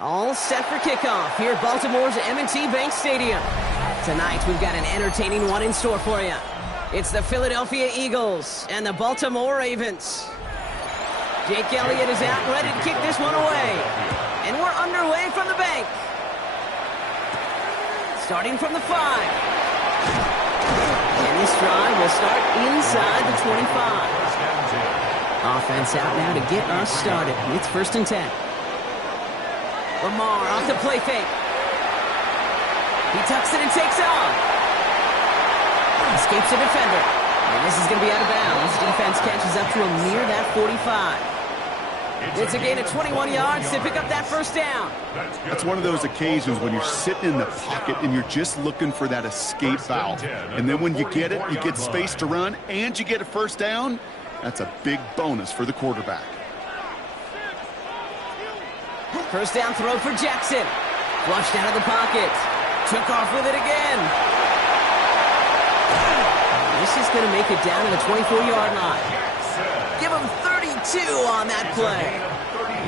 All set for kickoff here at Baltimore's M&T Bank Stadium. Tonight, we've got an entertaining one in store for you. It's the Philadelphia Eagles and the Baltimore Ravens. Jake Elliott is out, ready to kick this one away. And we're underway from the bank. Starting from the 5. And this drive will start inside the 25. Offense out now to get us started. It's 1st and 10. Lamar off the play fake. He tucks it and takes off. Escapes a defender. And this is going to be out of bounds. Defense catches up to him near that 45. It's a gain of 21 yards to pick up that 1st down. That's one of those occasions when you're sitting in the pocket and you're just looking for that escape valve. And then when you get it, you get space to run, and you get a 1st down. That's a big bonus for the quarterback. 1st down throw for Jackson. Flushed out of the pocket. Took off with it again. This is going to make it down to the 24-yard line. Give him 32 on that play.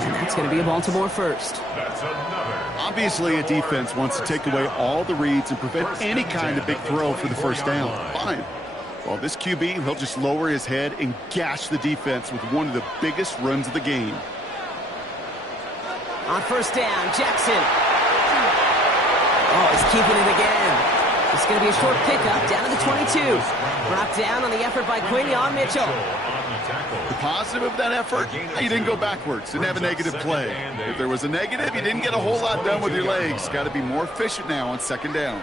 And that's going to be a Baltimore 1st. Obviously, a defense wants to take away all the reads and prevent any kind of big throw for the 1st down. Fine. Well, this QB, he'll just lower his head and gash the defense with one of the biggest runs of the game. On 1st down, Jackson. Oh, he's keeping it again. It's going to be a short pickup down to the 22. Brought down on the effort by Quinion Mitchell. The positive of that effort, he didn't go backwards, didn't have a negative play. If there was a negative, you didn't get a whole lot done with your legs. Got to be more efficient now on 2nd down.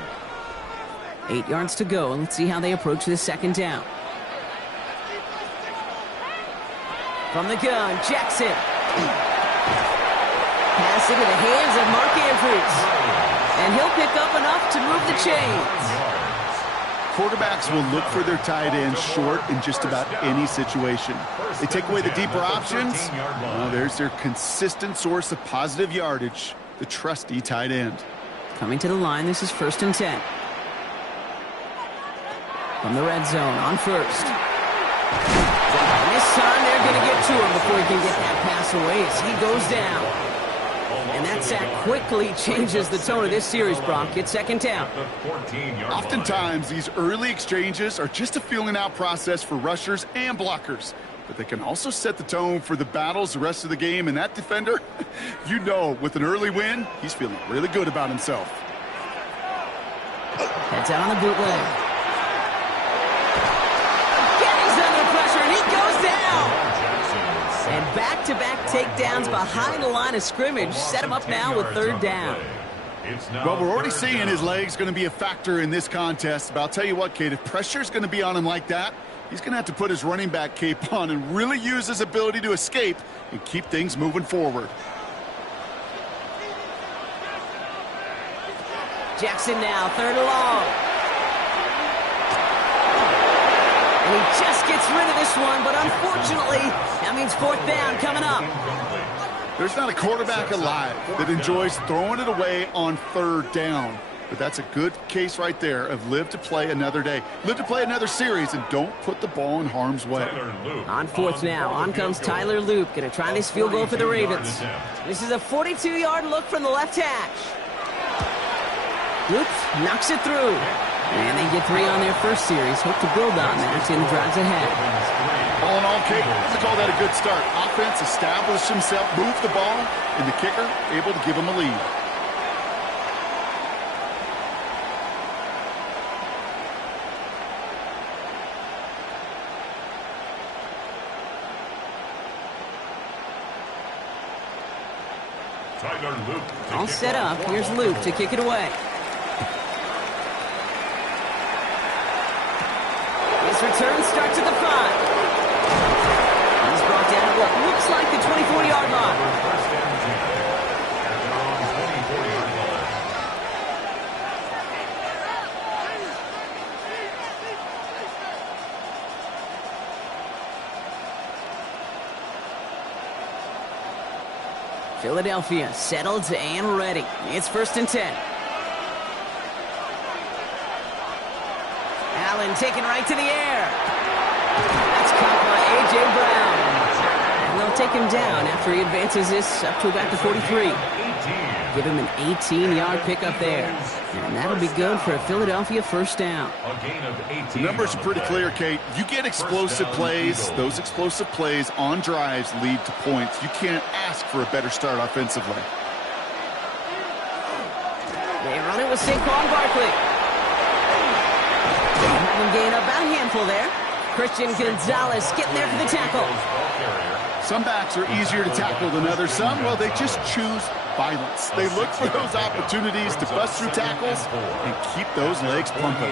8 yards to go, and let's see how they approach this 2nd down. From the gun, Jackson. Pass into the hands of Mark Andrews. And he'll pick up enough to move the chains. Quarterbacks will look for their tight end short in just about any situation. They take away the deeper options. Well, there's their consistent source of positive yardage, the trusty tight end. Coming to the line, this is 1st and 10. From the red zone on first. And this time they're going to get to him before he can get that pass away as he goes down. And that sack quickly changes the tone of this series, Brock. It's 2nd down. Oftentimes, these early exchanges are just a feeling-out process for rushers and blockers. But they can also set the tone for the battles the rest of the game. And that defender, you know, with an early win, he's feeling really good about himself. Heads out on the bootleg. Again, he's under pressure, and he goes down. And back-to-back takedowns behind the line of scrimmage set him up now with 3rd down. Well, we're already seeing his legs going to be a factor in this contest. But I'll tell you what, Kate, if pressure's going to be on him like that, he's going to have to put his running back cape on and really use his ability to escape and keep things moving forward. Jackson now, 3rd and long. And he just gets rid of this one, but unfortunately, that means 4th down coming up. There's not a quarterback alive that enjoys throwing it away on 3rd down. But that's a good case right there of live to play another day. Live to play another series and don't put the ball in harm's way. On 4th now, on comes Tyler Loop. Going to try this field goal for the Ravens. This is a 42-yard look from the left hash. Loop knocks it through. And they get 3 on their first series. Hope to build on that in the drives ahead. All in all, Kate, I call that a good start. Offense established himself, moved the ball, and the kicker able to give him a lead. All set up. Here's Luke to kick it away. His return starts at the 5. He's brought down at what looks like the 24-yard line. Philadelphia settled and ready. It's 1st and 10. Allen taken right to the air. That's caught by A.J. Brown. And they'll take him down after he advances this up to about the 43. Give him an 18-yard pickup there. And that'll be good for a Philadelphia 1st down. The numbers are pretty clear, Kate. You get explosive plays. Those explosive plays on drives lead to points. You can't ask for a better start offensively. They run it with Saquon Barkley. Having gained about a handful there. Christian Gonzalez getting there for the tackle. Some backs are easier to tackle than others. Some, well, they just choose violence. They look for those opportunities to bust through tackles and keep those legs pumping.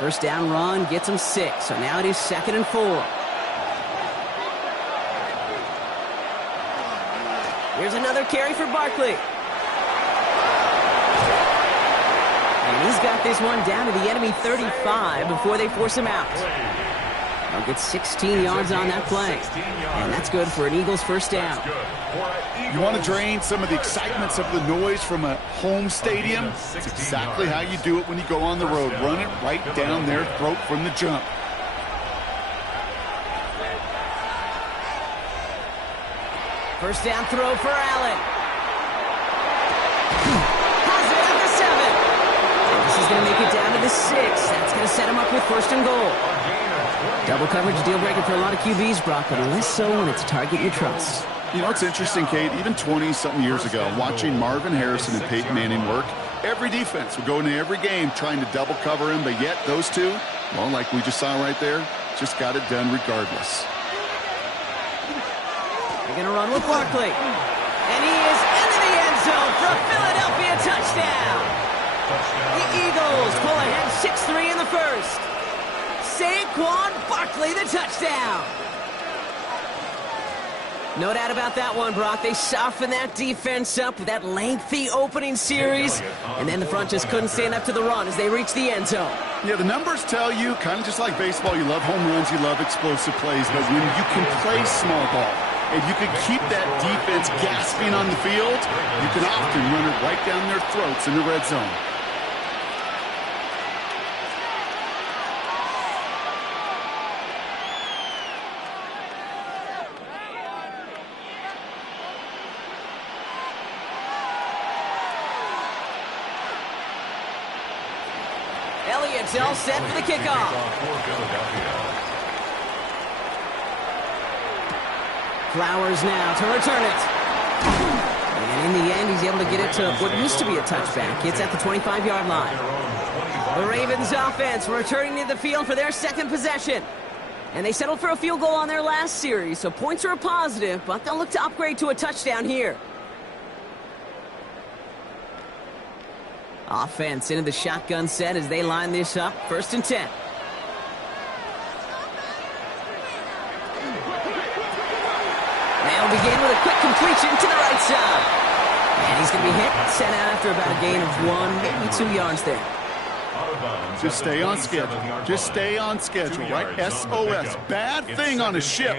1st down run gets him 6. So now it is 2nd and 4. Here's another carry for Barkley. And he's got this one down to the enemy 35 before they force him out. They'll get 16 yards on that play. And that's good for an Eagles 1st down. You want to drain some of the excitement, some of the noise from a home stadium? It's exactly how you do it when you go on the road. Run it right down their throat from the jump. First down throw for Allen. Has it at the 7. And this is going to make it down to the 6. That's going to set him up with 1st and goal. Double coverage deal breaker for a lot of QBs, Brock, but less so when it's a target you trust. You know, it's interesting, Kate, even 20-something years ago, watching Marvin Harrison and Peyton Manning work, every defense would go into every game trying to double cover him, but yet those two, well, like we just saw right there, just got it done regardless. They're going to run with Barkley. And he is into the end zone for a Philadelphia touchdown. The Eagles pull ahead 6-3 in the 1st. Saquon Barkley, the touchdown. No doubt about that one, Brock. They softened that defense up with that lengthy opening series, and then the front just couldn't stand up to the run as they reached the end zone. Yeah, the numbers tell you, kind of just like baseball, you love home runs, you love explosive plays, but when you can play small ball and you can keep that defense gasping on the field, you can often run it right down their throats in the red zone. Elliott's all set for the kickoff. Flowers now to return it. And in the end, he's able to get it to what used to be a touchback. It's at the 25-yard line. The Ravens offense returning to the field for their second possession. And they settled for a field goal on their last series, so points are a positive, but they'll look to upgrade to a touchdown here. Offense into the shotgun set as they line this up. 1st and 10. They'll begin with a quick completion to the right side. And he's going to be hit, sent out after about a gain of 1, maybe 2 yards there. Just stay on schedule. Just stay on schedule, right? SOS. Bad thing on a ship.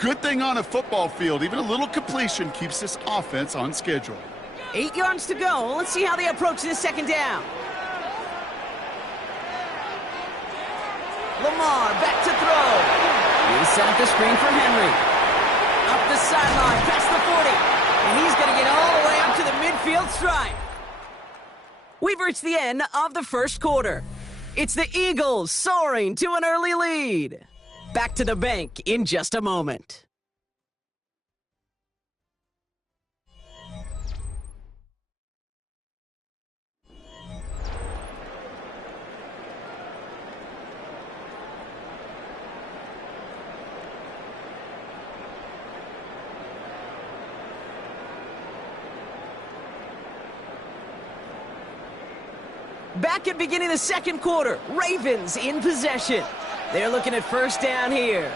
Good thing on a football field. Even a little completion keeps this offense on schedule. 8 yards to go. Let's see how they approach this second down. Lamar back to throw. He set up the screen for Henry. Up the sideline, past the 40. And he's going to get all the way up to the midfield stripe. We've reached the end of the first quarter. It's the Eagles soaring to an early lead. Back to the bank in just a moment. Back at beginning of the second quarter, Ravens in possession. They're looking at 1st down here.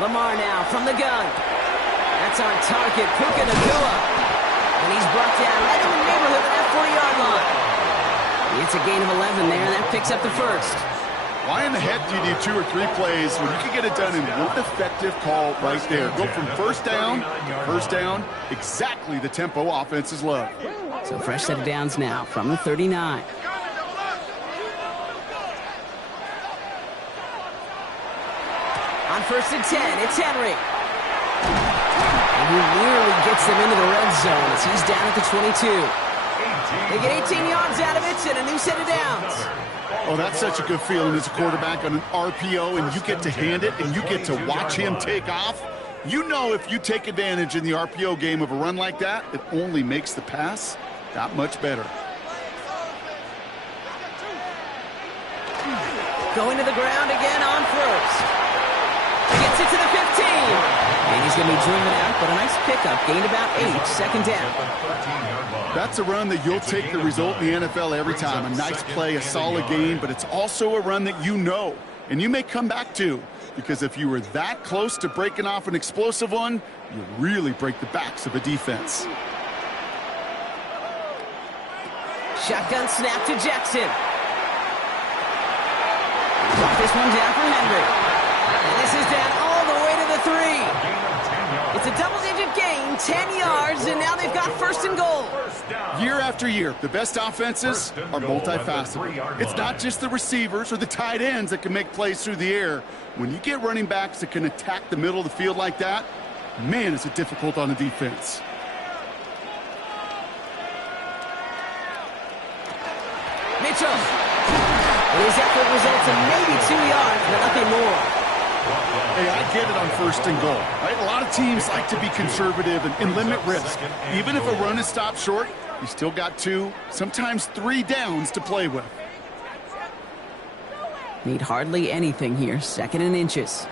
Lamar now from the gun. That's on target, Puka Nacua. And he's brought down right in the neighborhood of that 40-yard line. It's a gain of 11 there, and that picks up the first. Why in the heck do you need 2 or 3 plays when you can get it done in one effective call right there? Go from 1st down, exactly the tempo offenses love. So fresh set of downs now from the 39. On 1st and 10, it's Henry. And he nearly gets them into the red zone as he's down at the 22. They get 18 yards out of it and a new set of downs. Oh, that's such a good feeling as a quarterback on an RPO, and you get to hand it and you get to watch him take off. You know if you take advantage in the RPO game of a run like that, it only makes the pass that much better. Going to the ground again on 1st. Gets it to the 15. And he's going to be driven out, but a nice pickup. Gained about 8, 2nd down. That's a run that you'll take the result in the NFL every time. A nice play, a solid gain, but it's also a run that you know, and you may come back to, because if you were that close to breaking off an explosive one, you really break the backs of a defense. Shotgun snap to Jackson. Drop this one down for Henry. And this is down all the way to the 3. It's a double-digit gain, 10 yards, and now they've got 1st and goal. Year after year, the best offenses are multifaceted. It's not just the receivers or the tight ends that can make plays through the air. When you get running backs that can attack the middle of the field like that, man, is it difficult on the defense. Mitchell. His effort results in maybe 2 yards, but nothing more. Hey, I get it on 1st and goal. Right? A lot of teams like to be conservative and limit risk. Even if a run is stopped short, you still got 2, sometimes 3 downs to play with. Need hardly anything here. 2nd and inches.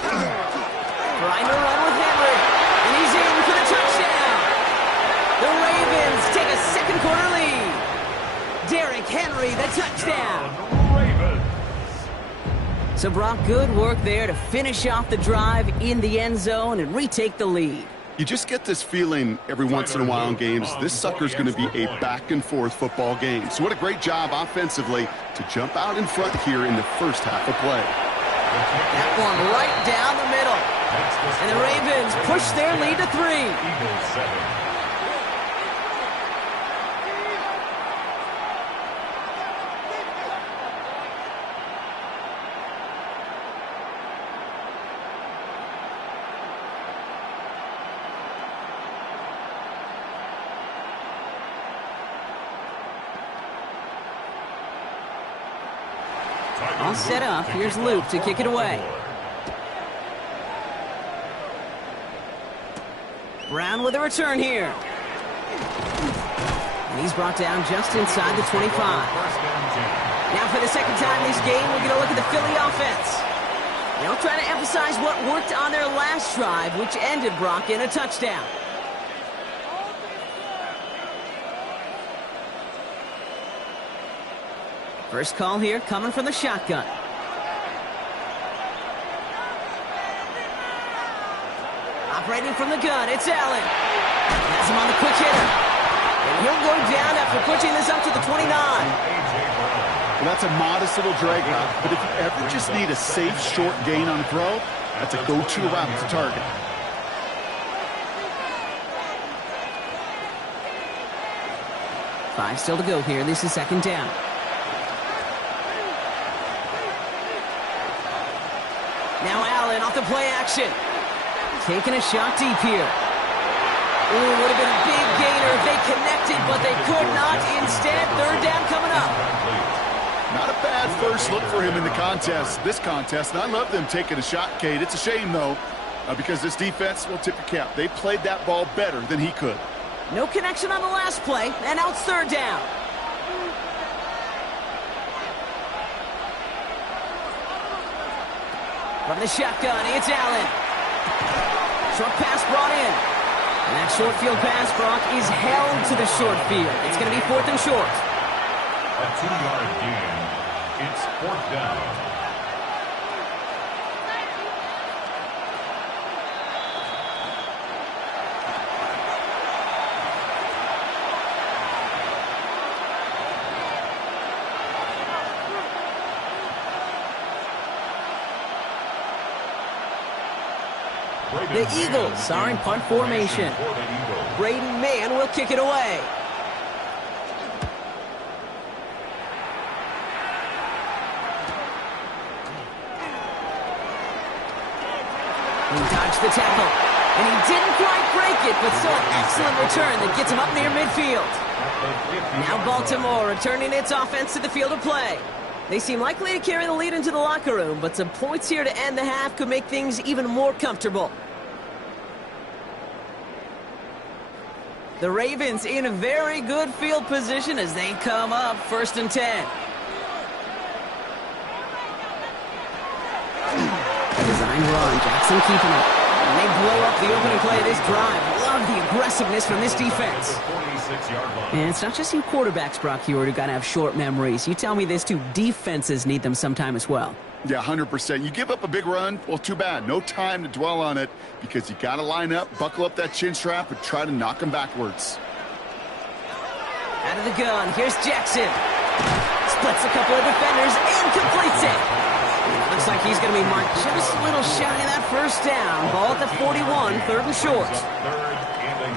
Trying to run with Henry. And he's in for the touchdown. The Ravens take a 2nd quarter lead. Derrick Henry, the touchdown. So, Brock, good work there to finish off the drive in the end zone and retake the lead. You just get this feeling every once in a while in games, this sucker's going to be a back-and-forth football game. So what a great job offensively to jump out in front here in the first half of play. That one right down the middle. And the Ravens push their lead to 3. All set up. Here's Luke to kick it away. Brown with a return here. And he's brought down just inside the 25. Now for the second time this game, we're going to look at the Philly offense. They'll try to emphasize what worked on their last drive, which ended, Brock, in a touchdown. First call here coming from the shotgun. Operating from the gun, it's Allen. Has him on the quick hitter. And he'll go down after pushing this up to the 29. Well, that's a modest little drag route, but if you ever just need a safe, short gain on a throw, that's a go-to route to target. Five still to go here. This is second down. Now Allen off the play action. Taking a shot deep here. Ooh, would have been a big gainer if they connected, but they could not. Instead, third down coming up. Not a bad first look for him in this contest, and I love them taking a shot, Kate. It's a shame, though, because this defense will tip your cap. They played that ball better than he could. No connection on the last play, and now it's third down. From the shotgun, it's Allen. Short pass brought in. And that short field pass, Brock, is held to the short field. It's going to be fourth and short. A 2-yard gain. It's fourth down. The Eagles are in punt formation. Braden Mann will kick it away. He dodged the tackle, and he didn't quite break it, but still an excellent return that gets him up near midfield. Now Baltimore returning its offense to the field of play. They seem likely to carry the lead into the locker room, but some points here to end the half could make things even more comfortable. The Ravens in a very good field position as they come up first and 10. Design run, Jackson keeping it. And they blow up the opening play of this drive. Love the aggressiveness from this defense. And it's not just you quarterbacks, Brock Huard, who got to have short memories. You tell me this too, defenses need them sometime as well. Yeah, 100%. You give up a big run, well, too bad. No time to dwell on it because you got to line up, buckle up that chin strap, and try to knock them backwards. Out of the gun, here's Jackson. Splits a couple of defenders and completes it. Looks like he's going to be marked just a little shy of that first down. Ball at the 41, third and short.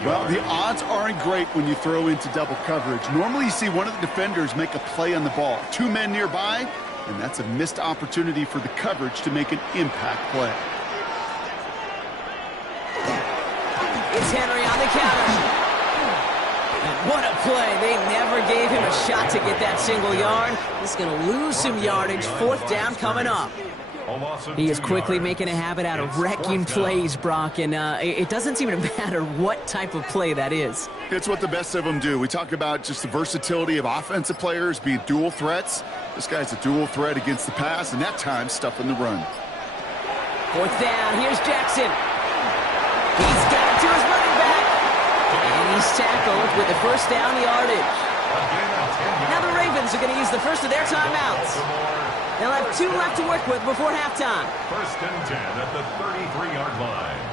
Well, the odds aren't great when you throw into double coverage. Normally you see one of the defenders make a play on the ball. Two men nearby, and that's a missed opportunity for the coverage to make an impact play. It's Henry on the counter. And what a play. They never gave him a shot to get that single yard. He's going to lose some yardage. Fourth down coming up. He is quickly making a habit out of wrecking plays, Brock, and it doesn't seem to matter what type of play that is. It's what the best of them do. We talk about just the versatility of offensive players being dual threats. This guy's a dual threat against the pass, and that time stuffing the run. Fourth down, here's Jackson. He's got it to his running back. And he's tackled with the first down yardage. Now the Ravens are going to use the first of their timeouts. They'll have 2 left to work with before halftime. First and 10 at the 33-yard line.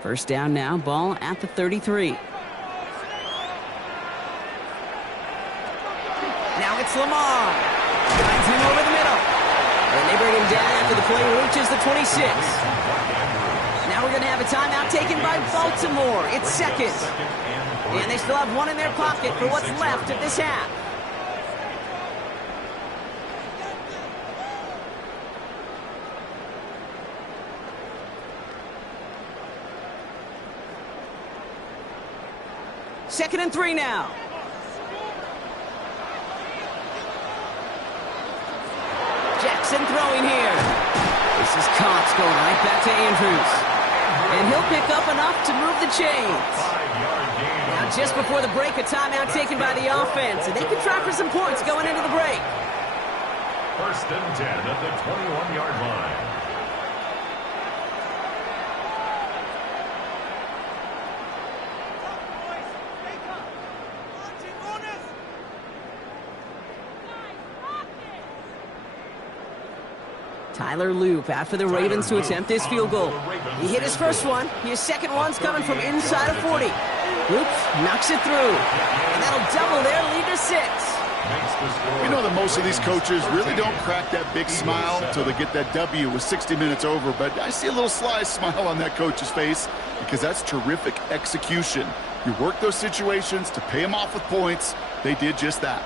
First down now, ball at the 33. Now it's Lamar. Finds him over the middle. And they bring him down after the play reaches the 26. Now we're going to have a timeout taken by Baltimore. It's second. And they still have 1 in their pocket for what's left of this half. Second and 3 now. Jackson throwing here. This is Cox going right back to Andrews. And he'll pick up enough to move the chains. Now just before the break, a timeout taken by the offense. And they can try for some points going into the break. First and 10 at the 21-yard line. Tyler Loop after the Ravens to attempt this field goal. He hit his first one. His second one's coming from inside of 40. Loop knocks it through. And that'll double their lead to 6. You know that most of these coaches really don't crack that big smile until they get that W with 60 minutes over. But I see a little sly smile on that coach's face because that's terrific execution. You work those situations to pay them off with points. They did just that.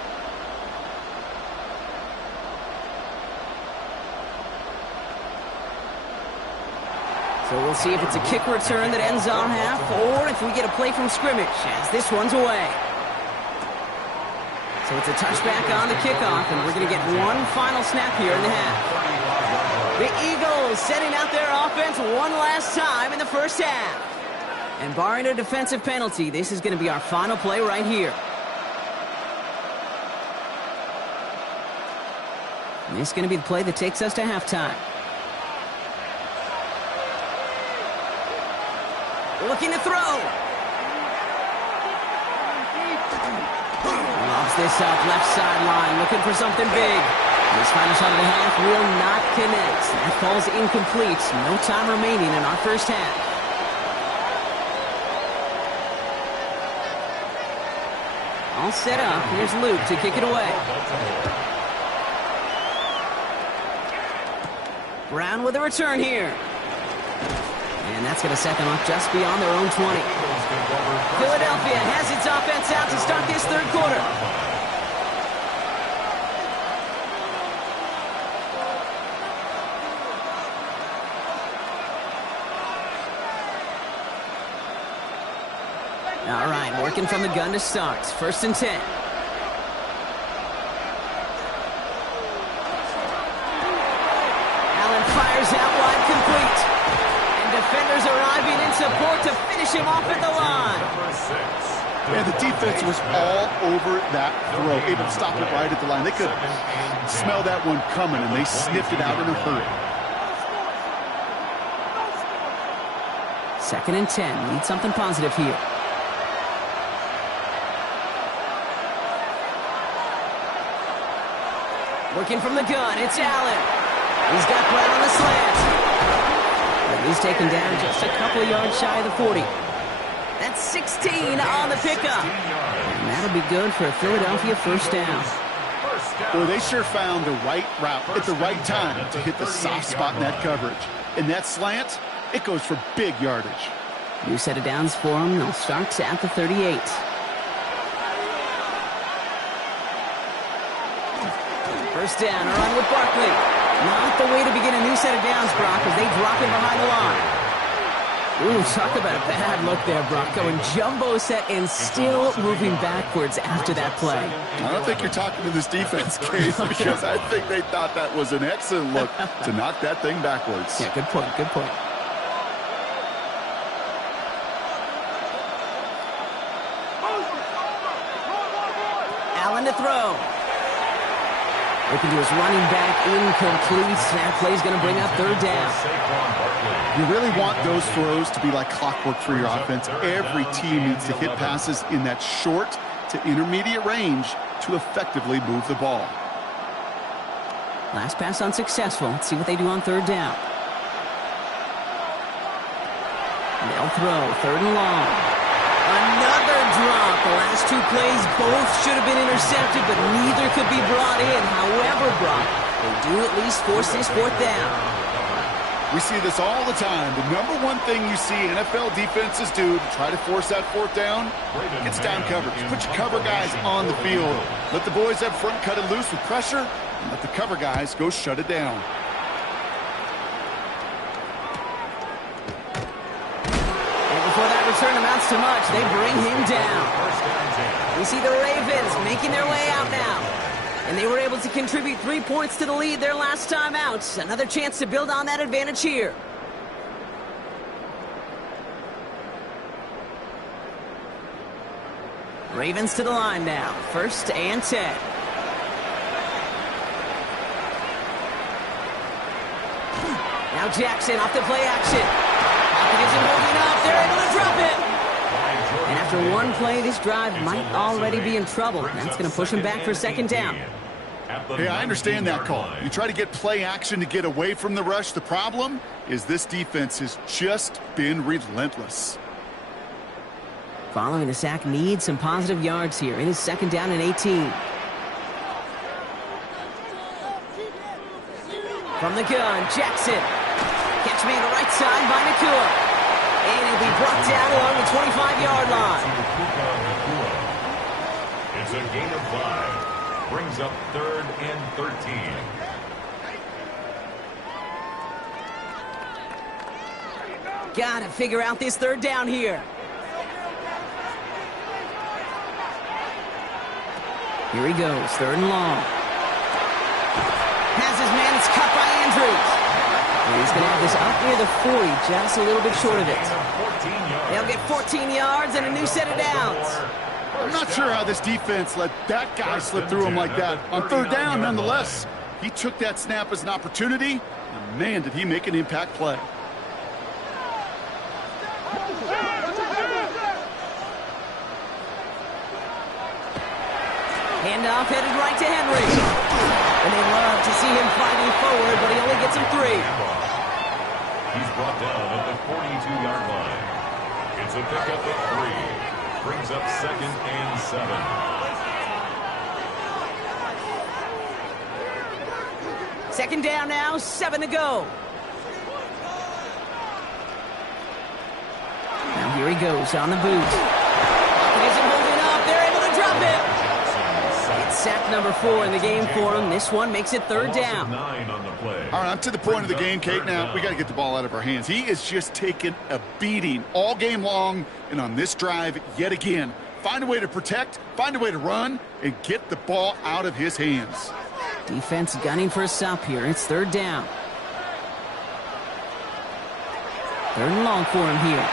So we'll see if it's a kick return that ends on half or if we get a play from scrimmage as this one's away. So it's a touchback on the kickoff, and we're going to get one final snap here in the half. The Eagles setting out their offense one last time in the first half. And barring a defensive penalty, this is going to be our final play right here. And this is going to be the play that takes us to halftime. Looking to throw. Lobs this up left sideline, looking for something big. This final shot of the half will not connect. That falls incomplete. No time remaining in our first half. All set up. Here's Luke to kick it away. Brown with a return here. And that's going to set them up just beyond their own 20. Philadelphia has its offense out to start this third quarter. All right, working from the gun to start. First and 10. Allen fires out wide, complete. Defenders arriving in support to finish him off at the line. Man, the defense was all over that throw, able to stop it right at the line. They could smell that one coming, and they sniffed it out in a hurry. Second and 10. Need something positive here. Working from the gun, it's Allen. He's got Brown on the slant. He's taken down just a couple of yards shy of the 40. That's 16 on the pickup. And that'll be good for a Philadelphia first down. Boy, they sure found the right route at the right time to hit the soft spot in that coverage. And that slant, it goes for big yardage. New set of downs for them. They'll start at the 38. First down, a run with Barkley. Not the way to begin a new set of downs, Brock, as they drop him behind the line. Ooh, talk about a bad look there, Brock. Going jumbo set and still moving backwards after that play. I don't think you're talking to this defense, Case, because I think they thought that was an excellent look to knock that thing backwards. Yeah, good point, good point. Allen to throw. Looking to his running back, incomplete. That play's going to bring up third down. You really want those throws to be like clockwork for your offense. Every team needs to hit passes in that short to intermediate range to effectively move the ball. Last pass unsuccessful. Let's see what they do on third down. They'll throw, third and long. Another drop. The last two plays both should have been intercepted, but neither could be brought in. However, Brock, they do at least force this fourth down. We see this all the time. The number one thing you see NFL defenses do to try to force that fourth down, it's down coverage. Put your cover guys on the field. Let the boys up front cut it loose with pressure, and let the cover guys go shut it down. And before that return amounts to much, they bring him down. We see the Ravens making their way out now. And they were able to contribute 3 points to the lead their last time out. Another chance to build on that advantage here. Ravens to the line now. 1st and 10. Now Jackson off the play action. Pocket isn't holding up. They're able to drop it. And after one play, this drive might already be in trouble. That's going to push him back for 2nd down. Hey, I understand that call. You try to get play action to get away from the rush. The problem is this defense has just been relentless. Following the sack needs some positive yards here. It is 2nd down and 18. From the gun, Jackson. Catch me on the right side by Nakua. And he'll be brought down along the 25-yard line. It's a gain of 5. Brings up 3rd and 13. Gotta figure out this 3rd down here. Here he goes, 3rd and long. Has his man, it's cut by Andrews. And he's going to have this up near the 40, just a little bit short of it. They'll get 14 yards and a new set of downs. I'm not sure how this defense let that guy slip through him like that. On 3rd down, nonetheless, he took that snap as an opportunity, and man, did he make an impact play. Handoff headed right to Henry. And they love to see him fighting forward, but he only gets him 3. He's brought down at the 42-yard line. It's a pickup at 3. Brings up 2nd and 7. Second down now, 7 to go. Now here he goes on the boot. He isn't holding up. They're able to drop it. It's sack number 4 in the game for him. This one makes it 3rd down. 9 on the play. All right, I'm to the point of the game, Kate. Now, we got to get the ball out of our hands. He is just taking a beating all game long, and on this drive, yet again. Find a way to protect, find a way to run, and get the ball out of his hands. Defense gunning for a stop here. It's 3rd down. 3rd and long for him here.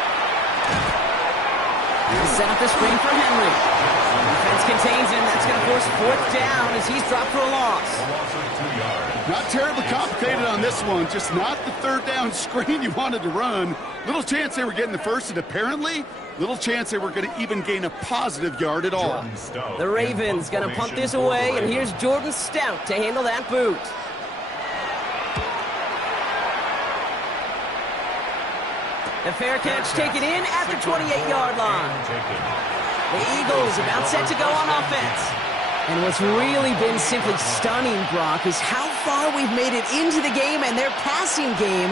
He'll set up the screen for Henry. Defense contains him. That's going to force 4th down as he's dropped for a loss. Not terribly complicated on this one. Just not the 3rd down screen you wanted to run. Little chance they were getting the first, and apparently little chance they were going to even gain a positive yard at all. The Ravens going to punt this away, and here's Jordan Stout to handle that boot. The fair catch taken in at the 28-yard line. The Eagles about set to go on offense. And what's really been simply stunning, Brock, is how far we've made it into the game, and their passing game,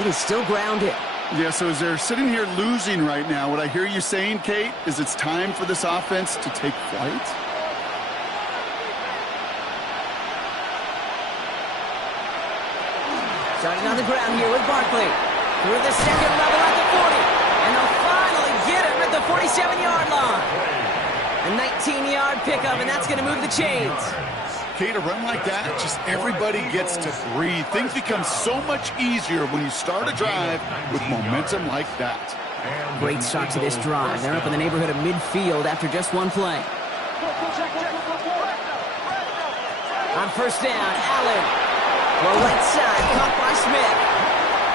it is still grounded. Yeah, so as they're sitting here losing right now, what I hear you saying, Kate, is it's time for this offense to take flight? Starting on the ground here with Barkley. Through the 2nd level at the 40. And they'll finally get him at the 47-yard line. A 19-yard pickup, and that's going to move the chains. Kate, a run like that, just everybody gets to breathe. Things become so much easier when you start a drive with momentum like that. Great start to this drive. They're up in the neighborhood of midfield after just one play. On first down, Allen. Well, right side, caught by Smith.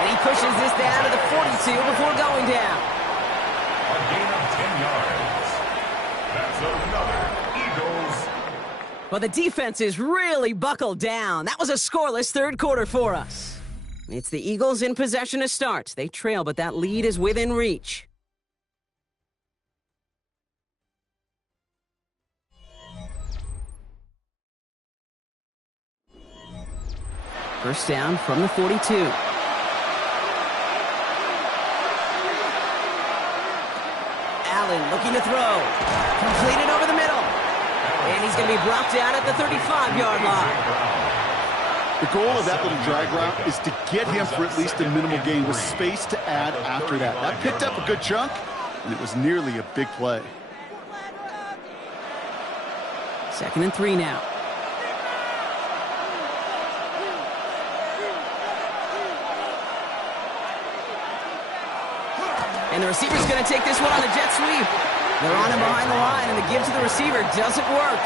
And he pushes this down to the 42 before going down. A gain of 10 yards. That's another Eagles. But the defense is really buckled down. That was a scoreless third quarter for us. It's the Eagles in possession to start. They trail, but that lead is within reach. First down from the 42. Allen looking to throw. Completed over the middle. And he's going to be brought down at the 35-yard line. The goal of that little drag route is to get him for at least a minimal gain with space to add after that. That picked up a good chunk, and it was nearly a big play. 2nd and 3 now. And the receiver's going to take this one on the jet sweep. They're on him behind the line, and the give to the receiver doesn't work.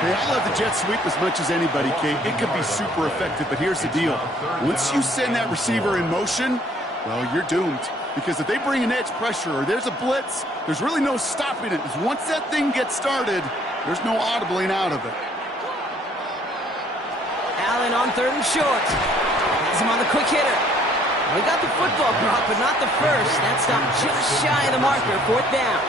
Hey, I love the jet sweep as much as anybody, Kate. It can be super effective, but here's the deal. Once you send that receiver in motion, well, you're doomed. Because if they bring an edge pressure or there's a blitz, there's really no stopping it. Because once that thing gets started, there's no audibling out of it. Allen on 3rd and short. Has him on the quick hitter. We got the football drop, but not the first. That stopped just shy of the marker. 4th down.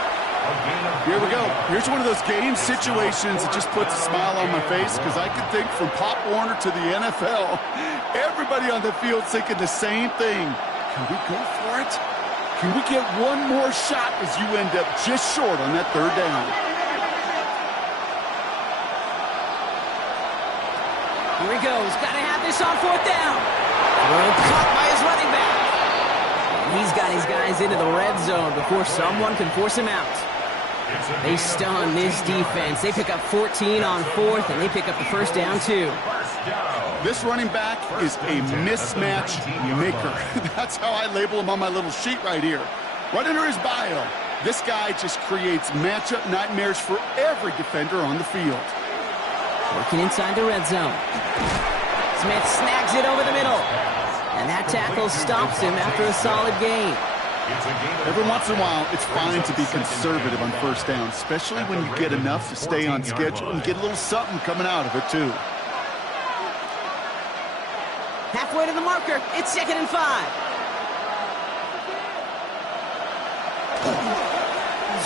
Here we go. Here's one of those game situations that just puts a smile on my face because I can think from Pop Warner to the NFL, everybody on the field thinking the same thing. Can we go for it? Can we get one more shot as you end up just short on that 3rd down? Here he goes. Got to have this on 4th down. Well, caught by his running back. And he's got his guys into the red zone before someone can force him out. They stun this defense. They pick up 14 on 4th, and they pick up the first down, too. This running back is a mismatch maker. That's how I label him on my little sheet right here. Right under his bio, this guy just creates matchup nightmares for every defender on the field. Working inside the red zone. Smith snags it over the middle. And that tackle stops him after a solid gain. Every once in a while, it's fine to be conservative on first down, especially when you get enough to stay on schedule and get a little something coming out of it, too. Halfway to the marker, it's 2nd and 5.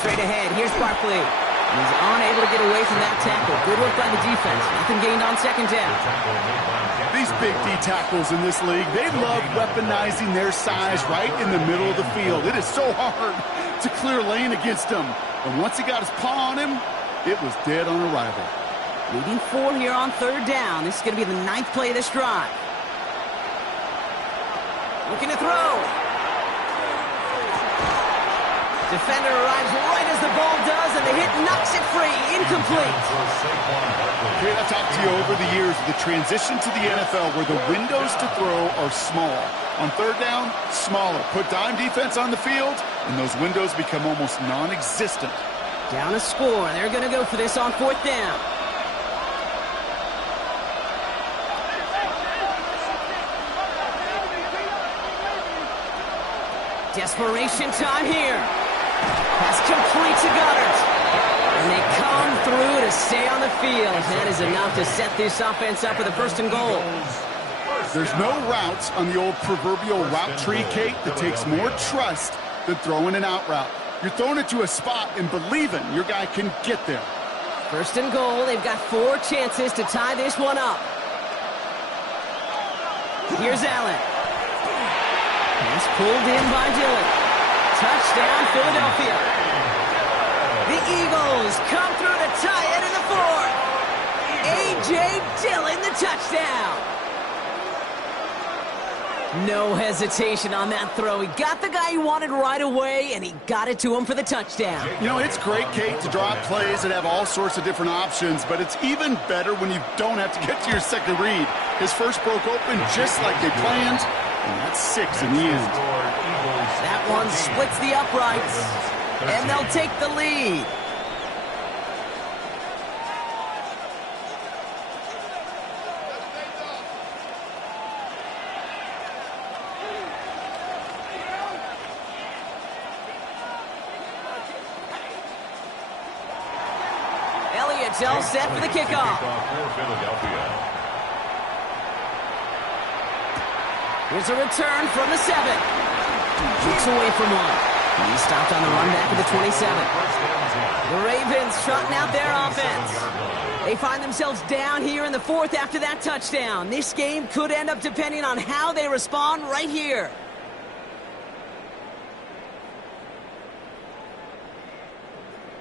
Straight ahead, here's Barkley. He's unable to get away from that tackle. Good work by the defense. Nothing gained on 2nd down. These big D tackles in this league, they love weaponizing their size right in the middle of the field. It is so hard to clear lane against him. And once he got his paw on him, it was dead on arrival. Leading 4 here on 3rd down. This is going to be the 9th play of this drive. Looking to throw. Defender arrives right as the ball does, and the hit knocks it free. Incomplete. Okay, I've talked to you over the years of the transition to the NFL where the windows to throw are small. On 3rd down, smaller. Put dime defense on the field, and those windows become almost non-existent. Down a score. They're going to go for this on 4th down. Desperation time here. Pass complete to Goddard. And they come through to stay on the field. That is enough to set this offense up with a 1st and goal. There's no routes on the old proverbial route tree, Kate, that takes more trust than throwing an out route. You're throwing it to a spot and believing your guy can get there. 1st and goal. They've got 4 chances to tie this one up. Here's Allen. Pass pulled in by Dillon. Touchdown, Philadelphia. The Eagles come through to tie it in the 4th. A.J. Dillon, the touchdown. No hesitation on that throw. He got the guy he wanted right away, and he got it to him for the touchdown. You know, it's great, Kate, to draw up plays and have all sorts of different options, but it's even better when you don't have to get to your second read. His first broke open just like they planned, and that's 6 in the end. That one splits the uprights, and they'll take the lead. Elliott all set for the kickoff. For Philadelphia. Here's a return from the 7. Kicks away from one. He's stopped on the run back at the 27. The Ravens trotting out their offense. They find themselves down here in the 4th after that touchdown. This game could end up depending on how they respond right here.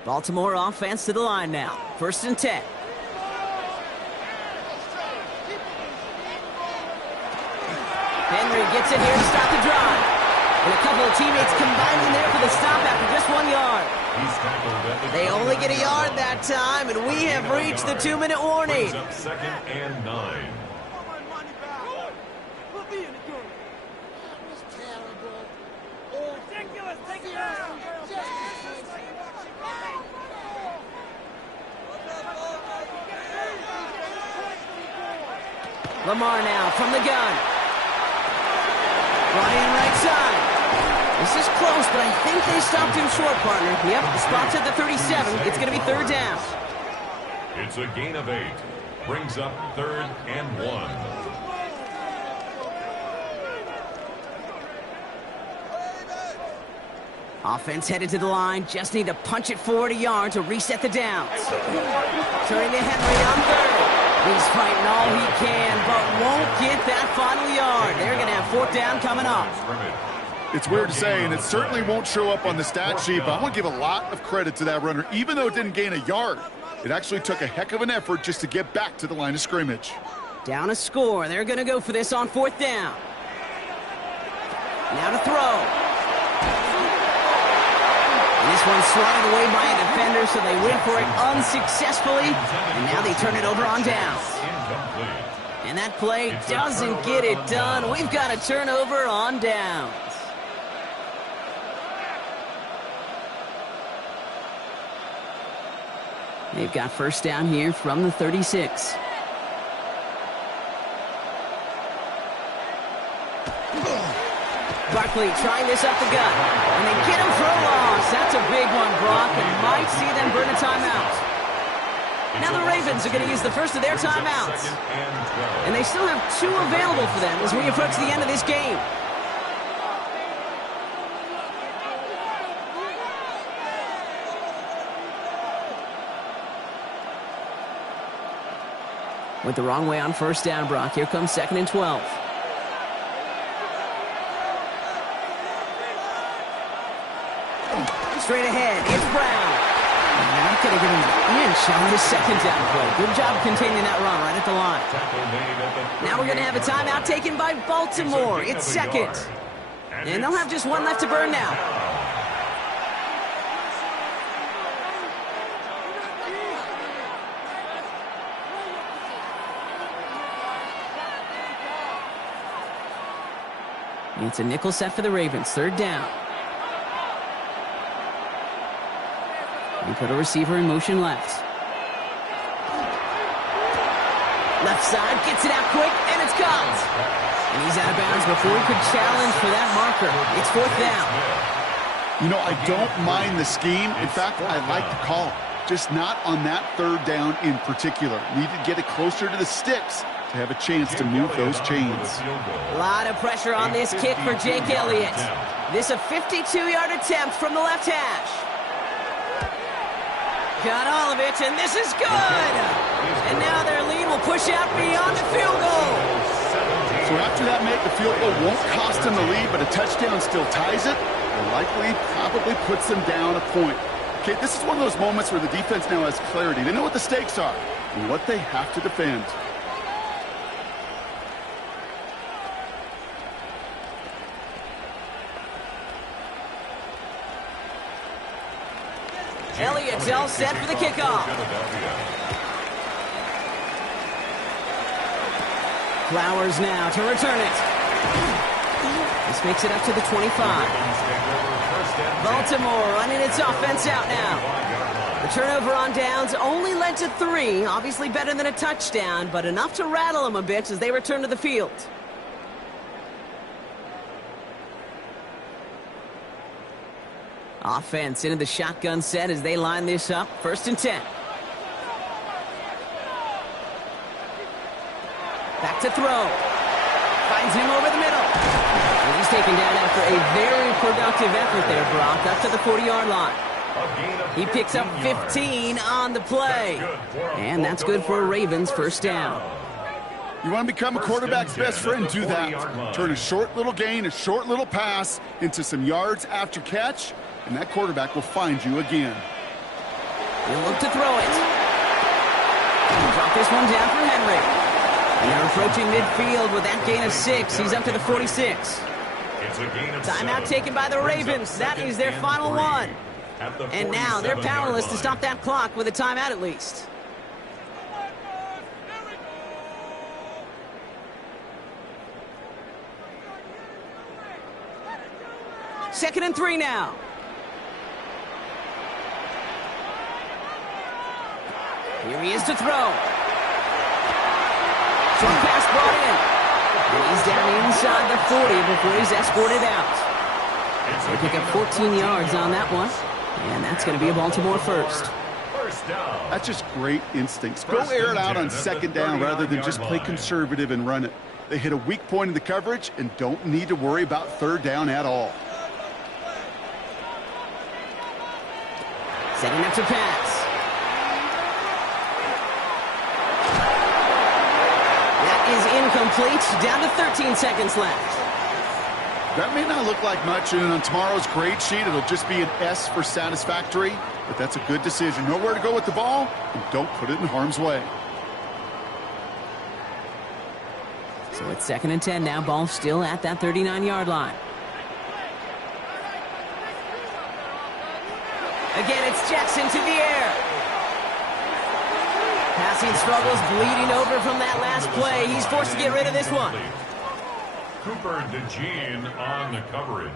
Baltimore offense to the line now. 1st and 10. Henry gets it here to stop the drive. And a couple of teammates combining there for the stop after just 1 yard. They only get a yard that time, and we have reached the 2-minute warning. 2nd and 9. Lamar now from the gun. Ryan right side. This is close, but I think they stopped him short, partner. Yep, the spot's at the 37. It's going to be 3rd down. It's a gain of 8. Brings up 3rd and 1. Offense headed to the line. Just need to punch it forward a yard to reset the downs. Turning to Henry on 3rd. He's fighting all he can, but won't get that final yard. They're going to have 4th down coming up. It's weird to say, and it certainly won't show up on the stat sheet, but I want to give a lot of credit to that runner. Even though it didn't gain a yard, it actually took a heck of an effort just to get back to the line of scrimmage. Down a score. They're going to go for this on 4th down. Now to throw. This one's swatted away by a defender, so they went for it unsuccessfully, and now they turn it over on downs. And that play doesn't get it done. We've got a turnover on downs. They've got 1st down here from the 36. Barkley trying this up the gut. And they get him for a loss. That's a big one, Brock, and might see them burn a timeout. Now the Ravens are going to use the first of their timeouts. And they still have 2 available for them as we approach the end of this game. Went the wrong way on 1st down, Brock. Here comes 2nd and 12. Straight ahead, it's Brown. Not going to get him an inch on his 2nd down play. Good job containing that run right at the line. Now we're going to have a timeout taken by Baltimore. It's 2nd. And they'll have just 1 left to burn now. It's a nickel set for the Ravens. 3rd down. We put a receiver in motion left. Left side, gets it out quick, and it's caught. And he's out of bounds before he could challenge for that marker. It's 4th down. You know, I don't mind the scheme. In fact, I like the call. Just not on that 3rd down in particular. Need to get it closer to the sticks to have a chance to move those chains. A lot of pressure on this kick for Jake Elliott. This a 52-yard attempt from the left hash. Got all of it, and this is good! And now their lead will push out beyond the field goal. So after that make, the field goal won't cost them the lead, but a touchdown still ties it, and likely probably puts them down a point. Okay, this is one of those moments where the defense now has clarity. They know what the stakes are and what they have to defend. Elliott's all set for the kickoff. Flowers now to return it. This makes it up to the 25. Baltimore running its offense out now. The turnover on downs only led to 3. Obviously better than a touchdown, but enough to rattle them a bit as they return to the field. Offense into the shotgun set as they line this up. 1st and 10. Back to throw. Finds him over the middle. And he's taken down after a very productive effort there, Brock, up to the 40-yard line. He picks up 15 on the play. And that's good for a Ravens first down. You want to become a quarterback's best friend, do that. Turn a short little gain, a short little pass into some yards after catch, and that quarterback will find you again. He'll look to throw it. Drop this one down for Henry. And they're approaching midfield with that gain of 6. He's up to the 46. Timeout taken by the Ravens. That is their final one. And now they're powerless to stop that clock with a timeout at least. Second and 3 now. Here he is to throw. Short pass brought in. And he's down inside the 40 before he's escorted out. They pick up 14 yards on that one. And that's going to be a Baltimore first. That's just great instincts. Go air it out on second down rather than just play conservative and run it. They hit a weak point in the coverage and don't need to worry about third down at all. Setting up to pass. That is incomplete. Down to 13 seconds left. That may not look like much, and on tomorrow's grade sheet, it'll just be an S for satisfactory, but that's a good decision. Know where to go with the ball, and don't put it in harm's way. So it's second and 10 now. Ball still at that 39-yard line. Again, it's Jackson to the air. Passing struggles, bleeding over from that last play. He's forced to get rid of this one. Cooper DeJean on the coverage.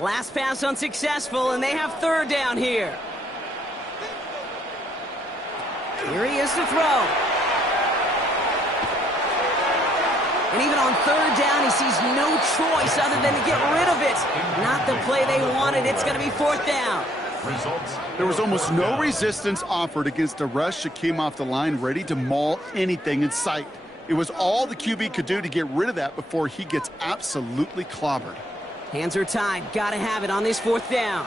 Last pass unsuccessful, and they have third down here. Here he is to throw. And even on third down, he sees no choice other than to get rid of it. Not the play they wanted. It's going to be fourth down. There was almost no resistance offered against a rush that came off the line ready to maul anything in sight. It was all the QB could do to get rid of that before he gets absolutely clobbered. Hands are tied. Got to have it on this fourth down.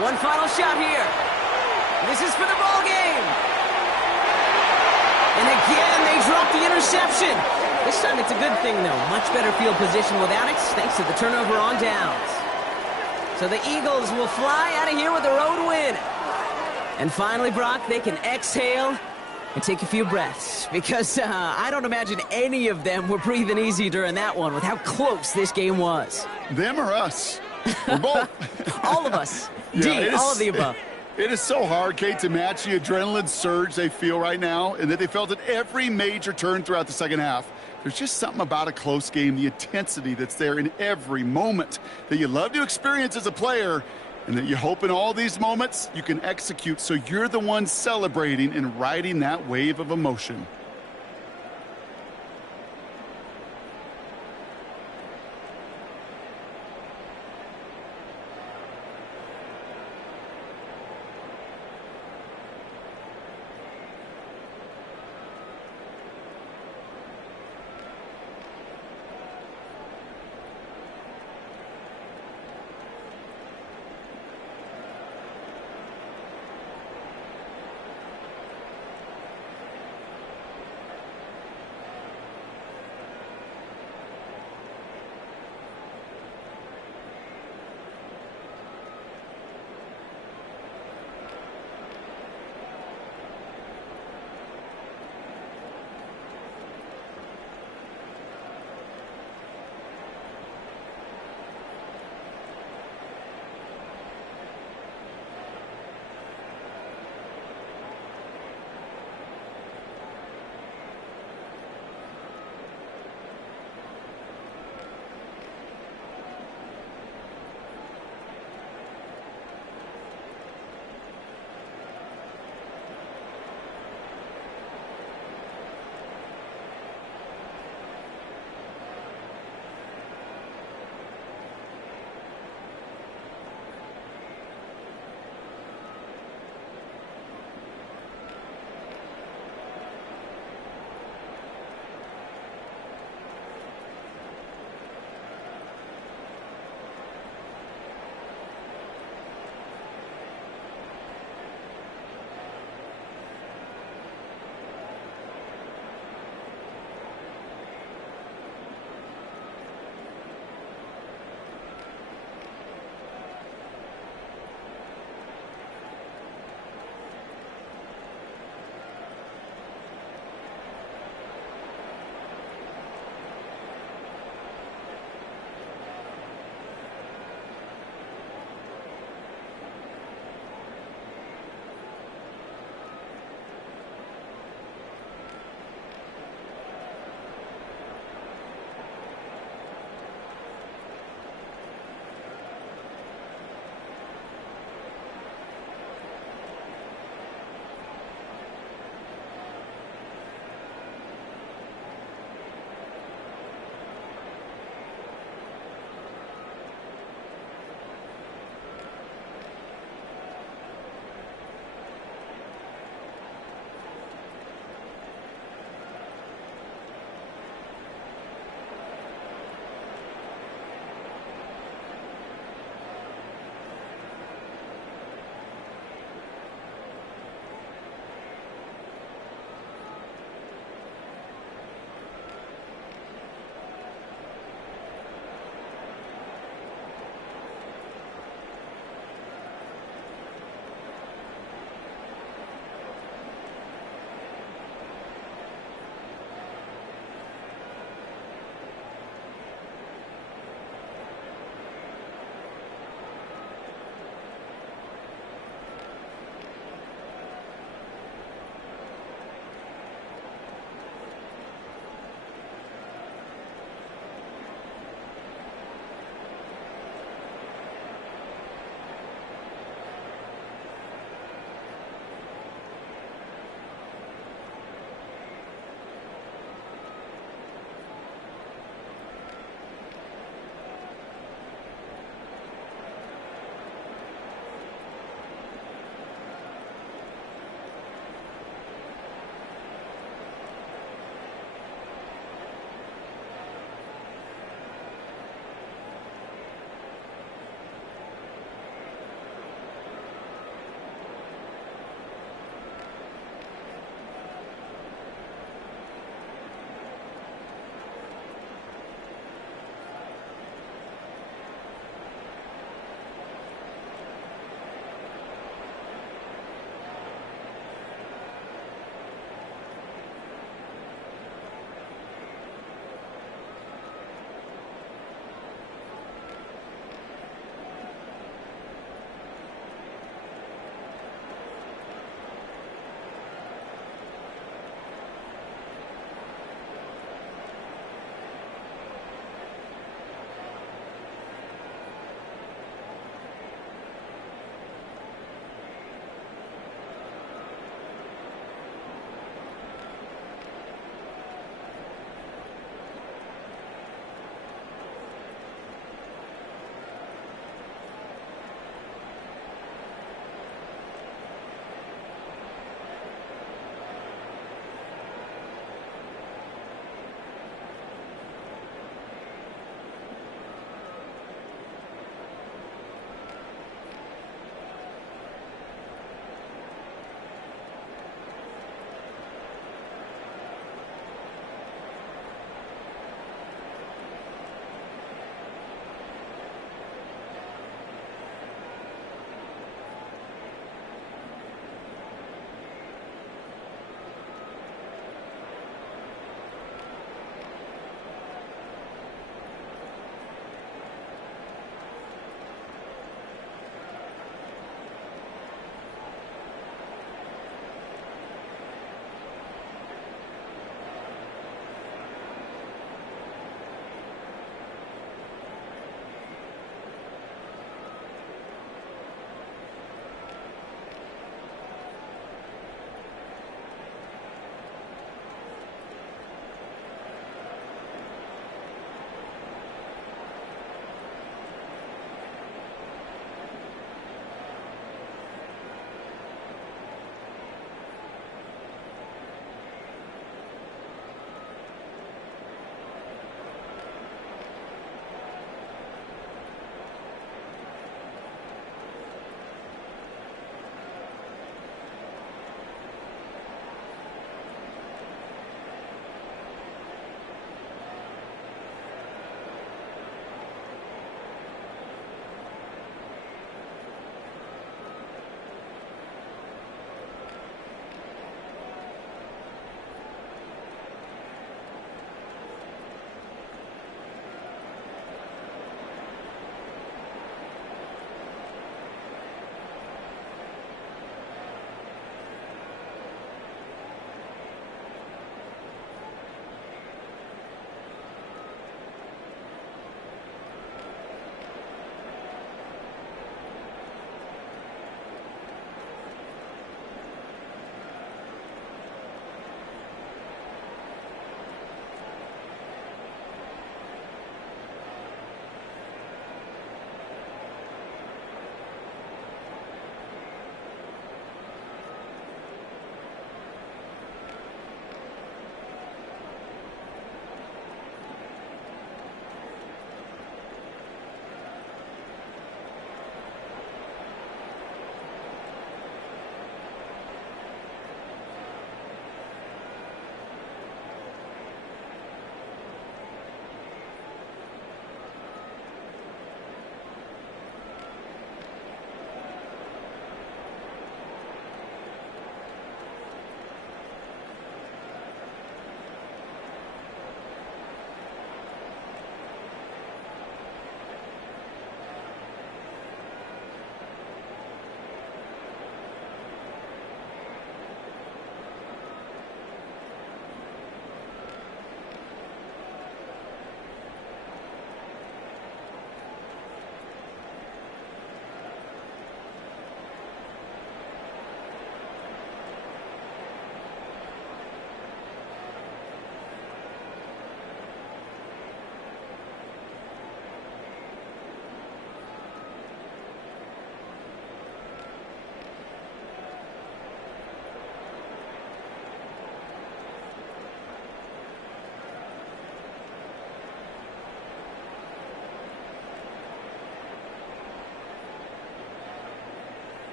One final shot here. This is for the ball game. And again, they drop the interception. This time it's a good thing, though. Much better field position without it, thanks to the turnover on downs. So the Eagles will fly out of here with a road win. And finally, Brock, they can exhale and take a few breaths. Because I don't imagine any of them were breathing easy during that one with how close this game was. Them or us? We're both. All of us. Yeah, all of the above. It is so hard, Kate, to match the adrenaline surge they feel right now and that they felt at every major turn throughout the second half. There's just something about a close game, the intensity that's there in every moment that you love to experience as a player, and that you hope in all these moments you can execute so you're the one celebrating and riding that wave of emotion.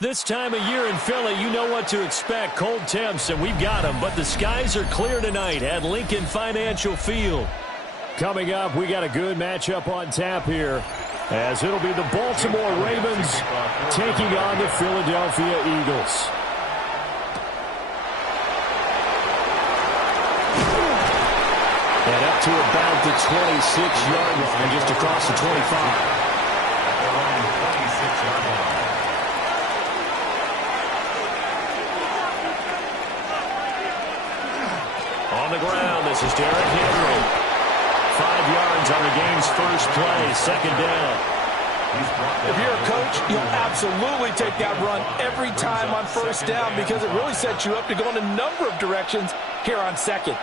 This time of year in Philly, you know what to expect. Cold temps, and we've got them. But the skies are clear tonight at Lincoln Financial Field. Coming up, we got a good matchup on tap here, as it'll be the Baltimore Ravens taking on the Philadelphia Eagles. And up to about the 26-yard line, just across the 25. On the ground, this is Derrick Henry. 5 yards on the game's first play, second down. If you're a coach, you'll absolutely take that run every time on first down because it really sets you up to go in a number of directions here on second.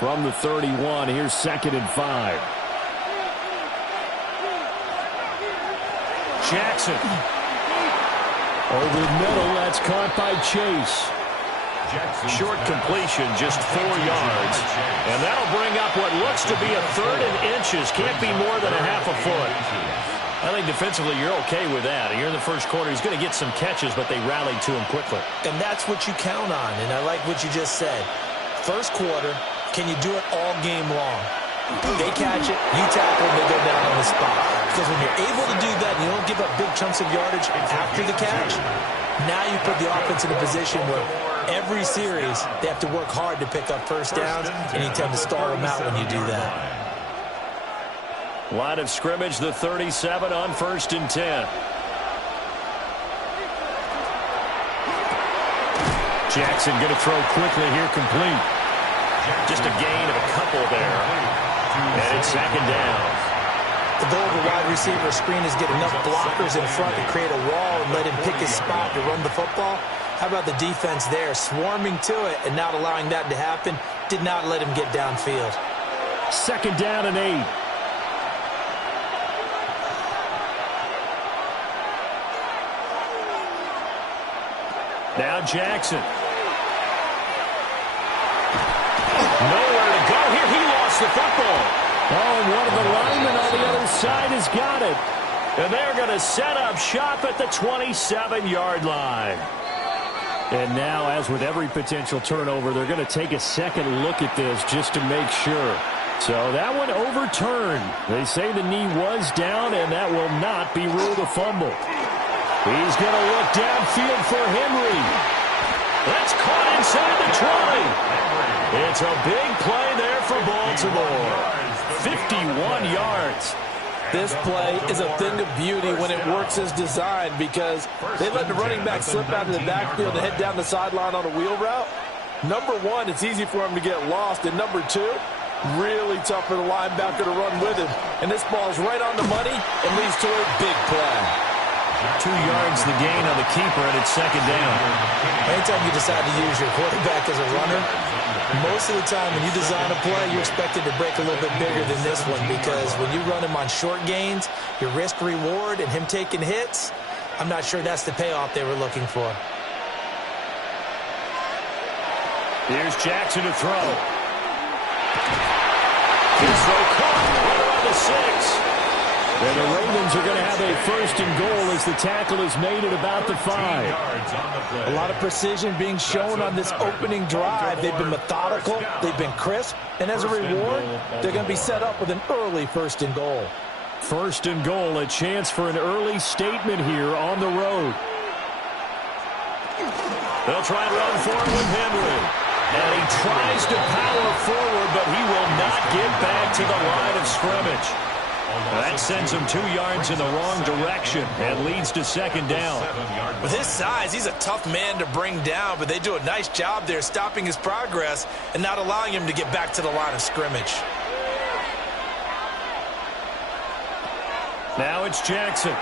From the 31, here's 2nd and 5. Jackson. Over the middle, that's caught by Chase. Short completion, just 4 yards. And that'll bring up what looks to be a 3rd and inches. Can't be more than a half a foot. I think defensively you're okay with that. Here in the first quarter, he's going to get some catches, but they rallied to him quickly. And that's what you count on, and I like what you just said. First quarter, can you do it all game long? They catch it, you tackle, they go down on the spot. Because when you're able to do that and you don't give up big chunks of yardage after the catch, now you put the offense in a position where every series they have to work hard to pick up first downs, and you tend to stall them out when you do that. Line of scrimmage, the 37 on 1st and 10. Jackson going to throw quickly here, complete. Just a gain of a couple there. And it's 2nd down. The goal of a wide receiver screen is get enough blockers in front to create a wall and let him pick his spot to run the football. How about the defense there, swarming to it and not allowing that to happen? Did not let him get downfield. 2nd down and 8. Now Jackson. Nowhere to go here. He lost the football. Oh, and one of the linemen on the other side has got it. And they're going to set up shop at the 27-yard line. And now, as with every potential turnover, they're going to take a second look at this just to make sure. So that one overturned. They say the knee was down, and that will not be ruled a fumble. He's going to look downfield for Henry. That's caught inside the 20. It's a big play there for Baltimore. 51 yards. This play is a thing of beauty when it works as designed because they let the running back slip out of the backfield and head down the sideline on a wheel route. Number one, it's easy for him to get lost. And number two, really tough for the linebacker to run with him. And this ball's right on the money and leads to a big play. 2 yards the gain on the keeper, and it's 2nd down. Anytime you decide to use your quarterback as a runner, most of the time when you design a play, you're expected to break a little bit bigger than this one because when you run him on short gains, your risk-reward and him taking hits, I'm not sure that's the payoff they were looking for. Here's Jackson to throw. His throw caught right around the 6. And the Ravens are going to have a first and goal as the tackle is made at about the 5. A lot of precision being shown on this opening drive. They've been methodical, they've been crisp, and as a reward, they're going to be set up with an early first and goal. First and goal, a chance for an early statement here on the road. They'll try to run forward with Henry. And he tries to power forward, but he will not get back to the line of scrimmage. That sends him 2 yards in the wrong direction and leads to second down. With his size, he's a tough man to bring down, but they do a nice job there stopping his progress and not allowing him to get back to the line of scrimmage. Now it's Jackson.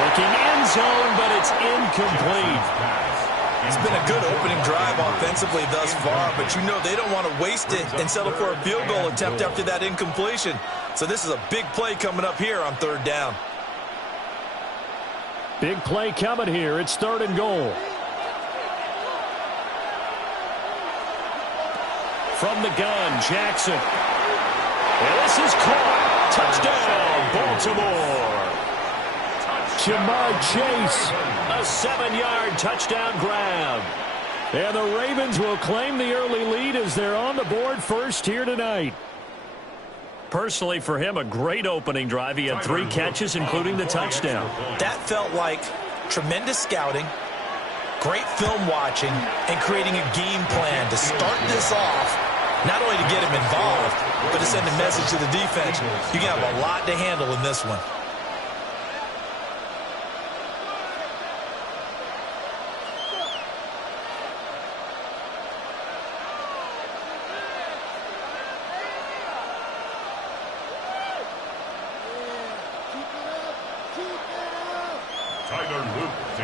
Looking end zone, but it's incomplete. It's been a good opening drive offensively thus far, but you know they don't want to waste it and settle for a field goal attempt after that incompletion. So this is a big play coming up here on third down. Big play coming here. It's third and goal. From the gun, Jackson. And this is caught. Touchdown, Baltimore. Jamar Chase, a 7-yard touchdown grab. And the Ravens will claim the early lead as they're on the board first here tonight. Personally, for him, a great opening drive. He had 3 catches, including the touchdown. That felt like tremendous scouting, great film watching, and creating a game plan to start this off, not only to get him involved, but to send a message to the defense. You can have a lot to handle in this one.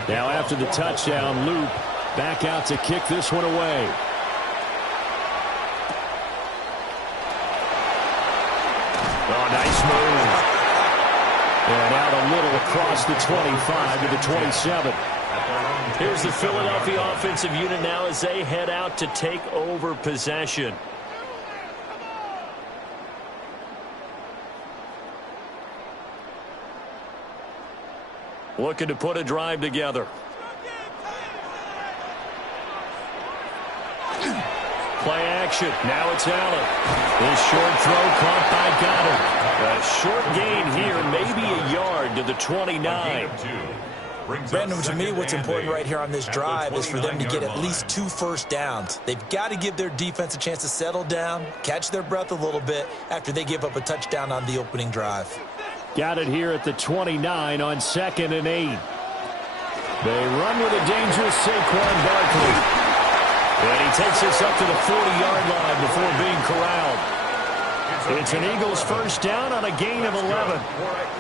Now after the touchdown, Loop back out to kick this one away. Oh, nice move. And out a little across the 25 to the 27. Here's the Philadelphia offensive unit now as they head out to take over possession. Looking to put a drive together. Play action. Now it's Allen. This short throw caught by Goddard. A short gain here, maybe a yard to the 29. Brandon, to me, what's important right here on this drive is for them to get at least 2 first downs. They've got to give their defense a chance to settle down, catch their breath a little bit after they give up a touchdown on the opening drive. Got it here at the 29 on 2nd and 8. They run with a dangerous Saquon Barkley. And he takes this up to the 40-yard line before being corralled. It's an Eagles first down on a gain of 11.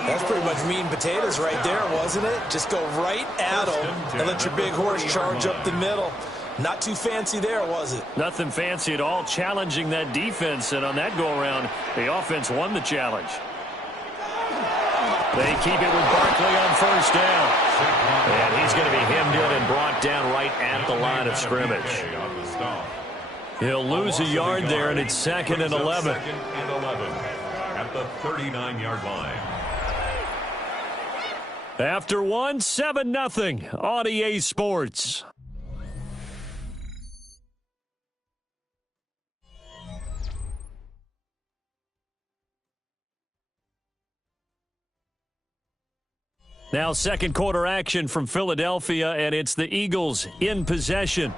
That's pretty much meat and potatoes right there, wasn't it? Just go right at them and let your big horse charge up the middle. Not too fancy there, was it? Nothing fancy at all, challenging that defense. And on that go-around, the offense won the challenge. They keep it with Barkley on first down. And he's going to be hemmed in and brought down right at the line of scrimmage. He'll lose a yard there, and it's 2nd and 11. At the 39-yard line. After one, 7-0 on EA Sports. Now second quarter action from Philadelphia, and it's the Eagles in possession.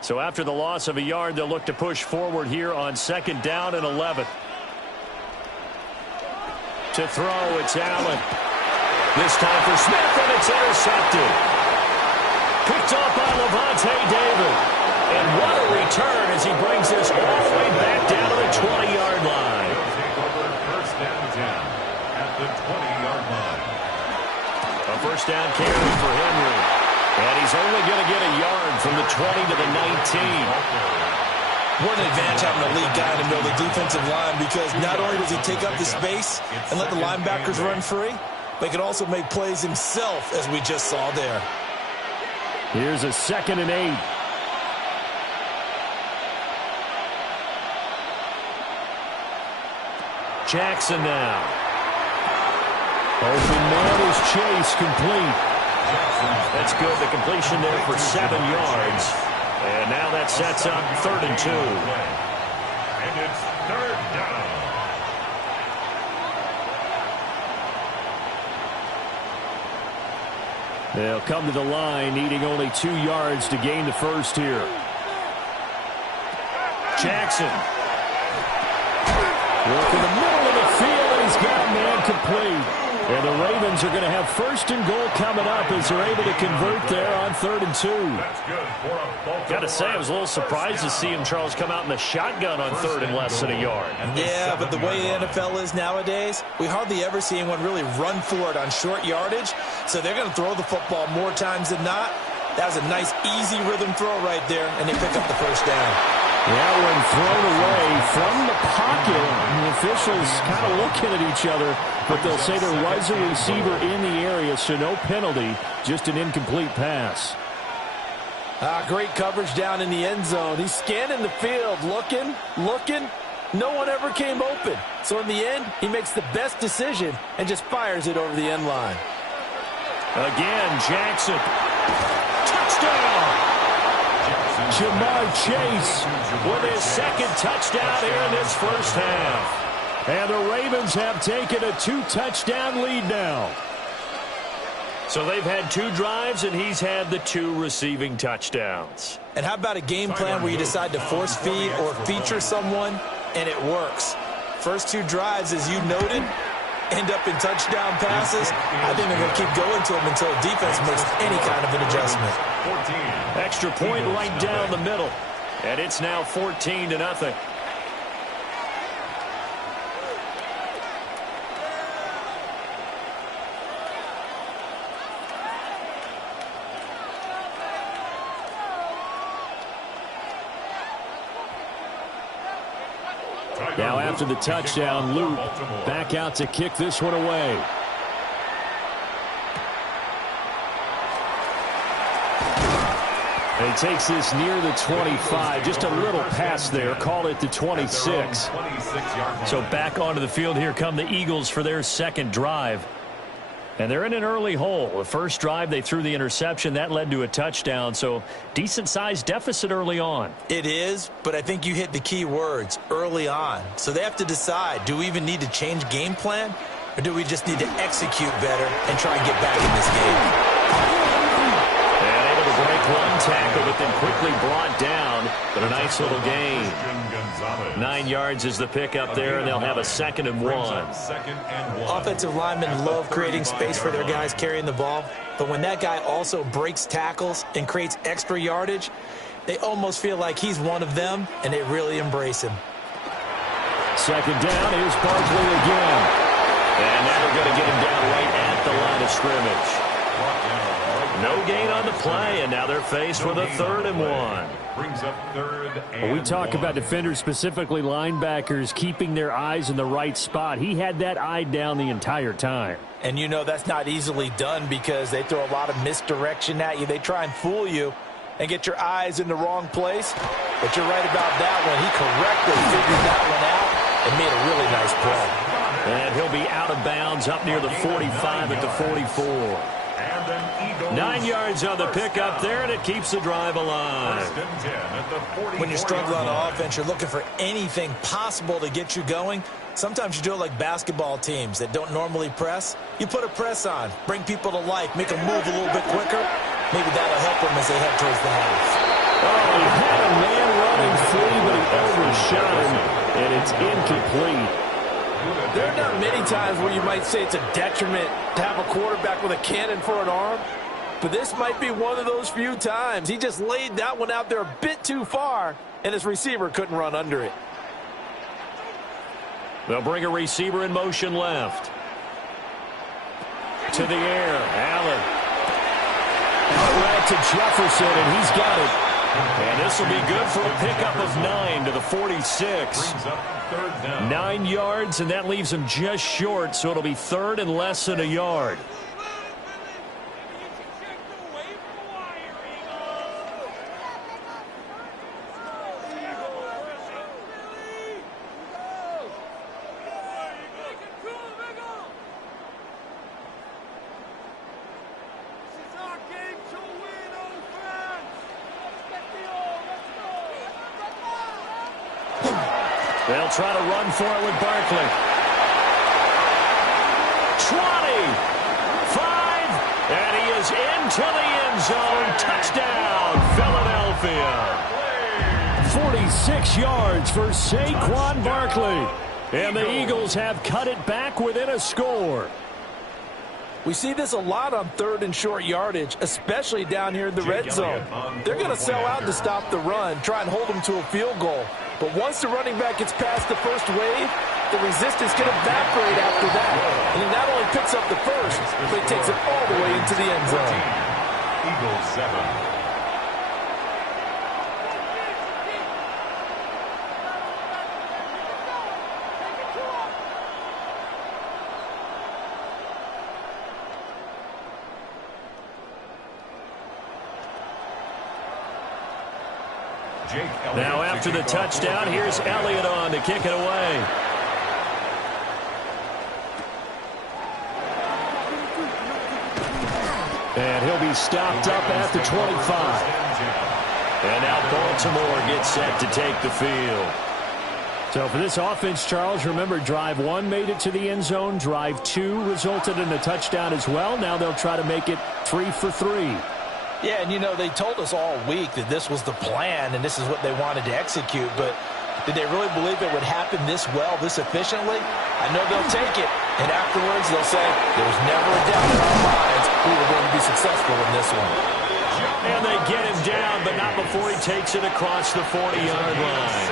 So after the loss of a yard, they'll look to push forward here on 2nd down and 11. To throw, it's Allen. This time for Smith, and it's intercepted. Picked off by Lavonte David. And what a return as he brings this all the way back down to the 20-yard line. First down 10 at the 20-yard line. A first down carry for Henry. And he's only going to get a yard from the 20 to the 19. What an advantage having a lead guy in the middle of the defensive line, because not only does he take up the space and let the linebackers run free, but he can also make plays himself, as we just saw there. Here's a 2nd and 8. Jackson now. Open man is Chase, complete. That's good. The completion there for 7 yards. And now that sets up 3rd and 2. And it's 3rd down. They'll come to the line, needing only 2 yards to gain the first here. Jackson. Work in the middle of the field, and he's got a man complete. And the Ravens are going to have 1st and goal coming up as they're able to convert there on 3rd and 2. That's good for a Baltimore. Got to say, I was a little surprised to see him, Charles, come out in the shotgun on 3rd and less than a yard. Yeah, but the way the NFL is nowadays, we hardly ever see anyone really run for it on short yardage. So they're going to throw the football more times than not. That was a nice, easy rhythm throw right there, and they pick up the 1st down. Yeah, when thrown away from the pocket, the officials kind of looking at each other, but they'll say there was a receiver in the area, so no penalty, just an incomplete pass. Great coverage down in the end zone. He's scanning the field, looking. No one ever came open. So in the end, he makes the best decision and just fires it over the end line. Again, Jackson. Touchdown! Ja'Marr Chase with his 2nd touchdown here in this first half. And the Ravens have taken a 2-touchdown lead now. So they've had 2 drives, and he's had the 2 receiving touchdowns. And how about a game plan where you decide to force feed or feature someone, and it works? First 2 drives, as you noted, end up in touchdown passes. I think they're going to keep going to them until the defense makes any kind of an adjustment. 14. Extra point right down the middle. And it's now 14-0. Now after the touchdown, Luke back out to kick this one away. And he takes this near the 25. Just a little pass there. Call it the 26. So back onto the field here come the Eagles for their 2nd drive. And they're in an early hole. The first drive, they threw the interception. That led to a touchdown. So decent-sized deficit early on. It is, but I think you hit the key words, early on. So they have to decide, do we even need to change game plan? Or do we just need to execute better and try and get back in this game? And able to break one tackle, but then quickly brought down. But a nice little gain. 9 yards is the pickup there, and they'll have a 2nd and 1. Offensive linemen love creating space for their guys carrying the ball. But when that guy also breaks tackles and creates extra yardage, they almost feel like he's one of them, and they really embrace him. 2nd down, here's Barkley again. And now they're going to get him down right at the line of scrimmage. No gain on the play, and now they're faced with a 3rd and 1. Brings up 3rd and We talk about defenders, specifically linebackers, keeping their eyes in the right spot. He had that eye down the entire time. And you know that's not easily done because they throw a lot of misdirection at you. They try and fool you and get your eyes in the wrong place. But you're right about that one. He correctly figured that one out and made a really nice play. And he'll be out of bounds up near the 45 at the 44. 9 yards on the pickup there, and it keeps the drive alive. When you're struggling on offense, you're looking for anything possible to get you going. Sometimes you do it like basketball teams that don't normally press. You put a press on, bring people to life, make them move a little bit quicker. Maybe that'll help them as they head towards the half. Oh, he had a man running free, but he overshot him, and it's incomplete. There are not many times where you might say it's a detriment to have a quarterback with a cannon for an arm, but this might be one of those few times. He just laid that one out there a bit too far, and his receiver couldn't run under it. They'll bring a receiver in motion left. To the air, Allen. Out to Jefferson, and he's got it. And this will be good for a pickup of 9 to the 46. 9 yards, and that leaves him just short, so it'll be 3rd and less than a yard. they'll try to run for it with Barkley. 20, 5, and he is into the end zone. Touchdown, Philadelphia. 46 yards for Saquon Barkley. And the Eagles have cut it back within a score. We see this a lot on 3rd and short yardage, especially down here in the red zone. They're going to sell out to stop the run, try and hold them to a field goal. But once the running back gets past the first wave, the resistance can evaporate after that. And he not only picks up the first, but he takes it all the way into the end zone. Eagles 7. Now after the touchdown, here's Elliott on to kick it away. And he'll be stopped up at the 25. And now Baltimore gets set to take the field. So for this offense, Charles, remember drive 1 made it to the end zone. Drive 2 resulted in a touchdown as well. Now they'll try to make it 3 for 3. Yeah, and you know, they told us all week that this was the plan and this is what they wanted to execute, but did they really believe it would happen this well, this efficiently? I know they'll take it, and afterwards they'll say, there was never a doubt in our minds we were going to be successful in this one. And they get him down, but not before he takes it across the 40-yard line.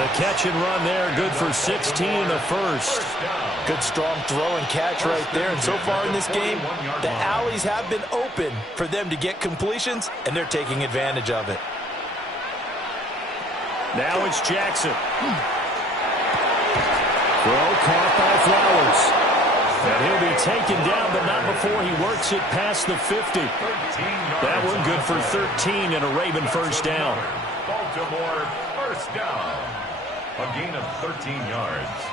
The catch and run there, good for 16 in the first. Good strong throw and catch right there. And so far in this game, the alleys have been open for them to get completions, and they're taking advantage of it. Now it's Jackson. Throw caught by Flowers. And he'll be taken down, but not before he works it past the 50. That one good for 13 and a Raven first down. Baltimore first down. A gain of 13 yards.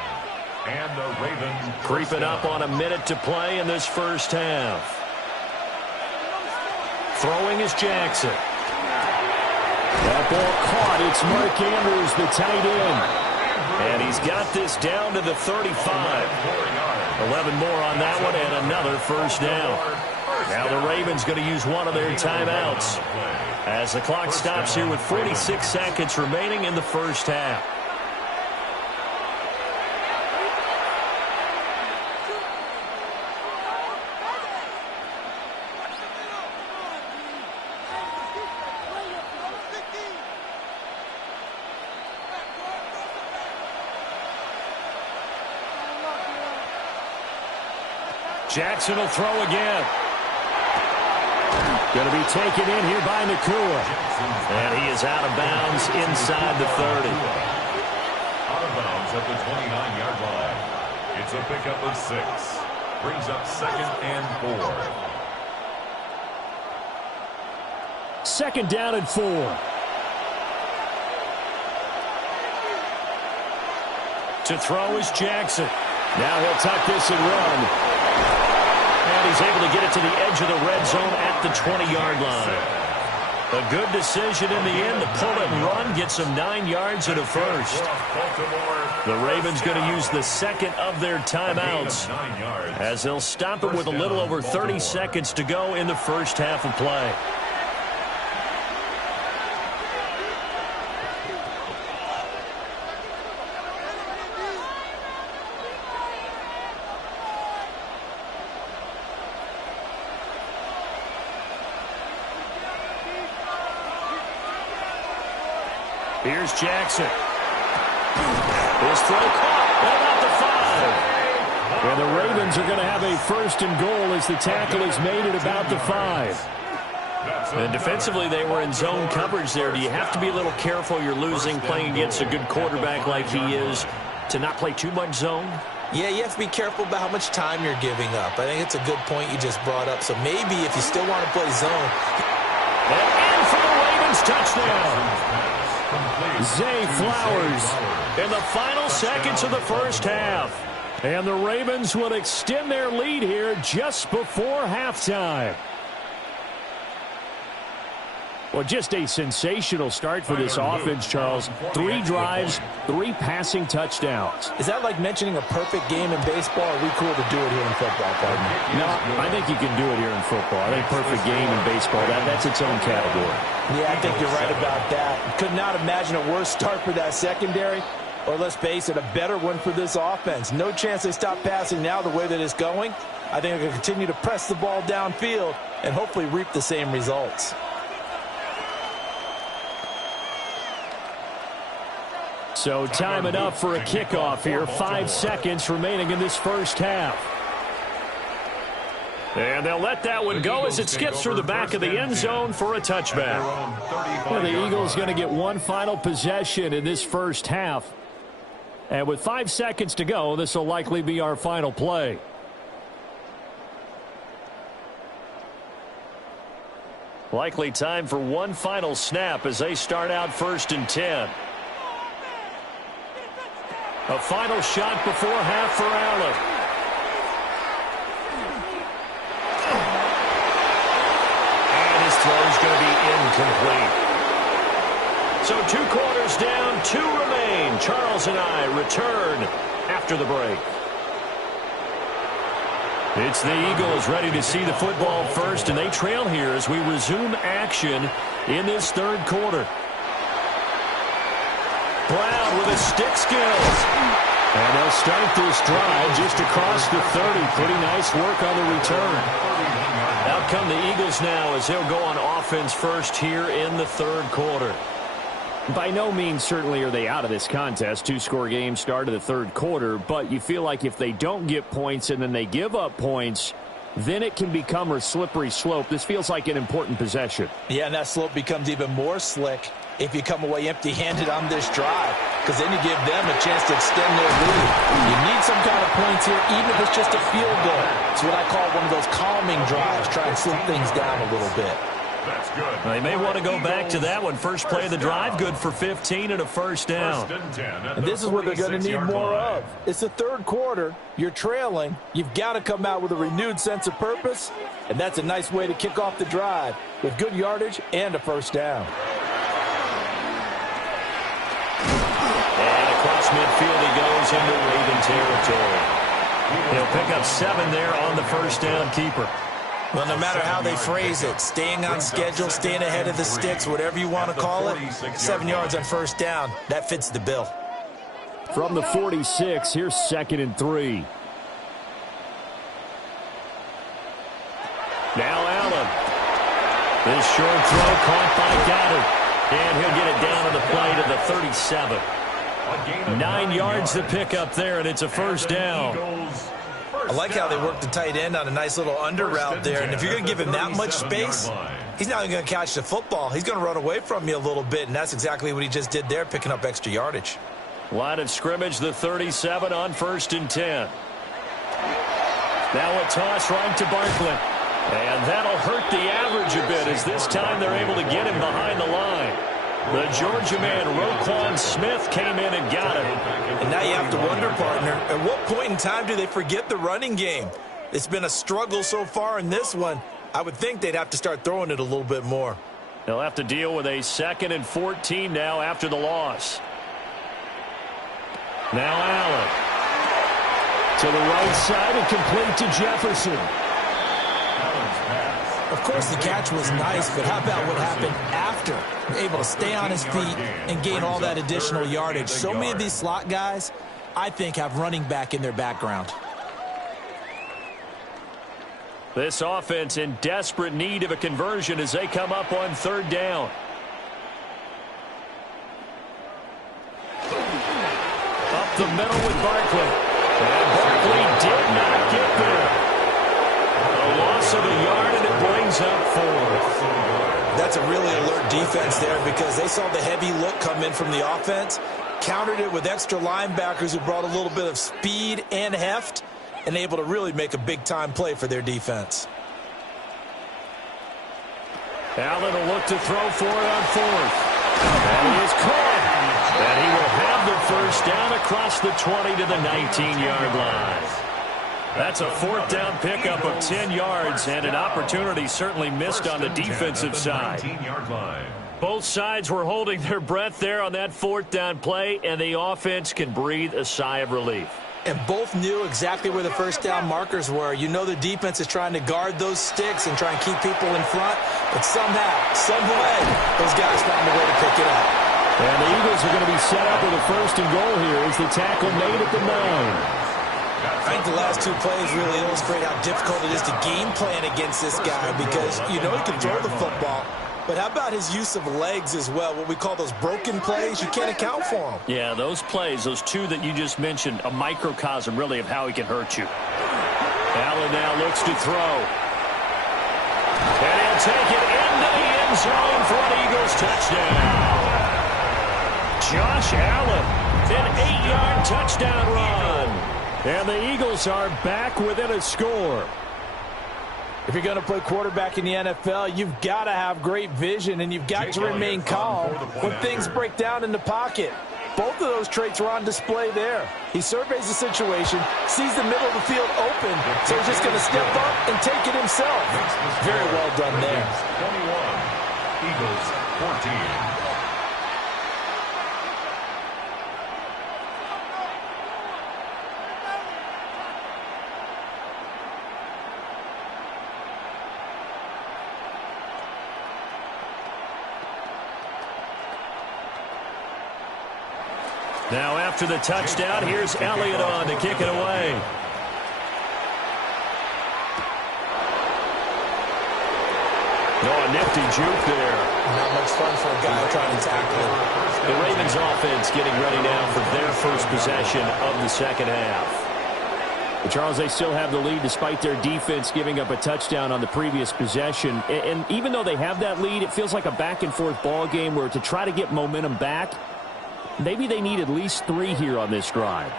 And the Raven creeping up on a minute to play in this first half. Throwing is Jackson. That ball caught. It's Mark Andrews, the tight end. And he's got this down to the 35. 11 more on that one and another first down. Now the Ravens going to use one of their timeouts as the clock stops here with 46 seconds remaining in the first half. Jackson will throw again. Going to be taken in here by Nakua. And he is out of bounds inside the 30. Out of bounds at the 29-yard line. It's a pickup of 6. Brings up 2nd and 4. 2nd down and 4. To throw is Jackson. Now he'll tuck this and run. And he's able to get it to the edge of the red zone at the 20-yard line. A good decision in the end to pull it and run, get some 9 yards and a first. The Ravens going to use the second of their timeouts as they'll stop it with a little over 30 seconds to go in the first half of play. Here's Jackson. His throw caught at about the 5. And the Ravens are going to have a 1st and goal as the tackle is made at about the 5. And defensively, they were in zone coverage there. Do you have to be a little careful? You're losing, playing against a good quarterback like he is, to not play too much zone? Yeah, you have to be careful about how much time you're giving up. I think it's a good point you just brought up. So maybe if you still want to play zone. And in for the Ravens touchdown. Zay Flowers in the final seconds of the first half. And the Ravens will extend their lead here just before halftime. Well, just a sensational start for this offense, Charles. 3 drives, 3 passing touchdowns. Is that like mentioning a perfect game in baseball? Or are we cool to do it here in football, partner? No, I think you can do it here in football. I think perfect game in baseball, that's its own category. Yeah, I think you're right about that. Could not imagine a worse start for that secondary. Or let's face it, a better one for this offense. No chance they stop passing now the way that it's going. I think they're going to continue to press the ball downfield and hopefully reap the same results. So time enough for a kickoff here. 5 seconds remaining in this first half. And they'll let that one go as it skips through the back of the end zone for a touchback. Well, the Eagles going to get one final possession in this first half. And with 5 seconds to go, this will likely be our final play. Likely time for one final snap as they start out 1st and 10. A final shot before half for Allen. And his throw is going to be incomplete. So 2 quarters down, 2 remain. Charles and I return after the break. It's the Eagles ready to see the football first, and they trail here as we resume action in this 3rd quarter. Brown with his stick skills. And they'll start this drive just across the 30. Pretty nice work on the return. Out come the Eagles now as they'll go on offense first here in the 3rd quarter. By no means certainly are they out of this contest. 2-score game start of the 3rd quarter. But you feel like if they don't get points and then they give up points, then it can become a slippery slope. This feels like an important possession. Yeah, and that slope becomes even more slick if you come away empty-handed on this drive, because then you give them a chance to extend their lead. You need some kind of points here, even if it's just a field goal. It's what I call one of those calming drives, try and slow things down a little bit. That's good. They may want to go back to that one. First play of the drive, good for 15 and a first down. And this is what they're going to need more of. It's the 3rd quarter. You're trailing. You've got to come out with a renewed sense of purpose, and that's a nice way to kick off the drive with good yardage and a first down. And across midfield he goes into Raven territory. He'll pick up 7 there on the first down keeper. Well, no matter how they phrase it, staying on schedule, staying ahead of the sticks, whatever you want to call it, 7 yards on first down, that fits the bill. From the 46, here's 2nd and 3. Now Allen. This short throw caught by Goddard. And he'll get it down on the play to the 37. 9 yards to pick up there, and it's a first down. I like how they work the tight end on a nice little under route there. And if you're going to give him that much space, he's not even going to catch the football. He's going to run away from you a little bit, and that's exactly what he just did there, picking up extra yardage. Line of scrimmage, the 37 on 1st and 10. Now a toss right to Barkley. And that'll hurt the average a bit as this time they're able to get him behind the line. The Georgia man, Roquan Smith, came in and got him. And now you have to wonder, partner, at what point in time do they forget the running game? It's been a struggle so far in this one. I would think they'd have to start throwing it a little bit more. They'll have to deal with a 2nd and 14 now after the loss. Now Allen. To the right side and complete to Jefferson. Of course, the catch was nice, but how about what happened after? Able to stay on his feet and gain all that additional yardage. So many of these slot guys, I think, have running back in their background. This offense in desperate need of a conversion as they come up on 3rd down. Up the middle with Barkley. And Barkley did not get there. A loss of a yard, and it brings up 4. That's a really alert defense there because they saw the heavy look come in from the offense, countered it with extra linebackers who brought a little bit of speed and heft, and able to really make a big-time play for their defense. Allen will look to throw for it on 4th. And he is caught. And he will have the first down across the 20 to the 19-yard line. That's a fourth down pickup of 10 yards and an opportunity certainly missed on the defensive side. Both sides were holding their breath there on that fourth down play, and the offense can breathe a sigh of relief. And both knew exactly where the first down markers were. You know the defense is trying to guard those sticks and try and keep people in front, but somehow, some way, those guys found a way to pick it up. And the Eagles are going to be set up with a first and goal here as the tackle made at the 9. I think the last two plays really illustrate how difficult it is to game plan against this guy because you know he can throw the football, but how about his use of legs as well, what we call those broken plays? You can't account for them. Yeah, those plays, those two that you just mentioned, a microcosm really of how he can hurt you. Allen now looks to throw. And he'll take it into the end zone for an Eagles touchdown. Josh Allen, an 8-yard touchdown run. And the Eagles are back within a score. If you're going to play quarterback in the NFL, you've got to have great vision, and you've got to remain calm when things break down in the pocket. Both of those traits are on display there. He surveys the situation, sees the middle of the field open, so he's just going to step up and take it himself. Very well done there. 21, Eagles 14. Now after the touchdown, here's Elliott on to kick it away. Oh, a nifty juke there. Not much fun for a guy trying to tackle it. The Ravens offense getting ready now for their first possession of the second half. But Charles, they still have the lead despite their defense giving up a touchdown on the previous possession. And even though they have that lead, it feels like a back-and-forth ball game where to try to get momentum back, maybe they need at least 3 here on this drive.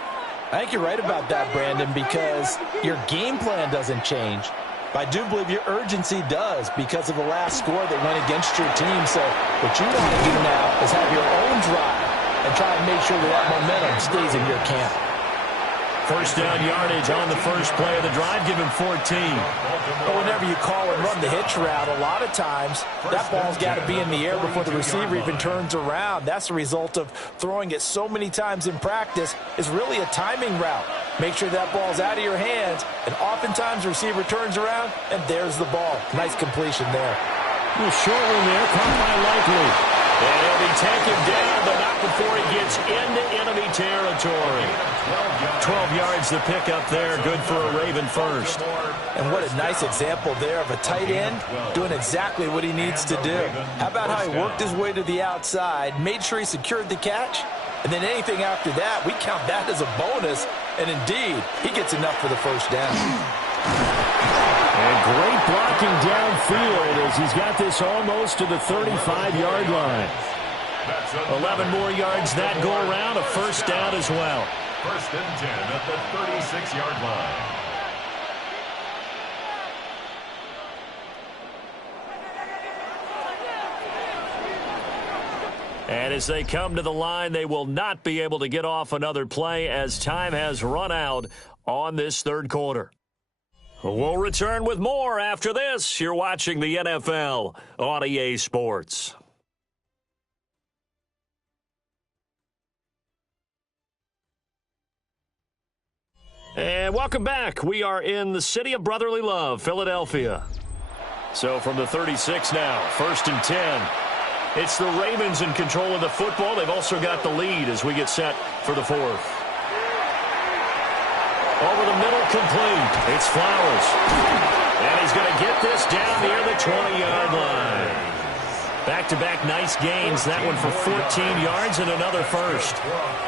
I think you're right about that, Brandon, because your game plan doesn't change. But I do believe your urgency does because of the last score that went against your team. So what you want to do now is have your own drive and try and make sure that that momentum stays in your camp. First down yardage on the first play of the drive. Give him 14. Well, whenever you call and run the hitch route, a lot of times that ball's got to be in the air before the receiver even turns around. That's the result of throwing it so many times in practice is really a timing route. Make sure that ball's out of your hands, and oftentimes the receiver turns around, and there's the ball. Nice completion there. A little short one there, caught by Likely. And he'll be taken down, but not before he gets into enemy territory. 12 yards to pick up there. Good for a Raven first. And what a nice example there of a tight end doing exactly what he needs to do. How about how he worked his way to the outside, made sure he secured the catch, and then anything after that, we count that as a bonus. And indeed, he gets enough for the first down. And great blocking downfield as he's got this almost to the 35-yard line. 11 more yards that go around, a first down as well. First and 10 at the 36-yard line. And as they come to the line, they will not be able to get off another play as time has run out on this third quarter. We'll return with more after this. You're watching the NFL on EA Sports. And welcome back. We are in the city of brotherly love, Philadelphia. So from the 36 now, first and 10. It's the Ravens in control of the football. They've also got the lead as we get set for the fourth. Over the middle, complete. It's Flowers. And he's going to get this down near the 20-yard line. Back-to-back nice gains. That one for 14 yards and another first.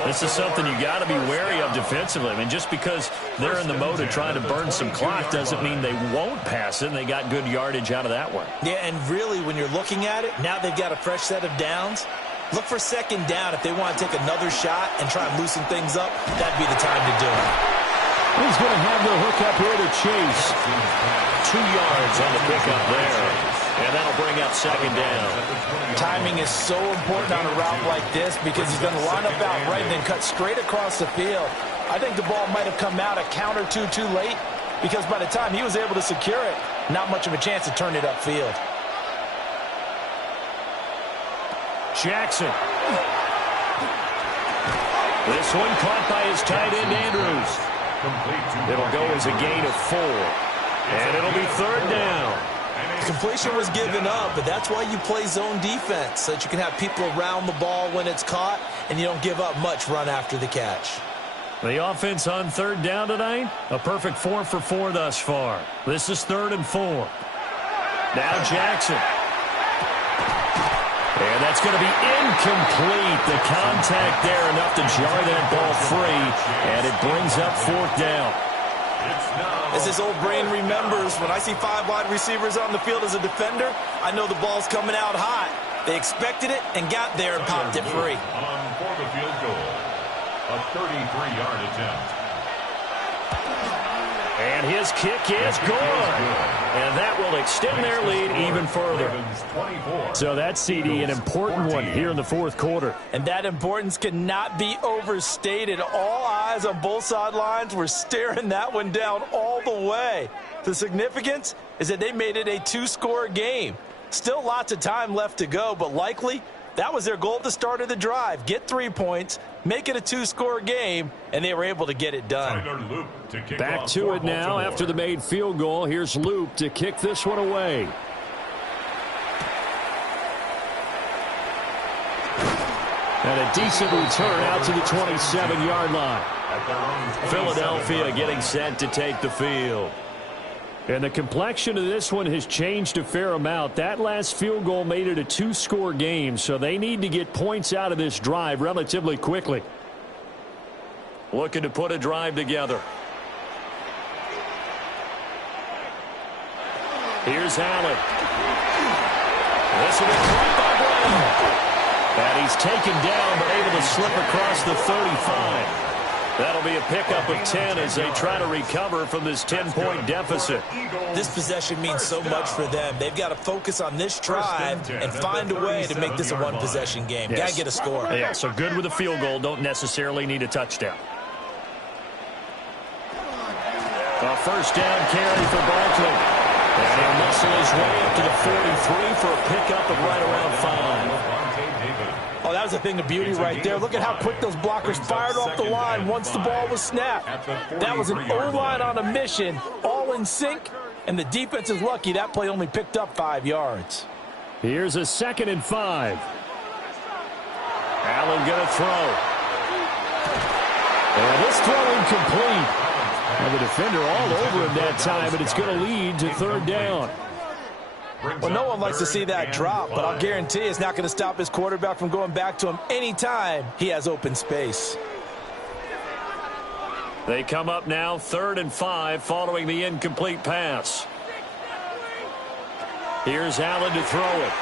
This is something you got to be wary of defensively. I mean, just because they're in the mode of trying to burn some clock doesn't mean they won't pass it, and they got good yardage out of that one. Yeah, and really, when you're looking at it, now they've got a fresh set of downs. Look for second down if they want to take another shot and try and loosen things up. That'd be the time to do it. He's going to have the hook up here to Chase. 2 yards on the pickup there. And that'll bring up second down. Timing is so important on a route like this because he's going to line up out right and then cut straight across the field. I think the ball might have come out a count or two too late, because by the time he was able to secure it, not much of a chance to turn it upfield. Jackson. This one caught by his tight end, Andrews. It'll go as a gain of 4. And it'll be 3rd down. Completion was given up, but that's why you play zone defense, so that you can have people around the ball when it's caught, and you don't give up much run after the catch. The offense on 3rd down tonight, a perfect 4 for 4 thus far. This is 3rd and 4. Now Jackson. And that's going to be incomplete. The contact there enough to jar that ball free, and it brings up 4th down. As his old brain remembers, when I see 5 wide receivers on the field as a defender, I know the ball's coming out hot. They expected it and got there and popped it free. On for the field goal. A 33-yard attempt. And his kick is good. And that will extend their lead even further. So that's, CD, an important one here in the 4th quarter. And that importance cannot be overstated. All eyes on both sidelines were staring that one down all the way. The significance is that they made it a 2-score game. Still lots of time left to go, but likely that was their goal at the start of the drive. Get 3 points, make it a 2-score game, and they were able to get it done. Back to it now after the made field goal. Here's Loop to kick this one away. And a decent return out to the 27-yard line. Philadelphia getting set to take the field. And the complexion of this one has changed a fair amount. That last field goal made it a 2-score game, so they need to get points out of this drive relatively quickly. Looking to put a drive together. Here's Allen. This will be caught by Brown. And he's taken down but able to slip across the 35. That'll be a pickup of 10 as they try to recover from this 10-point deficit. This possession means so much for them. They've got to focus on this drive and find a way to make this a one-possession game. Yes. Got to get a score. Yeah, so good with a field goal. Don't necessarily need a touchdown. A 1st down carry for Barkley. And he'll muscle his way up to the 43 for a pickup of right around 5. Oh, that was a thing of beauty right there. Look at how quick those blockers fired off the line once the ball was snapped. That was an O-line on a mission, all in sync, and the defense is lucky that play only picked up 5 yards. Here's a 2nd and 5. Allen going to throw. And this throw incomplete. And the defender all over him that time, but it's going to lead to 3rd down. Well, no one likes to see that drop, but I'll guarantee it's not going to stop his quarterback from going back to him anytime he has open space. They come up now 3rd and 5 following the incomplete pass. Here's Allen to throw it.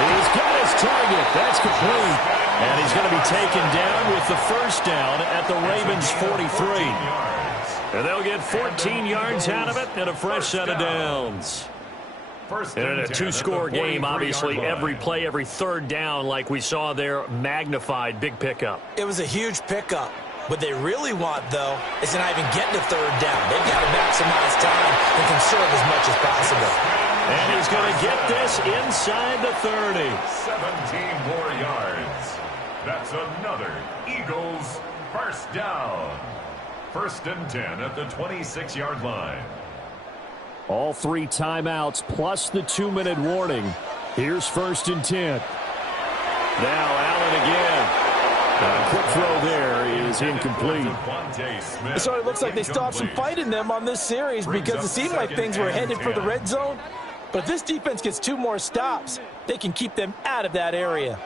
He's got his target. That's complete. And he's going to be taken down with the 1st down at the Ravens' 43. And they'll get 14 yards out of it and a fresh set of downs. And in a 2-score game, obviously, every play, every 3rd down, like we saw there, magnified, big pickup. It was a huge pickup. What they really want, though, is to not even get to 3rd down. They've got to maximize time and conserve as much as possible. And he's going to get this inside the 30. 17 more yards. That's another Eagles 1st down. 1st and 10 at the 26-yard line. All 3 timeouts plus the 2-minute warning. Here's 1st and 10. Now Allen again. A quick throw there is incomplete. So it looks like they stopped some fight in them on this series because it seemed like things were headed for the red zone. But if this defense gets 2 more stops, they can keep them out of that area.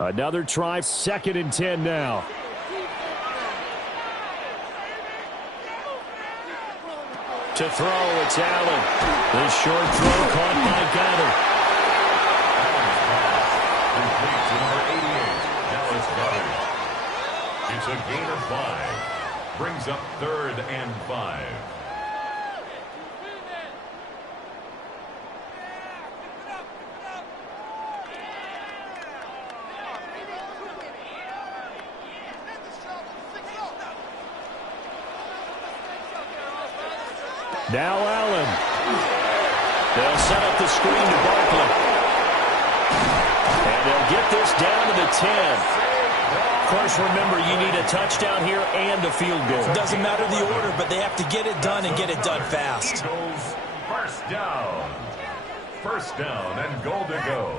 Another try, 2nd and 10 now. To throw, it's Allen. This short throw caught by Goddard. Complete to number 88, Dallas Goedert. It's a gain of 5. Brings up 3rd and 5. Now Allen. They'll set up the screen to Barkley. And they'll get this down to the 10. Of course, remember, you need a touchdown here and a field goal. Doesn't matter the order, but they have to get it done and get it done fast. Eagles, first down. First down and goal to go.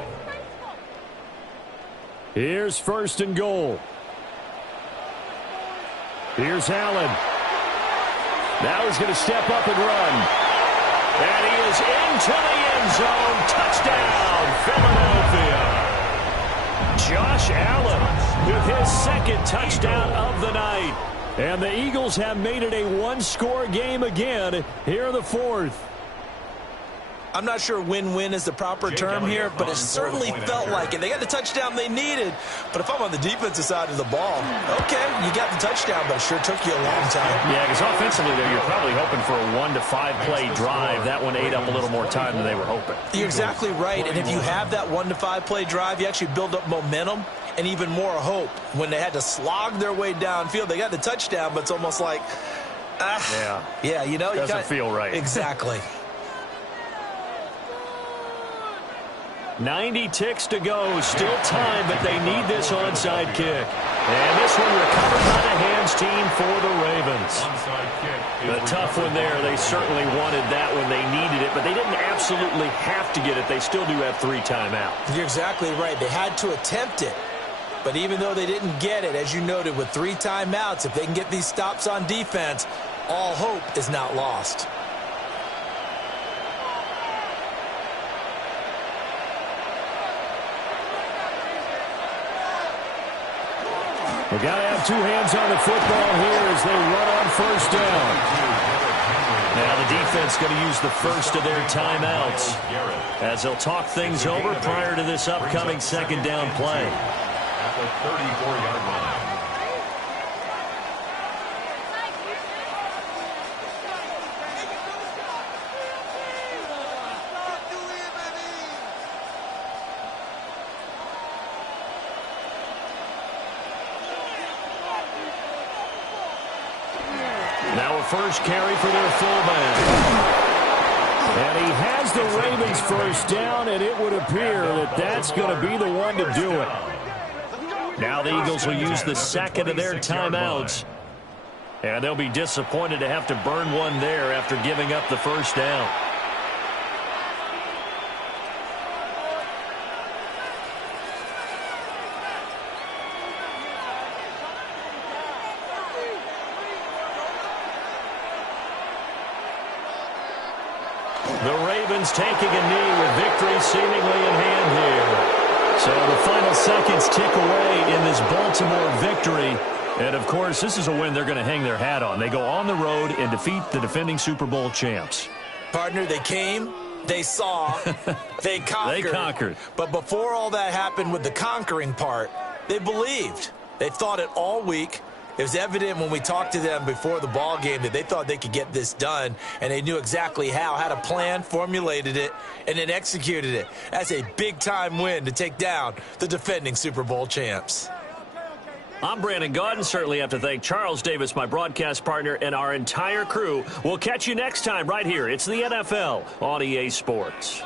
Here's first and goal. Here's Allen. Now he's going to step up and run. And he is into the end zone. Touchdown, Philadelphia. Josh Allen with his second touchdown of the night. And the Eagles have made it a one-score game again here in the fourth. I'm not sure win-win is the proper term here, but it certainly felt like it. They got the touchdown they needed, but if I'm on the defensive side of the ball, okay, you got the touchdown, but it sure took you a long time. Yeah, because offensively, though, you're probably hoping for a 1 to 5 play drive. That one ate up a little more time than they were hoping. You're exactly right, and if you have that 1 to 5 play drive, you actually build up momentum and even more hope. When they had to slog their way downfield, they got the touchdown, but it's almost like, yeah, you know, doesn't feel right. Exactly. 90 ticks to go. Still time, but they need this onside kick. And this one recovered by the hands team for the Ravens. The tough one there. They certainly wanted that when they needed it, but they didn't absolutely have to get it. They still do have 3 timeouts. You're exactly right. They had to attempt it. But even though they didn't get it, as you noted, with 3 timeouts, if they can get these stops on defense, all hope is not lost. They got to have 2 hands on the football here as they run on first down. Now the defense going to use the first of their timeouts as they'll talk things over prior to this upcoming second down play. At the 34-yard line. Now a first carry for their fullback. And he has the Ravens first down, and it would appear that that's going to be the one to do it. Now the Eagles will use the second of their timeouts. And they'll be disappointed to have to burn one there after giving up the first down. The Ravens taking a knee with victory seemingly in hand here. So the final seconds tick away in this Baltimore victory. And, of course, this is a win they're going to hang their hat on. They go on the road and defeat the defending Super Bowl champs. Partner, they came, they saw, they conquered. They conquered. But before all that happened with the conquering part, they believed. They thought it all week. It was evident when we talked to them before the ball game that they thought they could get this done, and they knew exactly how, had a plan, formulated it, and then executed it. That's a big-time win to take down the defending Super Bowl champs. I'm Brandon Gaudin. Certainly have to thank Charles Davis, my broadcast partner, and our entire crew. We'll catch you next time right here. It's the NFL on EA Sports.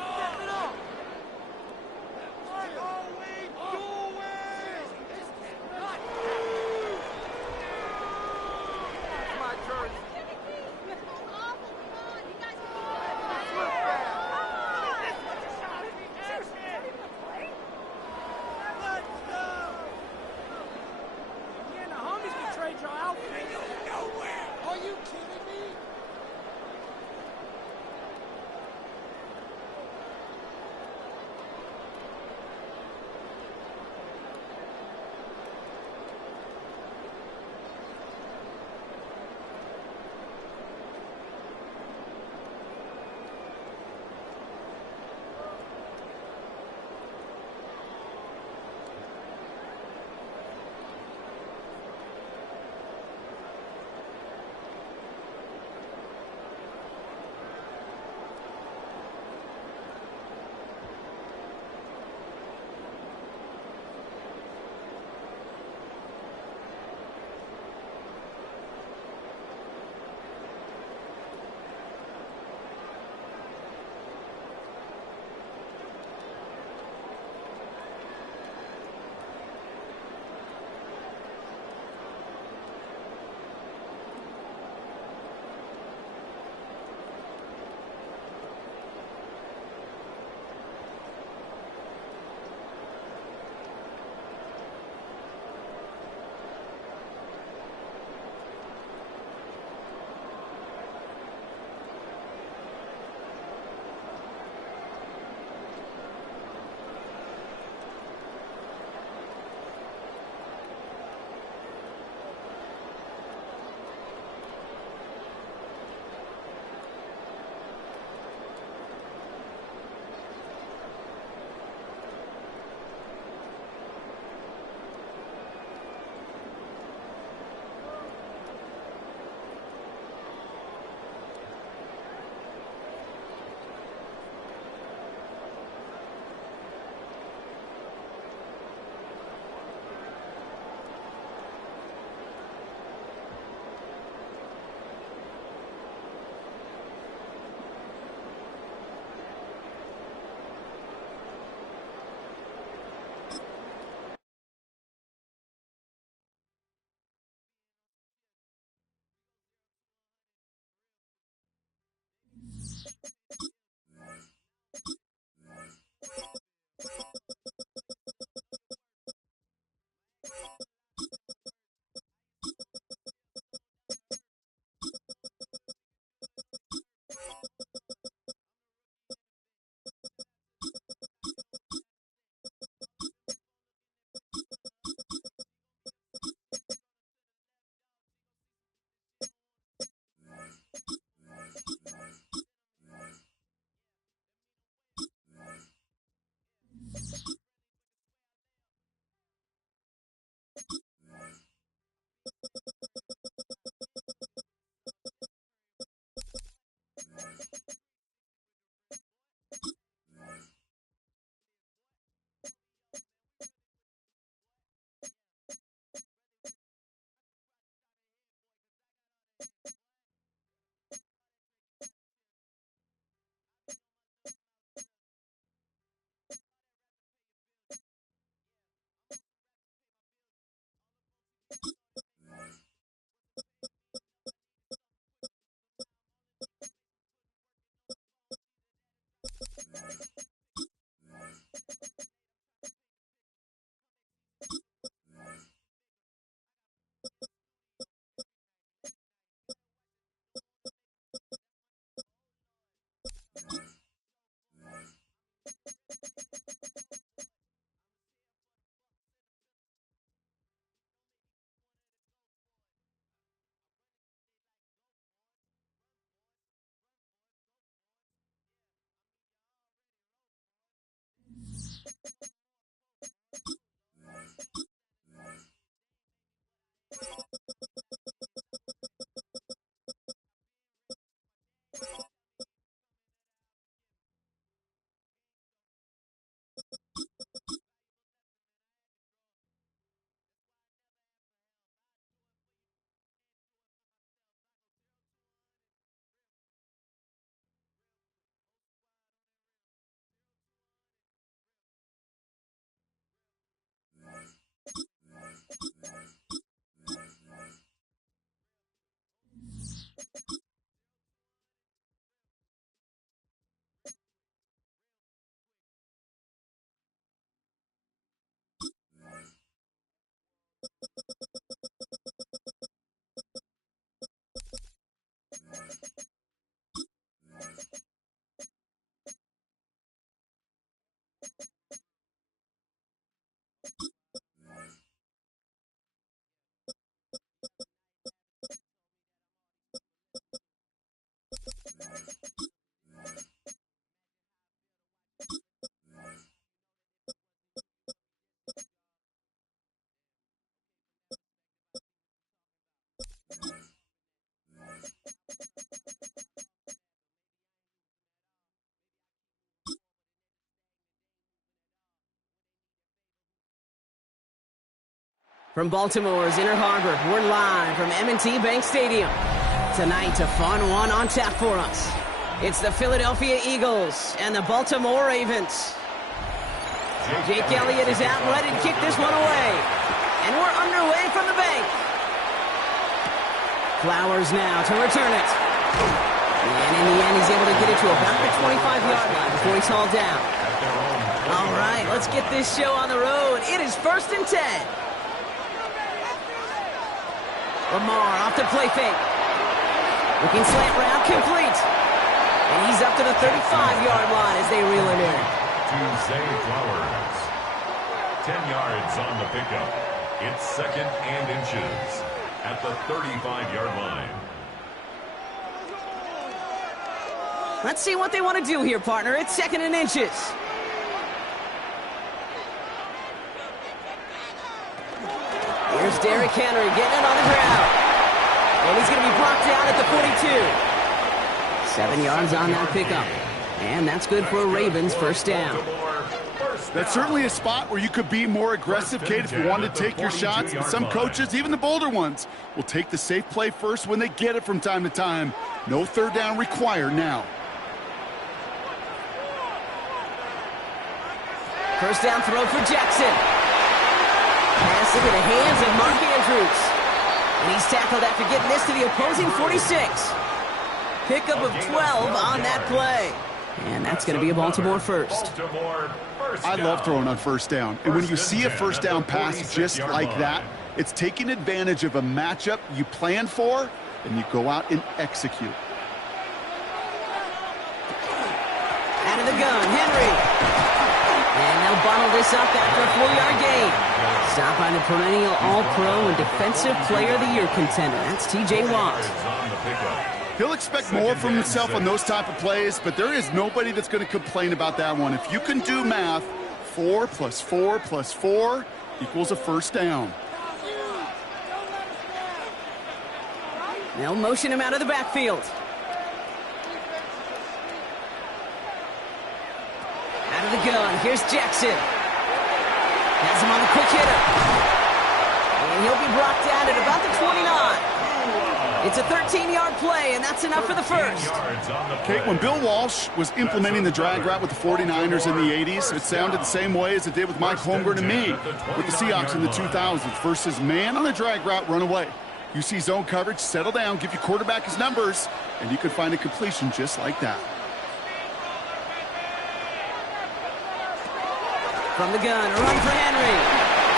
From Baltimore's Inner Harbor, we're live from M&T Bank Stadium. Tonight, a fun one on tap for us. It's the Philadelphia Eagles and the Baltimore Ravens. Jake Elliott is out ready to kick this one away. And we're underway from the bank. Flowers now to return it. And in the end, he's able to get it to about the 25-yard line before he's hauled down. All right, let's get this show on the road. It is 1st and 10. Lamar off the play fake. Looking slant route, complete. And he's up to the 35-yard line as they reel it in. To Zay Flowers. 10 yards on the pickup. It's 2nd and inches at the 35-yard line. Let's see what they want to do here, partner. It's 2nd and inches. Here's Derrick Henry getting it on the ground. And he's going to be brought down at the 42. 7 yards on that pickup. And that's good for a Ravens first down. That's certainly a spot where you could be more aggressive, Kate, if you wanted to take your shots. But some coaches, even the bolder ones, will take the safe play first when they get it from time to time. No 3rd down required now. First down throw for Jackson. Pass into the hands of Mark Andrews. And he's tackled after getting this to the opposing 46. Pickup of 12 on that play. And that's going to be a Baltimore first. I love throwing on 1st down. And when you see a 1st down pass just like that, it's taking advantage of a matchup you plan for, and you go out and execute. Out of the gun, Henry. And they'll bottle this up after a 4-yard gain. Stopped by the perennial All-Pro and Defensive Player of the Year contender. That's T.J. Watt. He'll expect more from himself on those type of plays, but there is nobody that's going to complain about that one. If you can do math, 4 plus 4 plus 4 equals a 1st down. They'll motion him out of the backfield. Out of the gun, here's Jackson. Has him on the quick hitter. And he'll be brought down at about the 29. It's a 13-yard play, and that's enough for the first. Okay, when Bill Walsh was implementing the drag route with the 49ers in the 80s, it sounded the same way as it did with Mike Holmgren and me with the Seahawks in the 2000s versus man on a drag route, run away. You see zone coverage, settle down, give your quarterback his numbers, and you can find a completion just like that. From the gun, a run for Henry.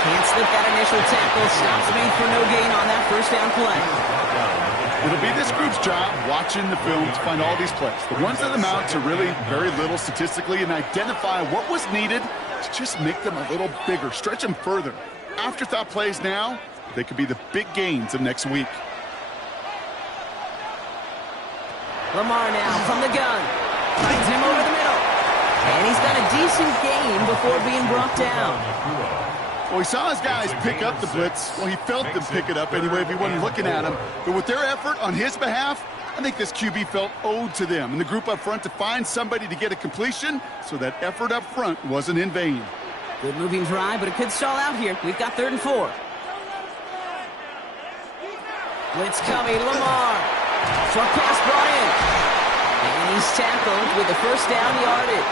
Can't slip that initial tackle. Stops me for no gain on that first down play. It'll be this group's job watching the film to find all these plays. The ones that amount to really very little statistically and identify what was needed to just make them a little bigger, stretch them further. Afterthought plays now, they could be the big gains of next week. Lamar now from the gun. Finds him over the middle. And he's got a decent gain before being brought down. Well, he saw his guys pick up the blitz. Well, he felt them pick it up anyway if he wasn't looking at him. But with their effort on his behalf, I think this QB felt owed to them and the group up front to find somebody to get a completion, so that effort up front wasn't in vain. Good moving drive, but it could stall out here. We've got 3rd and 4. Blitz coming, Lamar. Short pass brought in. And he's tackled with the first down yardage.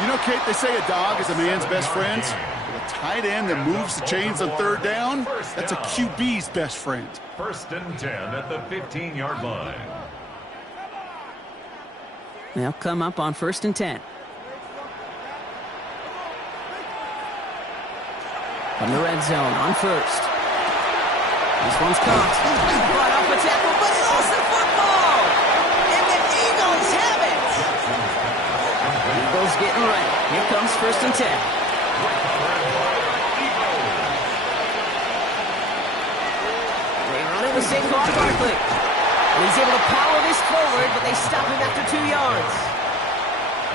You know, Kate, they say a dog is a man's best friend. A tight end that moves the chains on 3rd down, that's a QB's best friend. 1st and 10 at the 15-yard line. They'll come up on 1st and 10. From the red zone on 1st. This one's caught. Brought off a tackle, but he lost the football! And the Eagles have it! Eagles getting ready. Here comes 1st and 10. The Saquon Barkley. And he's able to power this forward, but they stop him after 2 yards.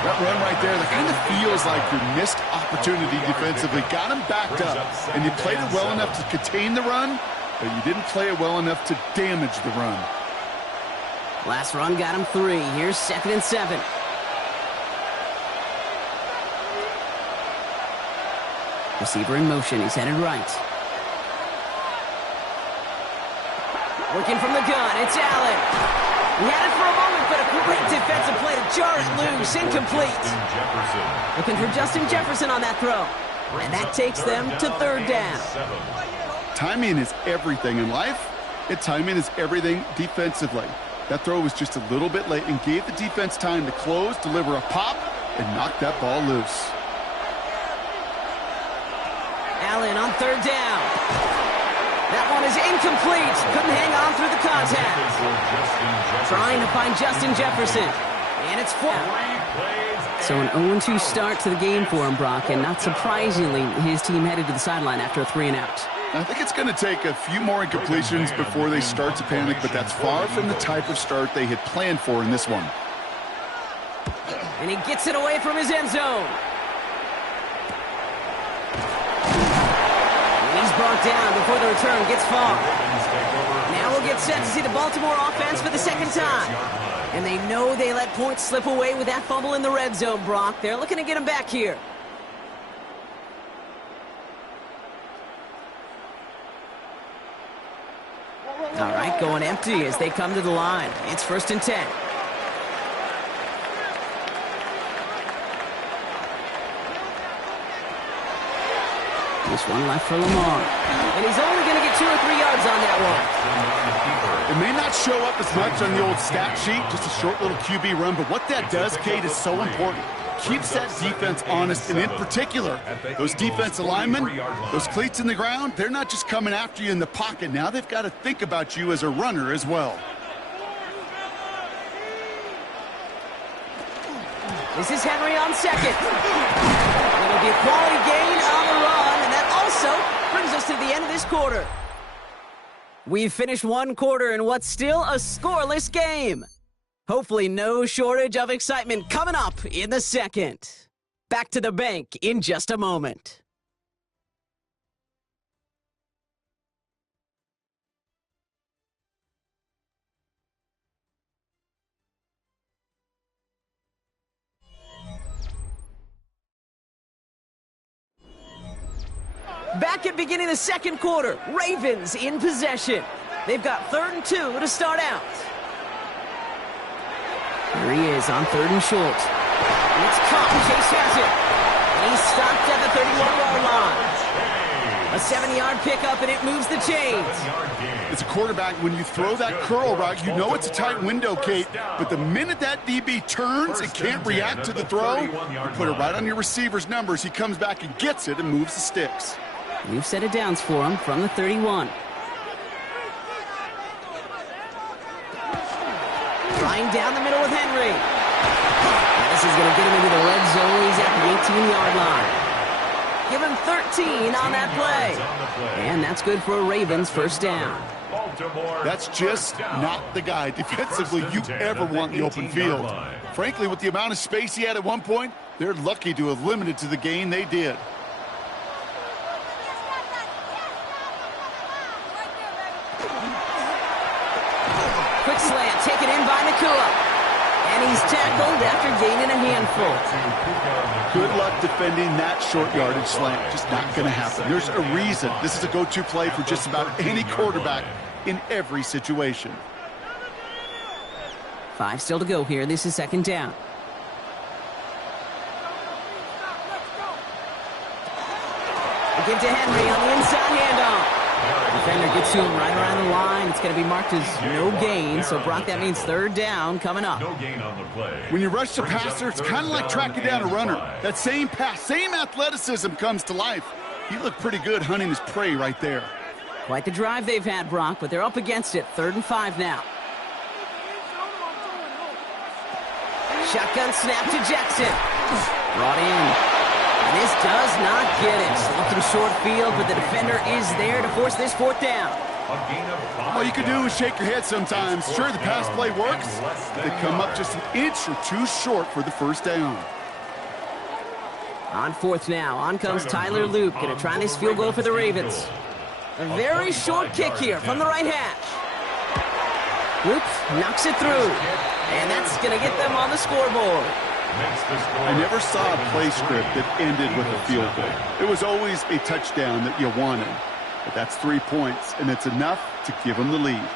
That run right there, that kind of feels like your missed opportunity defensively. Got him backed up, and you played it well enough to contain the run, but you didn't play it well enough to damage the run. Last run got him 3. Here's 2nd and 7. Receiver in motion. He's headed right. Working from the gun, it's Allen. He had it for a moment, but a great defensive play to jar it loose, incomplete. Looking for Justin Jefferson on that throw. And that takes them to 3rd down. Timing is everything in life, and timing is everything defensively. That throw was just a little bit late and gave the defense time to close, deliver a pop, and knock that ball loose. Allen on 3rd down. That one is incomplete. Couldn't hang on through the contact. Trying to find Justin Jefferson. And it's 4. So an 0-2 start to the game for him, Brock. And not surprisingly, his team headed to the sideline after a 3-and-out. I think it's going to take a few more incompletions before they start to panic, but that's far from the type of start they had planned for in this one. And he gets it away from his end zone. Brought down before the return gets far. Now we'll get set to see the Baltimore offense for the 2nd time. And they know they let points slip away with that fumble in the red zone, Brock. They're looking to get him back here. All right, going empty as they come to the line. It's 1st and 10. Just one left for Lamar. And he's only going to get 2 or 3 yards on that one. It may not show up as much on the old stat sheet, just a short little QB run, but what that does, Kate, is so important. Keeps that defense honest, and in particular, those defensive linemen, those cleats in the ground, they're not just coming after you in the pocket. Now they've got to think about you as a runner as well. This is Henry on 2nd. It'll be a quality gain on the run, and that also brings us to the end of this quarter. We've finished one quarter in what's still a scoreless game. Hopefully no shortage of excitement coming up in the second. Back to the bank in just a moment. Back at beginning of the second quarter, Ravens in possession. They've got 3rd and 2 to start out. Here he is on 3rd and short. It's caught. Chase has it. And he's stopped at the 31-yard line. A 7-yard pickup, and it moves the chains. As a quarterback, when you throw that curl route, you know it's a tight window, Kate. But the minute that DB turns and can't react to the throw, you put it right on your receiver's numbers. He comes back and gets it and moves the sticks. New set of downs for him from the 31. Trying down the middle with Henry. And this is going to get him into the red zone. He's at the 18-yard line. Give him 13 on that play. And that's good for a Ravens first down. That's just not the guy defensively you ever want in the open field. Frankly, with the amount of space he had at one point, they're lucky to have limited to the gain they did. Quick slant taken in by Nacua. And he's tackled after gaining a handful. Good luck defending that short yardage slant. Just not going to happen. There's a reason. This is a go-to play for just about any quarterback in every situation. 5 still to go here. This is 2nd down. They give to Henry on the inside handoff. Defender gets to him right around the line. It's going to be marked as no gain. So, Brock, that means 3rd down coming up. No gain on the play. When you rush the passer, it's kind of like tracking down a runner. That same pass, same athleticism comes to life. He looked pretty good hunting his prey right there. Quite the drive they've had, Brock, but they're up against it. 3rd and 5 now. Shotgun snap to Jackson. Brought in. And this does not get it. Looking short field, but the defender is there to force this 4th down. All you can do is shake your head sometimes. Sure, the pass play works, but they come up just an inch or two short for the 1st down. On 4th now, on comes Tyler Luke. Going to try this field goal for the Ravens. A very short kick here from the right hash. Luke knocks it through. And that's going to get them on the scoreboard. I never saw a play script that ended with a field goal. It was always a touchdown that you wanted. But that's 3 points, and it's enough to give them the lead.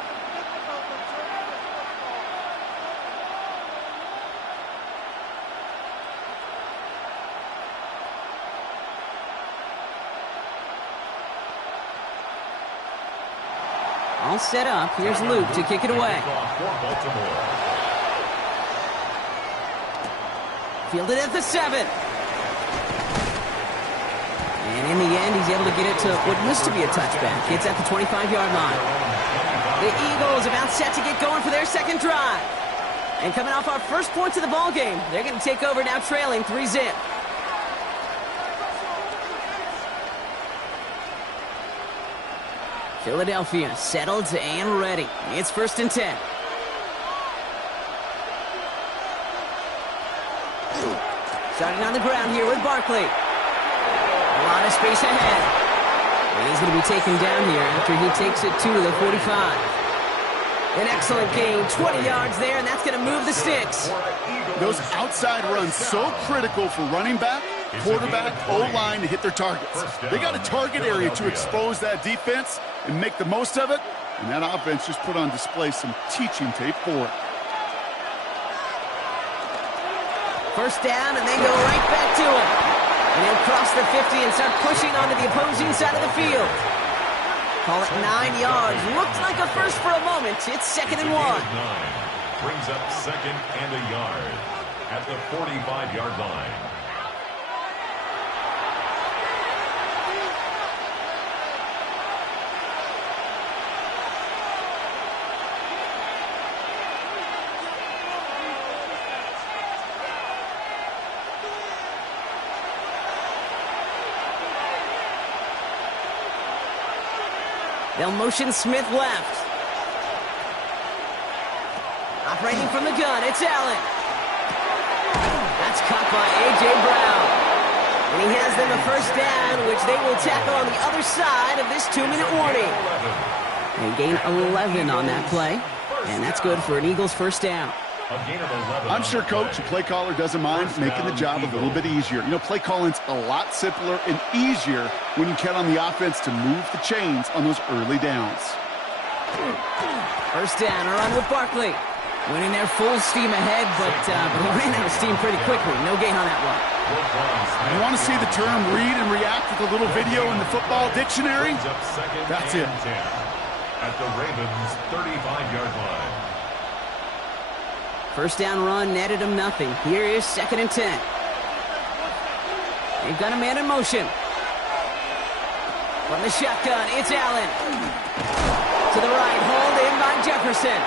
All set up. Here's Luke to kick it away. Fielded at the 7. And in the end, he's able to get it to what used to be a touchback. It's at the 25-yard line. The Eagles about set to get going for their 2nd drive. And coming off our first points of the ball game, they're going to take over now trailing 3-zip. Philadelphia settled and ready. It's 1st and 10. Starting on the ground here with Barkley. A lot of space ahead. And he's going to be taken down here after he takes it to the 45. An excellent gain, 20 yards there, and that's going to move the sticks. Those outside runs so critical for running back, quarterback, O-line to hit their targets. They got a target area to expose that defense and make the most of it, and that offense just put on display some teaching tape for it. 1st down, and they go right back to him. And he'll cross the 50 and start pushing onto the opposing side of the field. Call it 9 yards. Looked like a first for a moment. It's 2nd and 1. Brings up 2nd and a yard at the 45-yard line. They'll motion Smith left. Operating from the gun, it's Allen. That's caught by A.J. Brown. And he has them a 1st down, which they will tackle on the other side of this 2-minute warning. They gain 11 on that play, and that's good for an Eagles 1st down. I'm sure coach and play caller doesn't mind making the job a little bit easier. You know, play calling's a lot simpler and easier when you count on the offense to move the chains on those early downs. First down, a run with Barkley. Winning their full steam ahead, but he ran out of steam pretty quickly. No gain on that one. You want to see the term read and react with a little video in the football dictionary? That's it. At the Ravens' 35-yard line. First down run netted him nothing. Here is 2nd and 10. They've got a man in motion. From the shotgun, it's Allen. To the right, hauled in by Jefferson.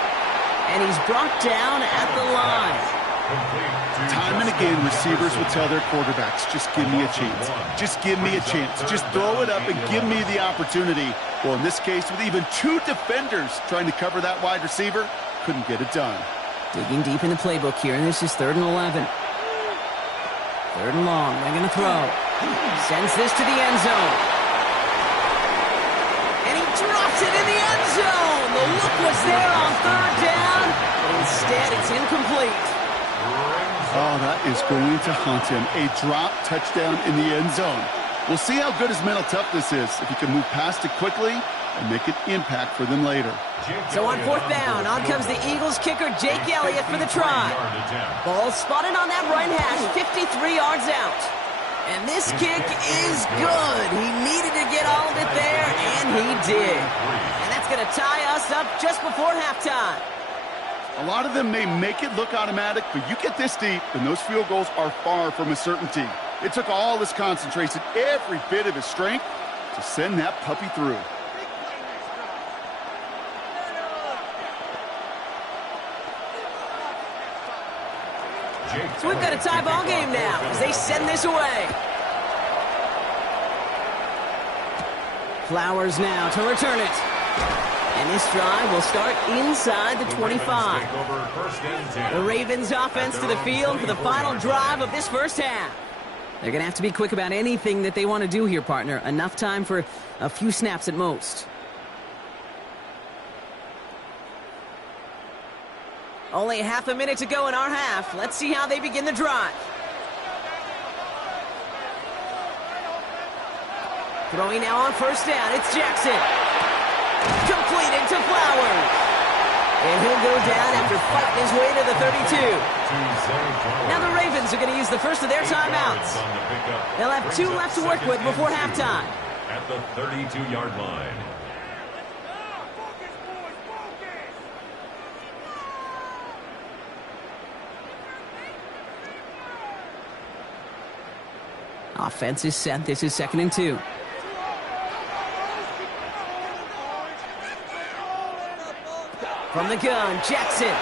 And he's brought down at the line. Time and again, receivers will tell their quarterbacks, just give me a chance. Just give me a chance. Just throw it up and give me the opportunity. Well, in this case, with even 2 defenders trying to cover that wide receiver, couldn't get it done. Digging deep in the playbook here, and this is 3rd and 11. 3rd and long, they're going to throw. Sends this to the end zone. And he drops it in the end zone. The look was there on 3rd down, but instead it's incomplete. Oh, that is going to haunt him. A drop touchdown in the end zone. We'll see how good his mental toughness is, if he can move past it quickly and make an impact for them later. So on 4th down, on comes the Eagles kicker, Jake Elliott, for the try. Ball spotted on that right hash, 53 yards out. And this kick is good. He needed to get all of it there, and he did. And that's going to tie us up just before halftime. A lot of them may make it look automatic, but you get this deep, and those field goals are far from a certainty. It took all his concentration, every bit of his strength, to send that puppy through. So we've got a tie ball game now as they send this away. Flowers now to return it. And this drive will start inside the 25. The Ravens offense to the field for the final drive of this first half. They're going to have to be quick about anything that they want to do here, partner. Enough time for a few snaps at most. Only half a minute to go in our half. Let's see how they begin the drive. Throwing now on first down, it's Jackson. Completed to Flowers. And he'll go down after fighting his way to the 32. Now the Ravens are going to use the first of their timeouts. They'll have 2 left to work with before halftime. At the 32-yard line. Offense is set. This is 2nd and 2. From the gun, Jackson.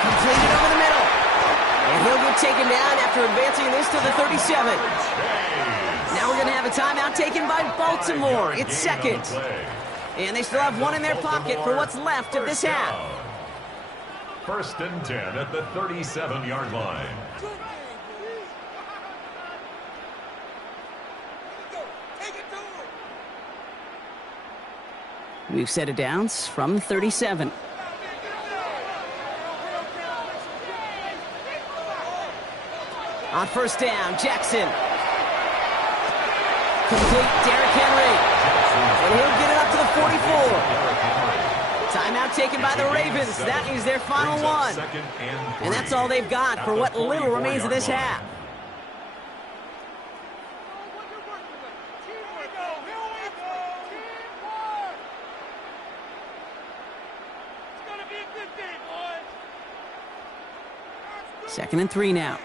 Completed over the middle. And he'll get taken down after advancing this to the 37. Now we're going to have a timeout taken by Baltimore. It's 2nd. And they still have 1 in their pocket for what's left of this half. 1st and 10 at the 37-yard line. We've set it down from 37. On first down, Jackson. Complete, Derrick Henry. And he'll get it up to the 44. Timeout taken by the Ravens. That is their final one. And that's all they've got for what little remains of this half. Second and 3 now.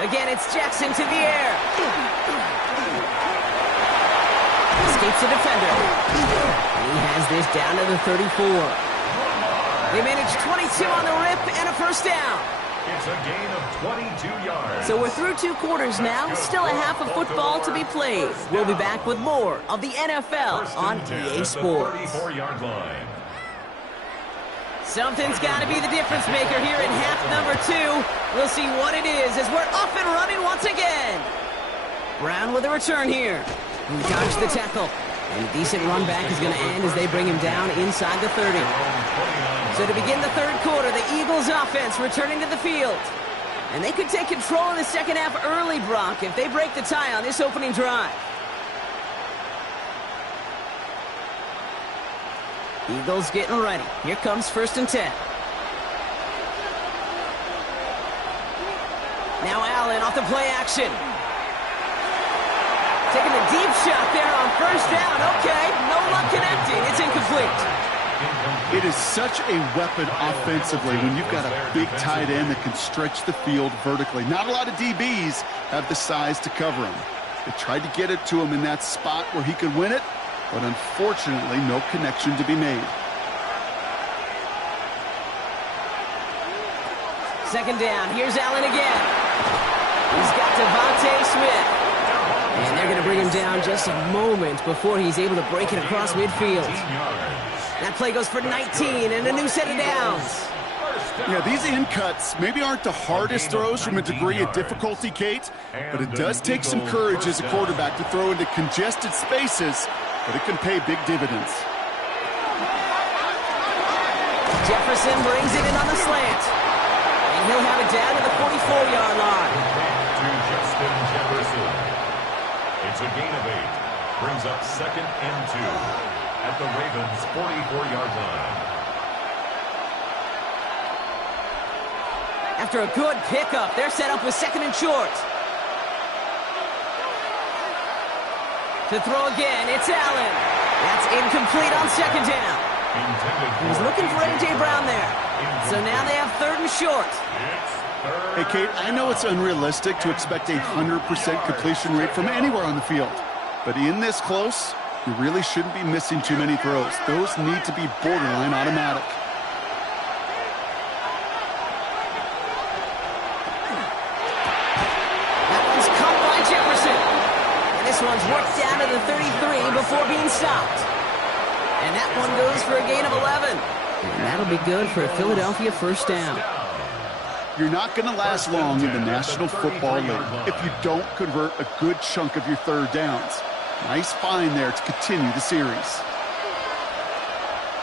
Again, it's Jackson to the air. Escapes the defender. And he has this down to the 34. They managed 22 on the rip and a first down. It's a gain of 22 yards. So we're through 2 quarters now. Still a half of football to be played. We'll be back with more of the NFL on EA Sports. 34-yard line. Something's got to be the difference maker here in half number 2. We'll see what it is as we're off and running once again. Brown with a return here. He dodged the tackle. And a decent run back is going to end as they bring him down inside the 30. So to begin the 3rd quarter, the Eagles offense returning to the field. And they could take control of the second half early, Brock, if they break the tie on this opening drive. Eagles getting ready. Here comes 1st and 10. Now Allen off the play action. Taking the deep shot there on 1st down. Okay, no luck connecting. It's incomplete. It is such a weapon offensively when you've got a big tight end that can stretch the field vertically. Not a lot of DBs have the size to cover him. They tried to get it to him in that spot where he could win it, but unfortunately, no connection to be made. 2nd down. Here's Allen again. He's got Devontae Smith. And they're going to bring him down just a moment before he's able to break it across midfield. That play goes for 19 and a new set of downs. Yeah, these in cuts maybe aren't the hardest throws from a degree of difficulty, Kate, but it does take some courage as a quarterback to throw into congested spaces, but it can pay big dividends. Jefferson brings it in on the slant. And he'll have it down to the 44-yard line. To Justin Jefferson. It's a gain of 8. Brings up 2nd and 2 at the Ravens' 44-yard line. After a good pickup, they're set up with 2nd and short. To throw again, it's Allen. That's incomplete on 2nd down. He's looking for A.J. Brown there. So now they have 3rd and short. Hey, Kate, I know it's unrealistic to expect a 100% completion rate from anywhere on the field. But in this close, you really shouldn't be missing too many throws. Those need to be borderline automatic. That one's caught by Jefferson. And this one's worked down to the 33 before being stopped. And that one goes for a gain of 11. And that'll be good for a Philadelphia 1st down. You're not going to last long in the National Football League if you don't convert a good chunk of your 3rd downs. Nice find there to continue the series.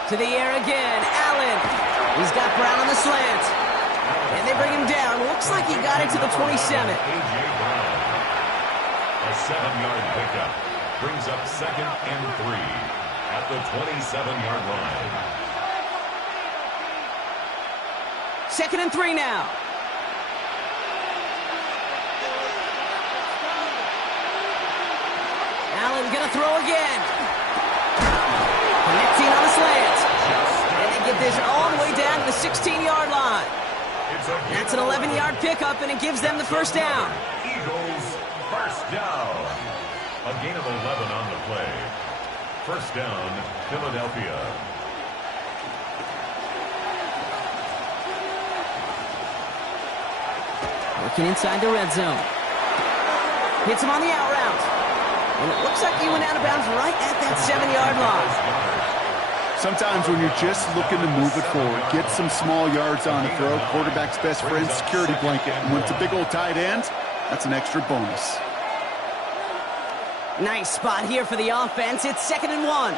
To the air again, Allen. He's got Brown on the slant. And they bring him down. Looks like he got it to the 27. A.J. Brown. A 7-yard pickup. Brings up 2nd and 3 at the 27-yard line. 2nd and 3 now. Allen gonna throw again. Connecting on the slant. And they get this all the way down to the 16-yard line. That's an 11-yard pickup, and it gives them the 1st down. Eagles 1st down. A gain of 11 on the play. 1st down, Philadelphia. Working inside the red zone. Hits him on the out route. And it looks like he went out of bounds right at that 7-yard line. Sometimes when you're just looking to move it forward, get some small yards on a throw, quarterback's best friend, security blanket. And when it's a big old tight end, that's an extra bonus. Nice spot here for the offense. It's 2nd and 1.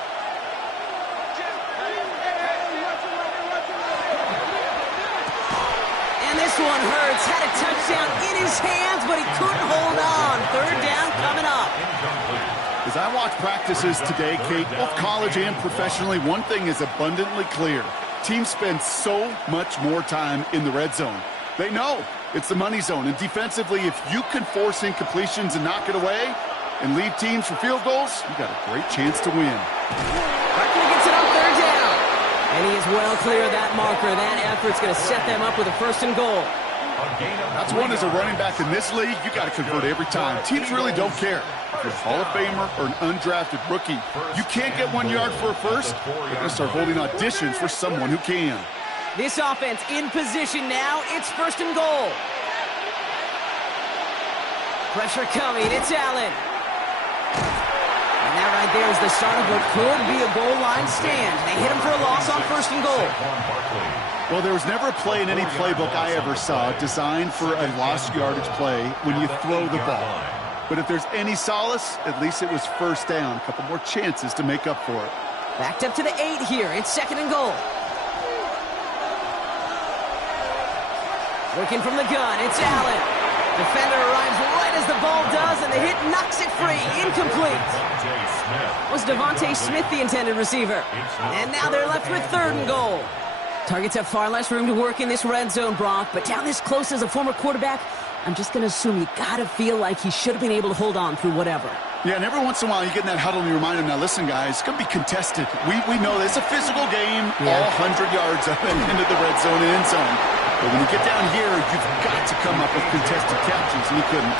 And this one hurts. Had a touchdown in his hands, but he couldn't hold on. 3rd down coming up. As I watch practices today, Kate, both college and professionally, one thing is abundantly clear. Teams spend so much more time in the red zone. They know it's the money zone. And defensively, if you can force incompletions and knock it away and leave teams for field goals, you got a great chance to win. Barkley gets it on 3rd down. And he is well clear of that marker. That effort's going to set them up with a 1st and goal. That's one as a running back in this league, you got to convert every time. Teams really don't care. If you're a Hall of Famer or an undrafted rookie, you can't get 1 yard for a first, they're going to start holding auditions for someone who can. This offense in position now. It's 1st and goal. Pressure coming. It's Allen. And that right there is the start of what could be a goal line stand. They hit him for a loss on 1st and goal. Well, there was never a play in any playbook I ever saw designed for a lost yardage play when you throw the ball. But if there's any solace, at least it was 1st down. A couple more chances to make up for it. Backed up to the 8 here. It's 2nd and goal. Working from the gun. It's Allen. Defender arrives right right as the ball does, and the hit knocks it free. Incomplete. Was Devontae Smith the intended receiver? And now they're left with 3rd and goal. Targets have far less room to work in this red zone, Brock, but down this close as a former quarterback, I'm just going to assume you got to feel like he should have been able to hold on through whatever. Yeah, and every once in a while you get in that huddle and you remind him, now listen, guys, it's going to be contested. We know it's a physical game, all 100 yards up and into the red zone and end zone. But when you get down here, you've got to come up with contested catches, and he couldn't.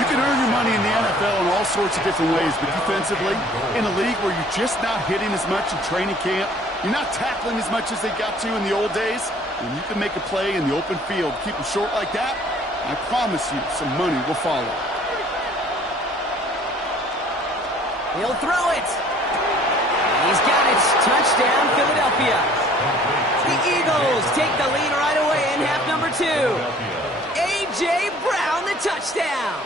You can earn your money in the NFL in all sorts of different ways, but defensively, in a league where you're just not hitting as much in training camp, you're not tackling as much as they got to in the old days, and you can make a play in the open field, keep them short like that, I promise you some money will follow. He'll throw it. He's got it. Touchdown, Philadelphia. The Eagles take the lead right away in half number 2. A.J. Brown, the touchdown.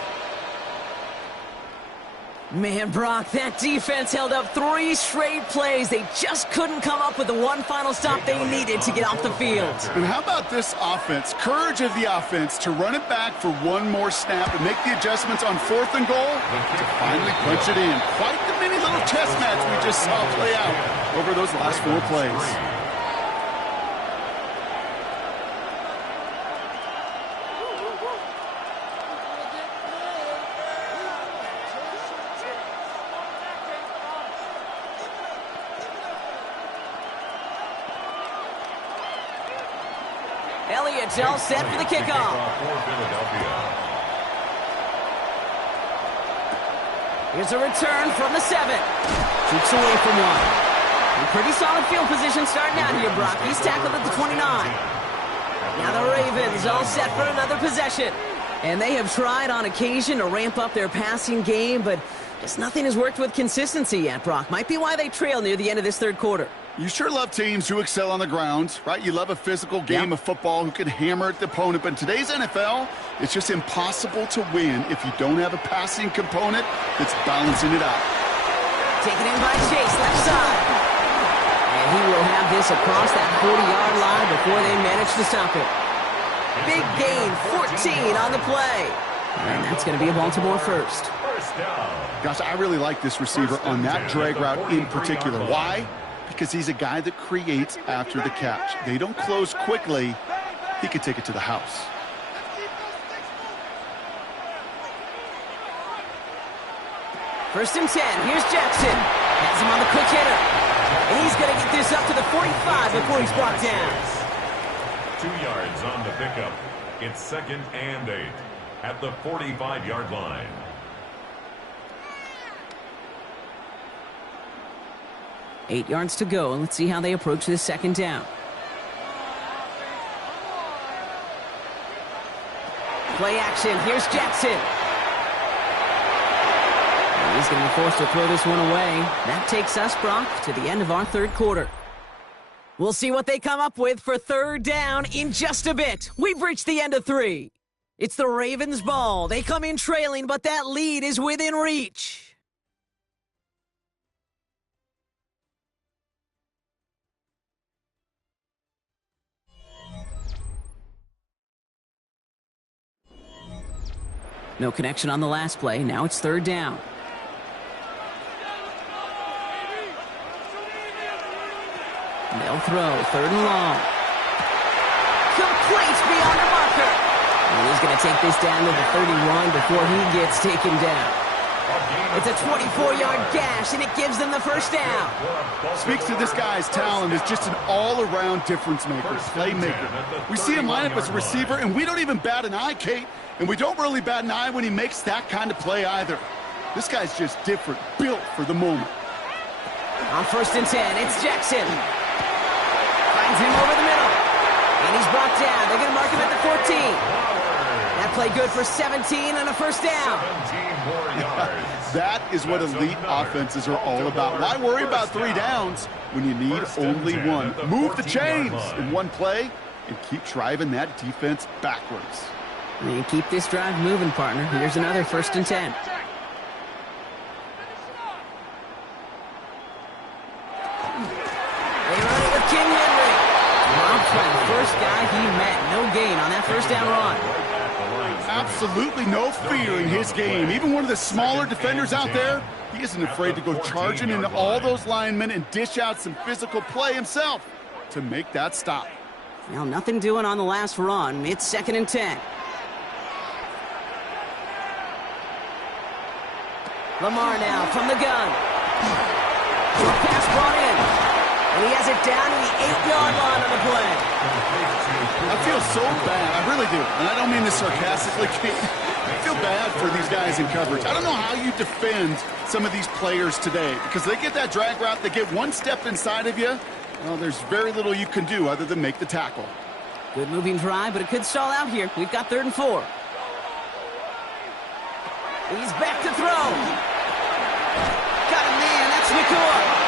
Man, Brock, that defense held up 3 straight plays. They just couldn't come up with the one final stop they needed to get off the field. And how about this offense? Courage of the offense to run it back for one more snap and make the adjustments on 4th and goal to finally punch it in. Quite the mini little chess match we just saw play out over those last 4 plays. Elliott's all set for the kickoff. Here's a return from the 7. Keeps away from one. A pretty solid field position starting out here, Brock. He's tackled at the 29. Now the Ravens all set for another possession. And they have tried on occasion to ramp up their passing game, but just nothing has worked with consistency yet, Brock. Might be why they trail near the end of this 3rd quarter. You sure love teams who excel on the ground, right? You love a physical game of football who can hammer at the opponent. But in today's NFL, it's just impossible to win if you don't have a passing component that's balancing it out. Taken in by Chase, left side. And he will have this across that 40-yard line before they manage to stop it. Big gain, 14 on the play. And that's going to be a Baltimore first. Gosh, I really like this receiver on that drag route in particular. Why? Because he's a guy that creates after the catch. They don't close quickly. He could take it to the house. First and 10. Here's Jackson. Has him on the quick hitter. And he's going to get this up to the 45 before he's brought down. 2 yards on the pickup. It's 2nd and 8 at the 45-yard line. Eight yards to go, and let's see how they approach this 2nd down. Play action. Here's Jackson. And he's going to be forced to throw this one away. That takes us, Brock, to the end of our 3rd quarter. We'll see what they come up with for 3rd down in just a bit. We've reached the end of 3. It's the Ravens' ball. They come in trailing, but that lead is within reach. No connection on the last play. Now it's 3rd down. They'll throw. 3rd and long. Complete beyond the marker. And he's going to take this down to the 31 before he gets taken down. It's a 24-yard gash, and it gives them the 1st down. Speaks to this guy's talent as just an all-around difference maker, playmaker. We see him line up as a receiver, and we don't even bat an eye, Kate. And we don't really bat an eye when he makes that kind of play either. This guy's just different, built for the moment. On 1st and 10, it's Jackson. Finds him over the middle. And he's brought down. They're going to mark him at the 14. That play good for 17 and a 1st down. 17 more yards. That is what elite offenses are all about. Why worry about 3 downs when you need only 1? Move the chains in one play and keep driving that defense backwards. And keep this drive moving, partner. Here's another 1st and 10. They run it with King Henry. Dropped by the first guy he met. No gain on that 1st down run. absolutely no fear in his game. Even one of the smaller defenders out there, he isn't afraid to go charging into all those linemen and dish out some physical play himself to make that stop. Well, nothing doing on the last run. It's 2nd and 10. Lamar now from the gun. Short pass brought in. And he has it down to the 8-yard line on the play. I feel so bad. I really do. And I don't mean this sarcastically. I feel bad for these guys in coverage. I don't know how you defend some of these players today because they get that drag route, they get one step inside of you. Well, there's very little you can do other than make the tackle. Good moving drive, but it could stall out here. We've got 3rd and 4. He's back to throw. Got him, man. That's Nakua.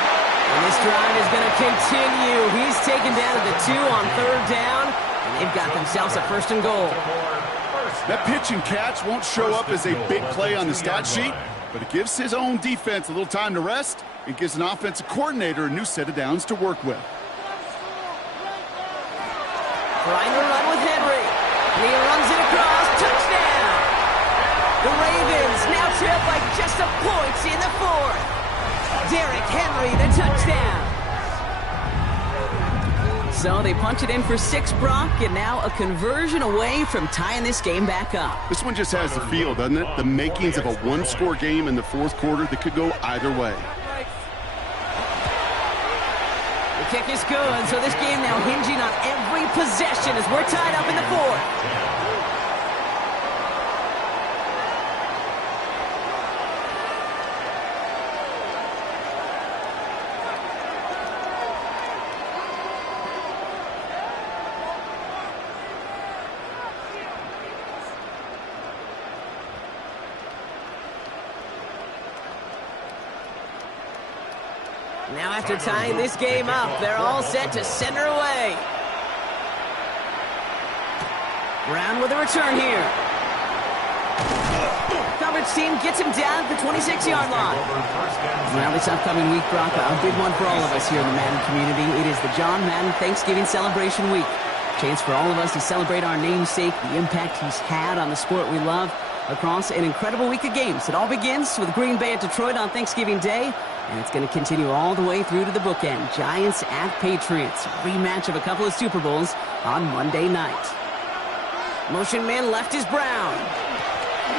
And this drive is going to continue. He's taken down at the 2 on 3rd down, and they've got themselves a 1st and goal. That pitch and catch won't show up as a big play on the stat sheet, but it gives his own defense a little time to rest. It gives an offensive coordinator a new set of downs to work with. Trying to run with Henry. And he runs it across. Touchdown! The Ravens now trail by just a point in the 4th. Derrick Henry, the touchdown. So they punch it in for 6, Brock, and now a conversion away from tying this game back up. This one just has the feel, doesn't it? The makings of a one-score game in the 4th quarter that could go either way. The kick is good, so this game now hinging on every possession as we're tied up in the 4th. Now after tying this game up, they're all set to send her away. Brown with a return here. Coverage team gets him down at the 26-yard line. Well, this upcoming week, Brock, a big one for all of us here in the Madden community. It is the John Madden Thanksgiving Celebration Week. Chance for all of us to celebrate our namesake, the impact he's had on the sport we love across an incredible week of games. It all begins with Green Bay at Detroit on Thanksgiving Day, and it's going to continue all the way through to the bookend. Giants at Patriots, rematch of a couple of Super Bowls on Monday night. Motion man left is Brown.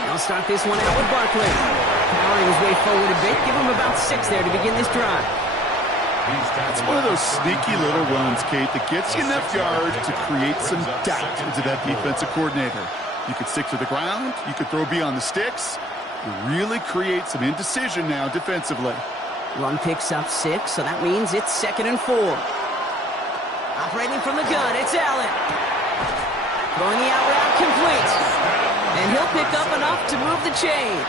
They'll start this one out with Barkley. Powering his way forward a bit. Give him about 6 there to begin this drive. It's one of those sneaky little runs, Kate, that gets you enough yards to create some doubt into that defensive coordinator. You could stick to the ground. You could throw beyond the sticks. You really create some indecision now defensively. Run picks up 6, so that means it's 2nd and 4. Operating from the gun, it's Allen. Throwing the out route complete. And he'll pick up enough to move the chains.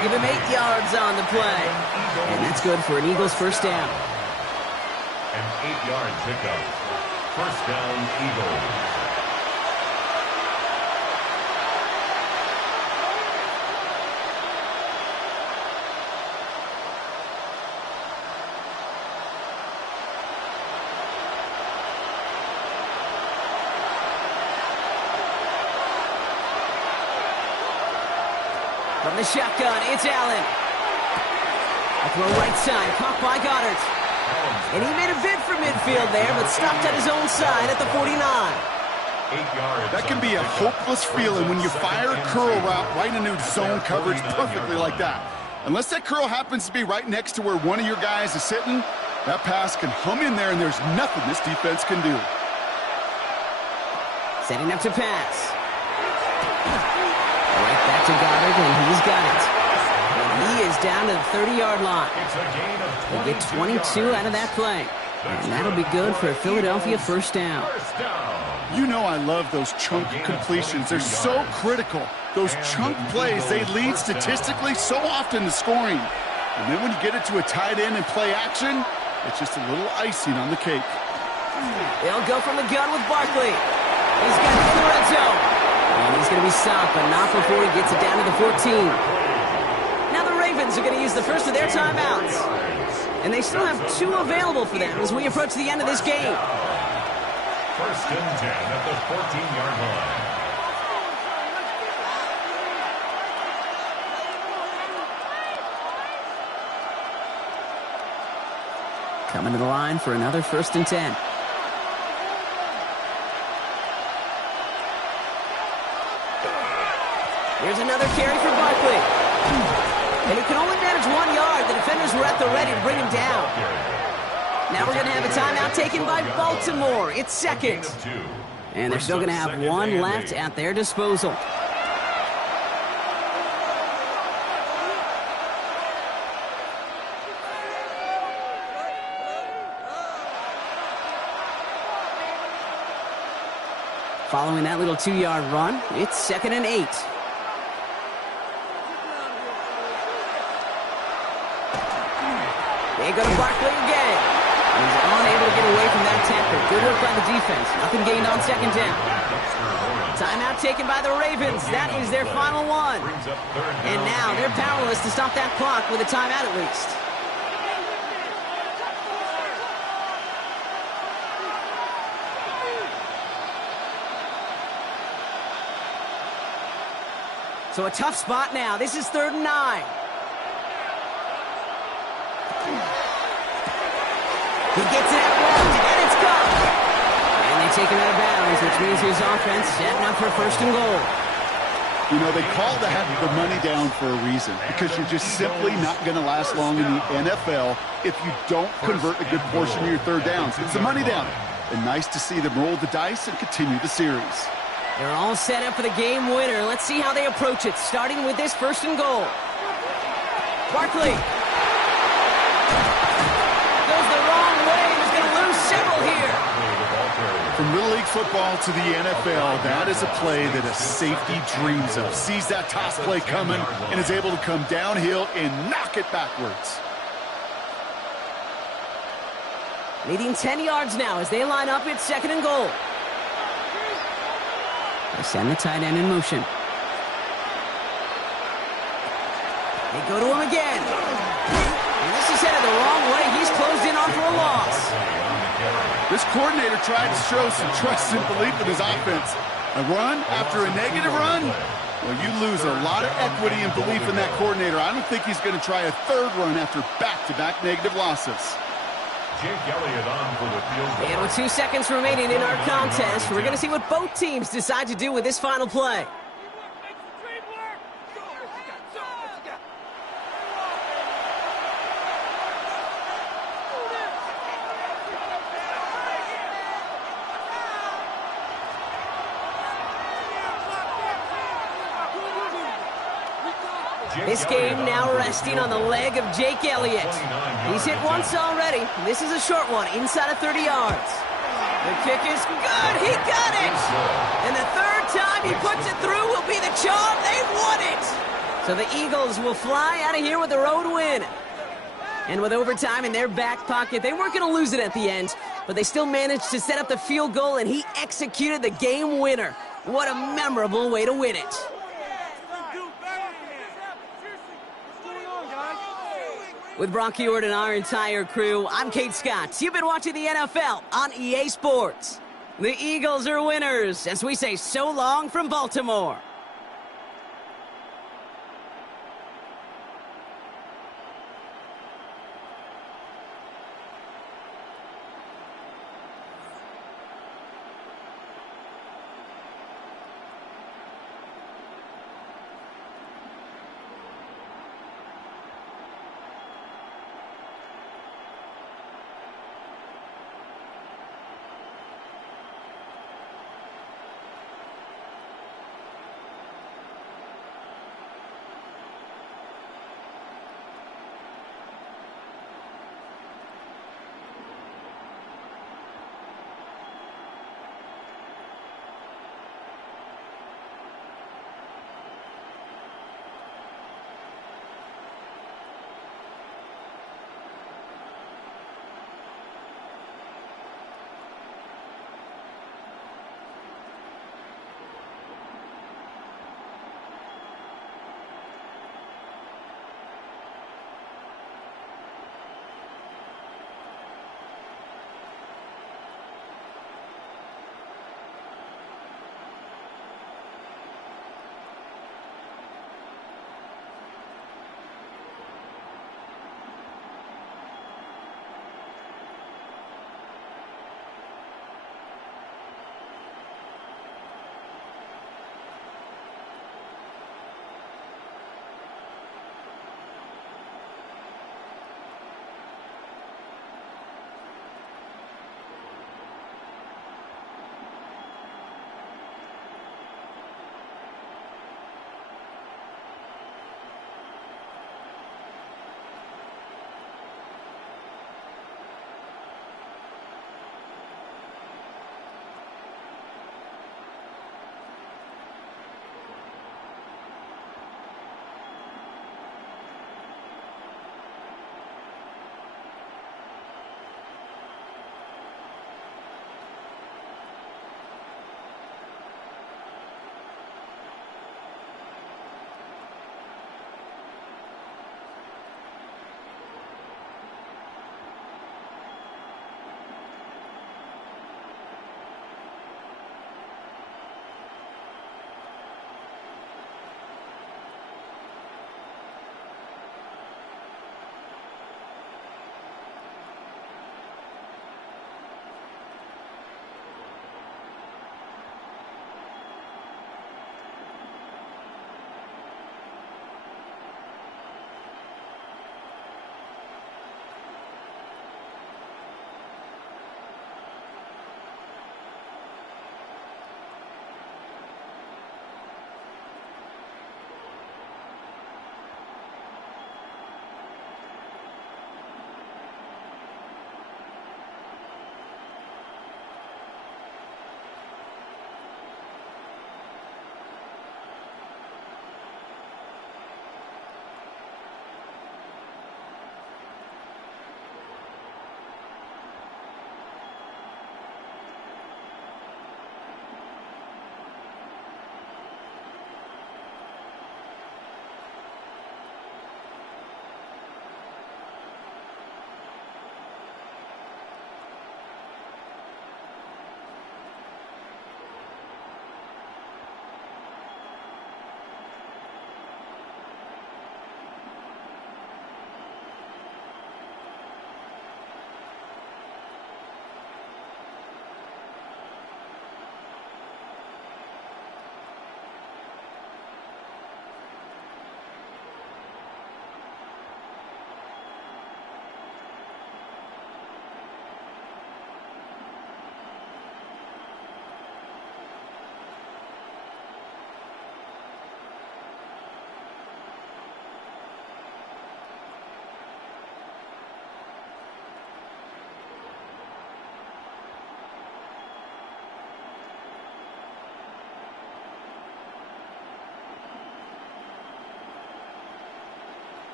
Give him 8 yards on the play. And that's good for an Eagles first down. An 8-yard pickup. First down, Eagles. From the shotgun, it's Allen. A throw right side, caught by Goddard. And he made a bid for midfield there, but stopped at his own side at the 49. 8 yards. That can be a hopeless feeling when you fire a curl route right into zone coverage perfectly like that. Unless that curl happens to be right next to where one of your guys is sitting, that pass can hum in there and there's nothing this defense can do. Setting up to pass. Right back to Goddard, and he's got it. And he is down to the 30-yard line. It's a gain of They get 22 out of that play. And that'll be good for a Philadelphia first down. first down. You know I love those chunk completions. They're so critical. Those chunk plays, they lead statistically so often to scoring. And then when you get it to a tight end and play action, it's just a little icing on the cake. They'll go from the gun with Barkley. He's got it in the red zone. And he's going to be stopped, but not before he gets it down to the 14. Now the Ravens are going to use the first of their timeouts. And they still have 2 available for them as we approach the end of this game. First and 10 at the 14-yard line. Coming to the line for another 1st and 10. Here's another carry for Barkley. And he can only manage 1 yard. The defenders were at the ready to bring him down. Now we're going to have a timeout taken by Baltimore. It's 2nd. And they're still going to have 1 left at their disposal. Following that little 2-yard run, it's 2nd and 8. They go to Barkley again. He's unable to get away from that tackle. Good work by the defense. Nothing gained on 2nd down. Timeout taken by the Ravens. That is their final one. And now they're powerless to stop that clock with a timeout at least. So a tough spot now. This is 3rd and 9. He gets it out left, and it's gone. And they take him out of bounds, which means his offense setting up for 1st and goal. You know, they call that the money down for a reason, because you're just simply not going to last long in the NFL if you don't convert a good portion of your 3rd downs. It's the money down. And nice to see them roll the dice and continue the series. They're all set up for the game winner. Let's see how they approach it, starting with this 1st and goal. Barkley. Goes the wrong way. He's going to lose several here. From Little League football to the NFL, that is a play that a safety dreams of. Sees that toss play coming and is able to come downhill and knock it backwards. Leading 10 yards now as they line up. It's 2nd and goal. They send the tight end in motion. They go to him again. And this is headed the wrong way. He's closed in on for a loss. This coordinator tried to show some trust and belief in his offense. A run after a negative run? Well, you lose a lot of equity and belief in that coordinator. I don't think he's going to try a 3rd run after back-to-back negative losses. Jake Elliott on for the field goal. And with 2 seconds remaining in our contest, we're going to see what both teams decide to do with this final play. This game now resting on the leg of Jake Elliott. He's hit once already. This is a short one, inside of 30 yards. The kick is good. He got it. And the 3rd time he puts it through will be the charm. They've won it. So the Eagles will fly out of here with a road win. And with overtime in their back pocket, they weren't going to lose it at the end, but they still managed to set up the field goal, and he executed the game winner. What a memorable way to win it. With Brock Huard and our entire crew, I'm Kate Scott. You've been watching the NFL on EA Sports. The Eagles are winners as we say so long from Baltimore.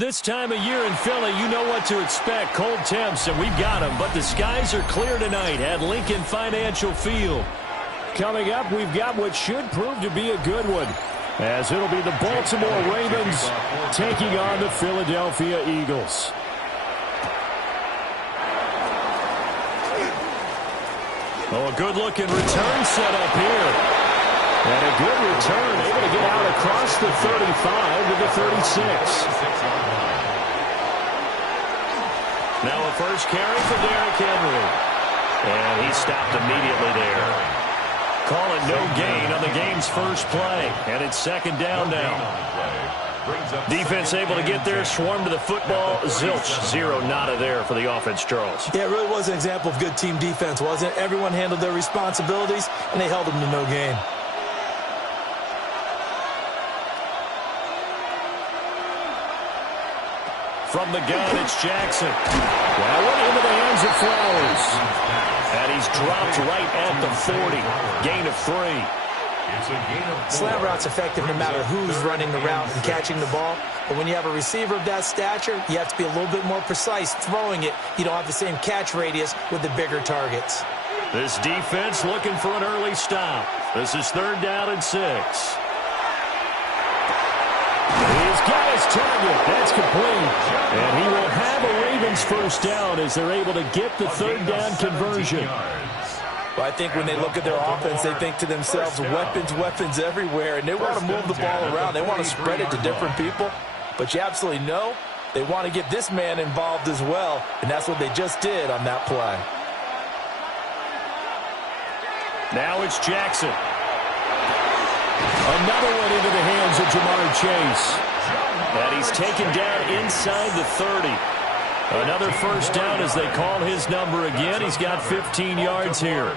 This time of year in Philly, you know what to expect. Cold temps, and we've got them. But the skies are clear tonight at Lincoln Financial Field. Coming up, we've got what should prove to be a good one, as it'll be the Baltimore Ravens taking on the Philadelphia Eagles. Oh, a good-looking return set up here. And a good return, able to get out across the 35 to the 36. Now a first carry for Derrick Henry. And he stopped immediately there. Call it no gain on the game's first play. And it's second down now. Defense able to get there, swarm to the football. Zilch, zero, nada there for the offense, Charles. Yeah, it really was an example of good team defense, wasn't it? Everyone handled their responsibilities, and they held them to no gain. From the gun, it's Jackson. That went into the hands of Flowers. And he's dropped right at the 40. Gain of 3. Slant route's effective no matter who's running the route and catching the ball. But when you have a receiver of that stature, you have to be a little bit more precise throwing it. You don't have the same catch radius with the bigger targets. This defense looking for an early stop. This is third down and 6. He's got his target. That's complete. And he will have a Ravens first down as they're able to get the third down conversion. Well, I think when they look at their offense, they think to themselves, weapons everywhere, and they want to move the ball around. They want to spread it to different people. But you absolutely know they want to get this man involved as well, and that's what they just did on that play. Now it's Jackson. Another one into the hands of Jamar Chase. And he's taken down inside the 30. Another first down as they call his number again. He's got 15 yards here.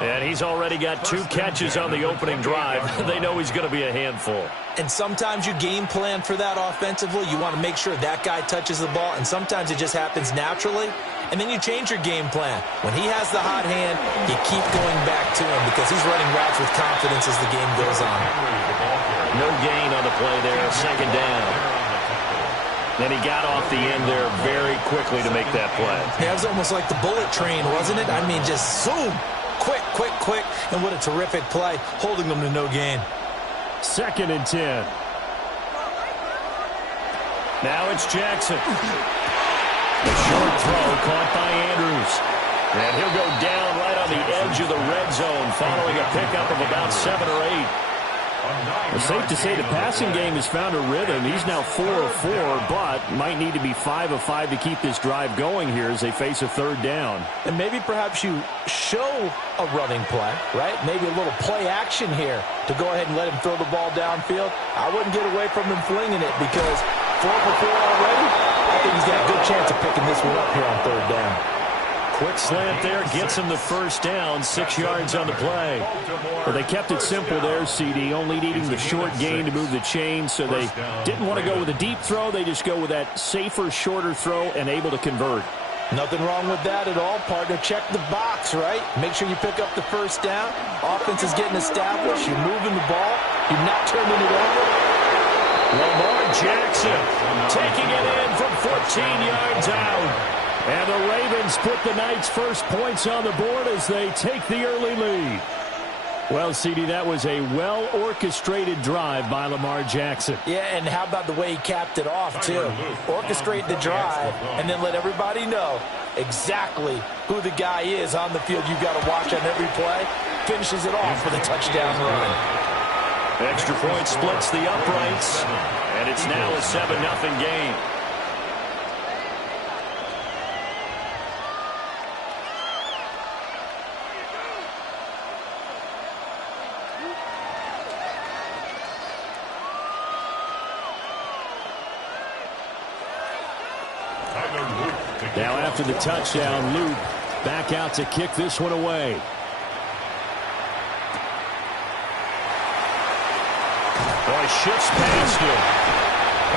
And he's already got 2 catches on the opening drive. They know he's going to be a handful. And sometimes you game plan for that offensively. You want to make sure that guy touches the ball, and sometimes it just happens naturally. And then you change your game plan. When he has the hot hand, you keep going back to him because he's running routes with confidence as the game goes on. No gain on the play there, second down. Then he got off the end there very quickly to make that play. Yeah, it was almost like the bullet train, wasn't it? I mean, just zoom. Quick. And what a terrific play, holding them to no gain. Second and 10. Now it's Jackson. The short throw caught by Andrews. And he'll go down right on the edge of the red zone following a pickup of about 7 or 8. It's safe to say the passing game has found a rhythm. He's now 4 of 4, but might need to be 5 of 5 to keep this drive going here as they face a third down. And maybe perhaps you show a running play, right? Maybe a little play action here to go ahead and let him throw the ball downfield. I wouldn't get away from him flinging it because 4 for 4 already. I think he's got a good chance of picking this one up here on third down. Quick slant there, gets him the first down, 6 yards on the play. Well, they kept it simple there, CD, only needing the short gain to move the chain, so they didn't want to go with a deep throw. They just go with that safer, shorter throw and able to convert. Nothing wrong with that at all, partner. Check the box, right? Make sure you pick up the first down. Offense is getting established. You're moving the ball. You're not turning it over. Lamar Jackson taking it in from 14 yards out. And the Ravens put the Knights' first points on the board as they take the early lead. Well, CD, that was a well-orchestrated drive by Lamar Jackson. Yeah, and how about the way he capped it off, too? Orchestrate the drive and then let everybody know exactly who the guy is on the field you've got to watch on every play. Finishes it off with a touchdown run. Extra point splits the uprights, and it's now a 7-0 game. Now after the touchdown, Luke back out to kick this one away. Boy, shifts past him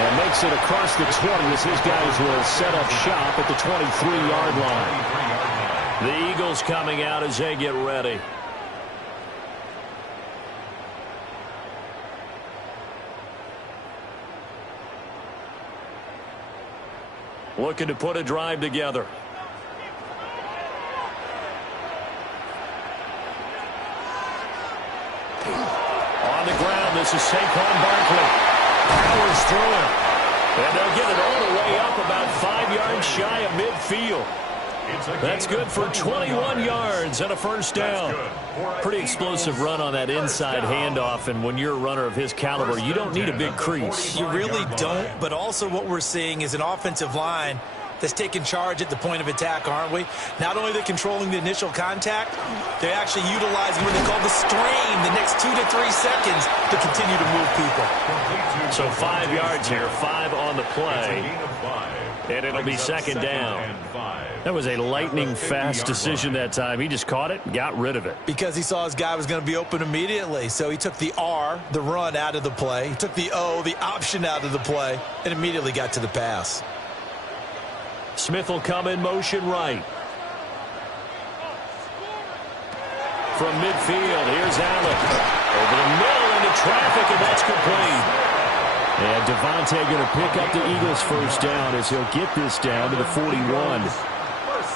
and makes it across the 20 as his guys will set up shop at the 23-yard line. The Eagles coming out as they get ready. looking to put a drive together. On the ground, this is Saquon Barkley. Powers through him. And they'll get it all the way up about 5 yards shy of midfield. That's good for 21 yards and a first down. Pretty explosive run on that inside handoff, and when you're a runner of his caliber, you don't need a big crease. You really don't, but also what we're seeing is an offensive line that's taking charge at the point of attack, aren't we? Not only are they controlling the initial contact, they're actually utilizing what they call the strain the next 2 to 3 seconds to continue to move people. So 5 yards here, 5 on the play, and it'll be second down. That was a lightning-fast decision that time. He just caught it and got rid of it. Because he saw his guy was going to be open immediately. So he took the R, the run, out of the play. He took the O, the option, out of the play, and immediately got to the pass. Smith will come in motion right. From midfield, here's Allen. Over the middle into traffic, and that's complete. And Devontae going to pick up the Eagles' first down as he'll get this down to the 41.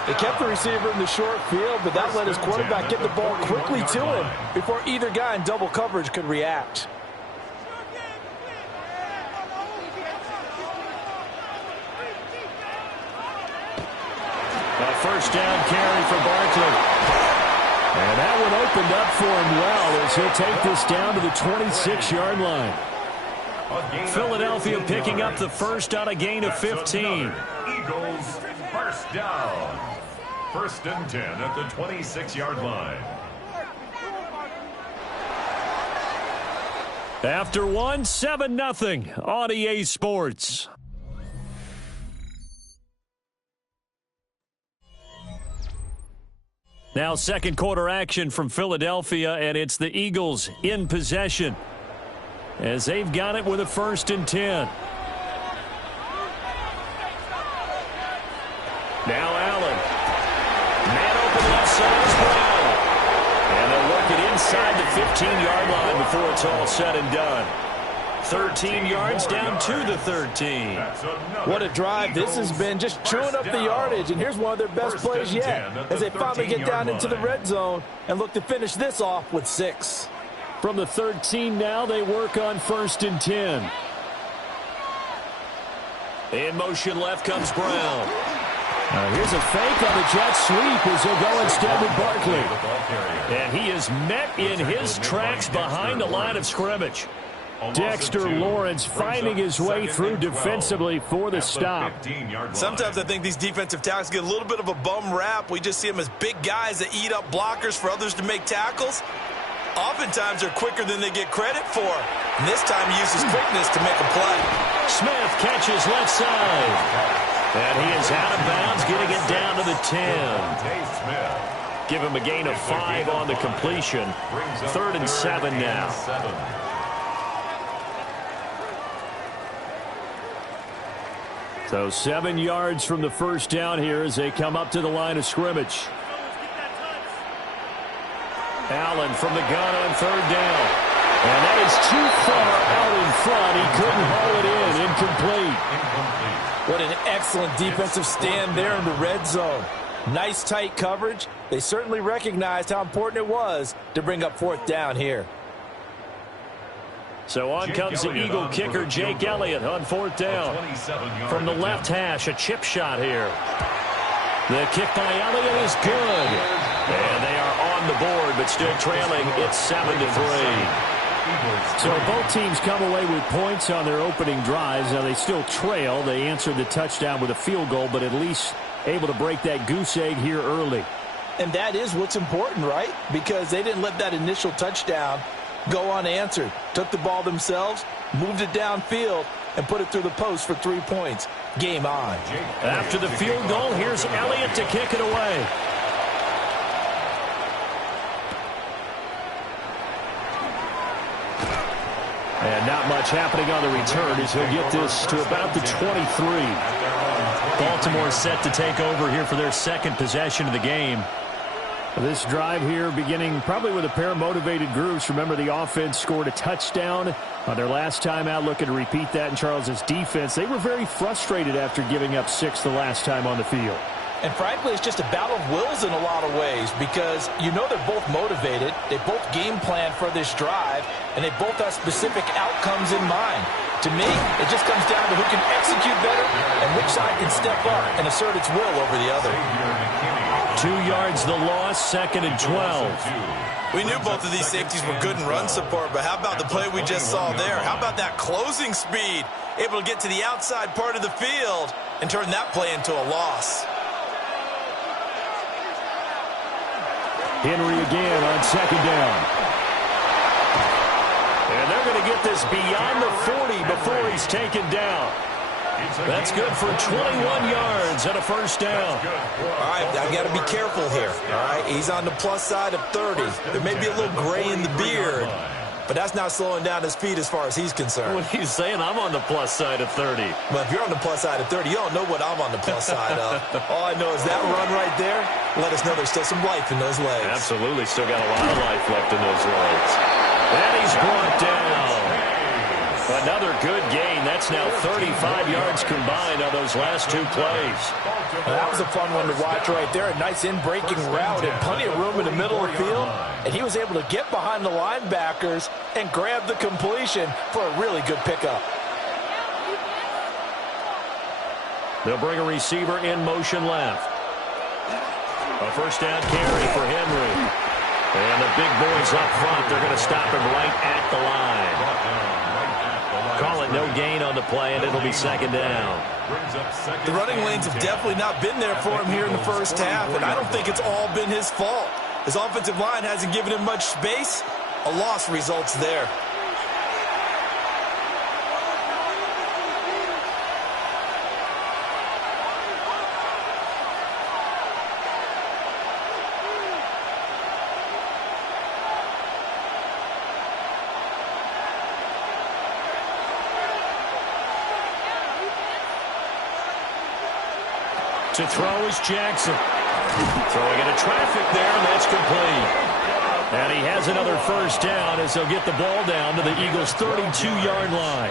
They kept the receiver in the short field, but that let his quarterback get the ball quickly to him before either guy in double coverage could react. A first down carry for Barkley. And that one opened up for him well as he'll take this down to the 26-yard line. Philadelphia picking up the first on a gain of 15. Eagles first down. 1st and 10 at the 26-yard line. After one, 7-0 on EA Sports. Now second quarter action from Philadelphia, and it's the Eagles in possession as they've got it with a 1st and 10. Now Allen. Man open left side is Brown. And they'll work it inside the 15-yard line before it's all said and done. 13 yards down to the 13. What a drive this has been, just chewing up the yardage. And here's one of their best plays yet as they finally get down into the red zone and look to finish this off with 6. From the 13 now, they work on 1st and 10. In motion left comes Brown. Here's a fake on the jet sweep as he'll go instead with Barkley. And he is met in his tracks behind the line of scrimmage. Dexter Lawrence finding his way through defensively for the stop. Sometimes I think these defensive tackles get a little bit of a bum rap. We just see them as big guys that eat up blockers for others to make tackles. Oftentimes they're quicker than they get credit for. And this time he uses quickness to make a play. Smith catches left side. And he is out of bounds, getting it down to the 10. Give him a gain of 5 on the completion. 3rd and 7 now. So 7 yards from the first down here as they come up to the line of scrimmage. Allen from the gun on 3rd down. And that is too far out in front. He couldn't haul it in. Incomplete. What an excellent defensive stand there in the red zone. Nice tight coverage. They certainly recognized how important it was to bring up 4th down here. So on comes the Eagle kicker, Jake Elliott, on 4th down. From the left hash, a chip shot here. The kick by Elliott is good. And they are on the board, but still trailing. It's 7-3. So both teams come away with points on their opening drives. Now they still trail. They answered the touchdown with a field goal, but at least able to break that goose egg here early. And that is what's important, right? Because they didn't let that initial touchdown go unanswered. Took the ball themselves, moved it downfield, and put it through the post for 3 points. Game on. After the field goal, here's Elliott to kick it away. And not much happening on the return as he'll get this to about the 23. Baltimore set to take over here for their second possession of the game. This drive here beginning probably with a pair of motivated groups. Remember, the offense scored a touchdown On their last time out, looking to repeat that in Charles's defense. They were very frustrated after giving up 6 the last time on the field. And frankly, it's just a battle of wills in a lot of ways because you know they're both motivated. They both game plan for this drive, and they both have specific outcomes in mind. To me, it just comes down to who can execute better and which side can step up and assert its will over the other. 2 yards the loss, 2nd and 12. We knew both of these safeties were good in run support, but how about the play we just saw there? How about that closing speed? Able to get to the outside part of the field and turn that play into a loss. Henry again on 2nd down. And they're going to get this beyond the 40 before he's taken down. That's good for 21 yards and a 1st down. All right, I got to be careful here. All right, he's on the plus side of 30. There may be a little gray in the beard, but that's not slowing down his speed as far as he's concerned. What are you saying? I'm on the plus side of 30. Well, if you're on the plus side of 30, you don't know what I'm on the plus side of. All I know is that run right there let us know there's still some life in those legs. Absolutely, still got a lot of life left in those legs. And he's brought down. Another good gain. That's now 35 yards combined on those last 2 plays. That was a fun one to watch right there. A nice in-breaking route and plenty of room in the middle of the field. And he was able to get behind the linebackers and grab the completion for a really good pickup. They'll bring a receiver in motion left. A 1st down carry for Henry. And the big boys up front, they're going to stop him right at the line. Call it no gain on the play, and it'll be 2nd down. The running lanes have definitely not been there for him here in the first half, and I don't think it's all been his fault. His offensive line hasn't given him much space. A loss results there. To throw is Jackson. Throwing into traffic there, and that's complete. And he has another 1st down as they'll get the ball down to the Eagles' 32-yard line.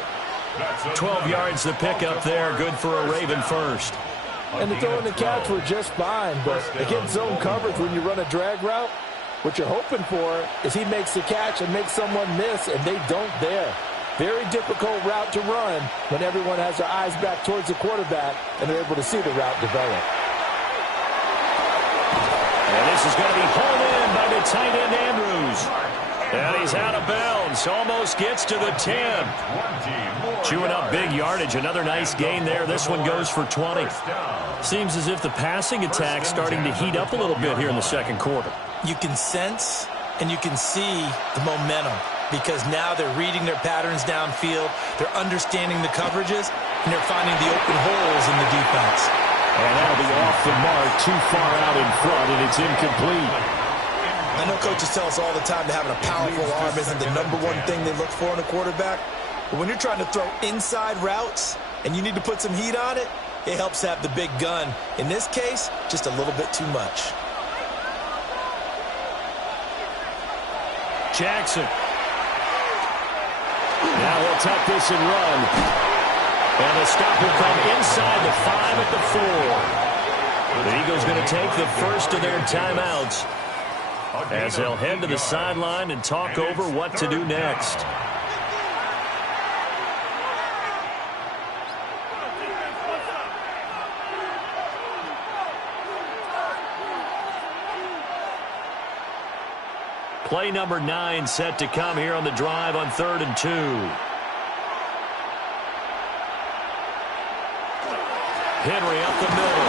12 yards the pickup there, good for a Raven 1st. And the throw and the catch were just fine, but against zone coverage when you run a drag route, what you're hoping for is he makes the catch and makes someone miss, and they don't there. Very difficult route to run when everyone has their eyes back towards the quarterback and they're able to see the route develop. And this is going to be hauled in by the tight end Andrews. And he's out of bounds. Almost gets to the 10. Chewing up big yardage. Another nice gain there. This one goes for 20. Seems as if the passing attack's starting to heat up a little bit here in the 2nd quarter. You can sense and you can see the momentum, because now they're reading their patterns downfield, they're understanding the coverages, and they're finding the open holes in the defense. And that'll be off the mark, too far out in front, and it's incomplete. I know coaches tell us all the time that having a powerful arm isn't the #1 thing they look for in a quarterback, but when you're trying to throw inside routes and you need to put some heat on it, it helps have the big gun. In this case, just a little bit too much. Jackson. Now he'll tuck this and run. And the stop will come inside the 5 at the 4. The Eagles going to take the first of their timeouts as they'll head to the sideline and talk over what to do next. Play number 9 set to come here on the drive on 3rd and 2. Henry up the middle.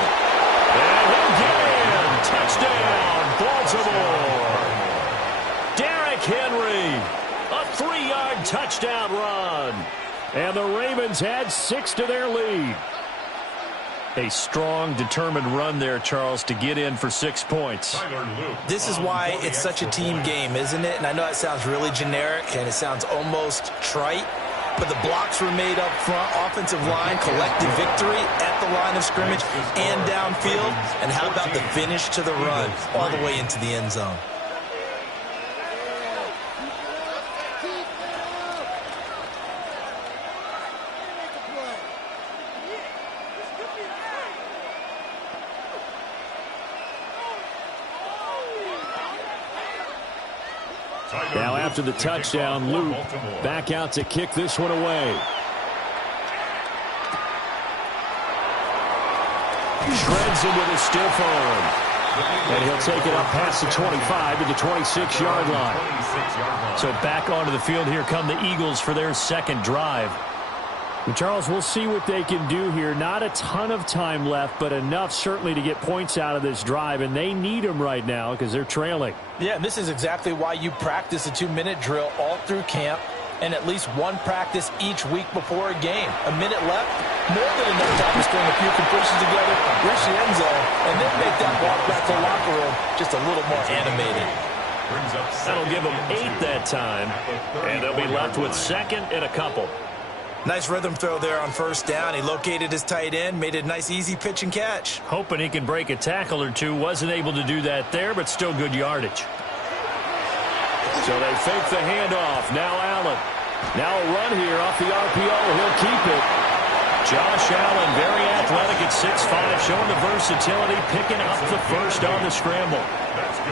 And he'll get in. Touchdown, Baltimore. Derrick Henry. A 3-yard touchdown run. And the Ravens add 6 to their lead. A strong, determined run there, Charles, to get in for 6 points. This is why it's such a team game, isn't it? And I know it sounds really generic and it sounds almost trite, but the blocks were made up front. Offensive line, collective victory at the line of scrimmage and downfield. And how about the finish to the run all the way into the end zone? Now after the touchdown, Luke back out to kick this one away. Shreds him with a stiff arm. And he'll take it up past the 25 to the 26-yard line. So back onto the field, here come the Eagles for their second drive. And Charles, we'll see what they can do here. Not a ton of time left, but enough certainly to get points out of this drive, and they need them right now because they're trailing. Yeah, and this is exactly why you practice a 2-minute drill all through camp and at least one practice each week before a game. A minute left, more than enough time to string a few completions together, reach the end zone, and then make that walk back to the locker room just a little more animated. That'll give them 8 that time, and they'll be left with second and a couple. Nice rhythm throw there on first down. He located his tight end, made a nice easy pitch and catch. Hoping he can break a tackle or two. Wasn't able to do that there, but still good yardage. So they fake the handoff. Now Allen. Now a run here off the RPO. He'll keep it. Josh Allen, very athletic at 6'5", showing the versatility, picking up the first on the scramble.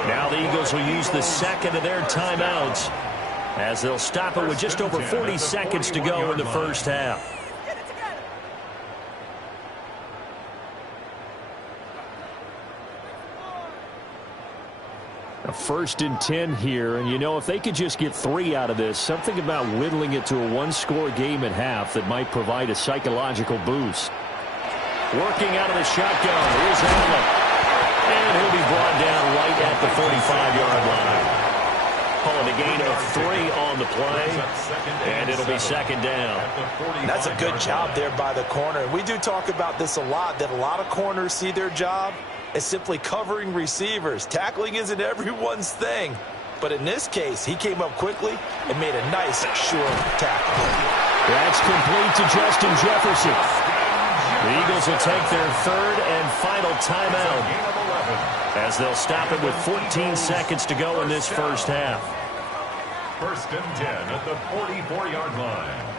Now the Eagles will use the second of their timeouts, as they'll stop it with just over 40 seconds to go in the first half. A 1st and 10 here, and you know, if they could just get 3 out of this, something about whittling it to a one-score game at half that might provide a psychological boost. Working out of the shotgun, here's Allen. And he'll be brought down right at the 45-yard line. Calling a gain of 3 on the play, and it'll be second down. That's a good job there by the corner. We do talk about this a lot, that a lot of corners see their job as simply covering receivers. Tackling isn't everyone's thing, but in this case, he came up quickly and made a nice, sure tackle. That's complete to Justin Jefferson. The Eagles will take their 3rd and final timeout, as they'll stop it with 14 seconds to go in this first half. 1st and 10 at the 44-yard line.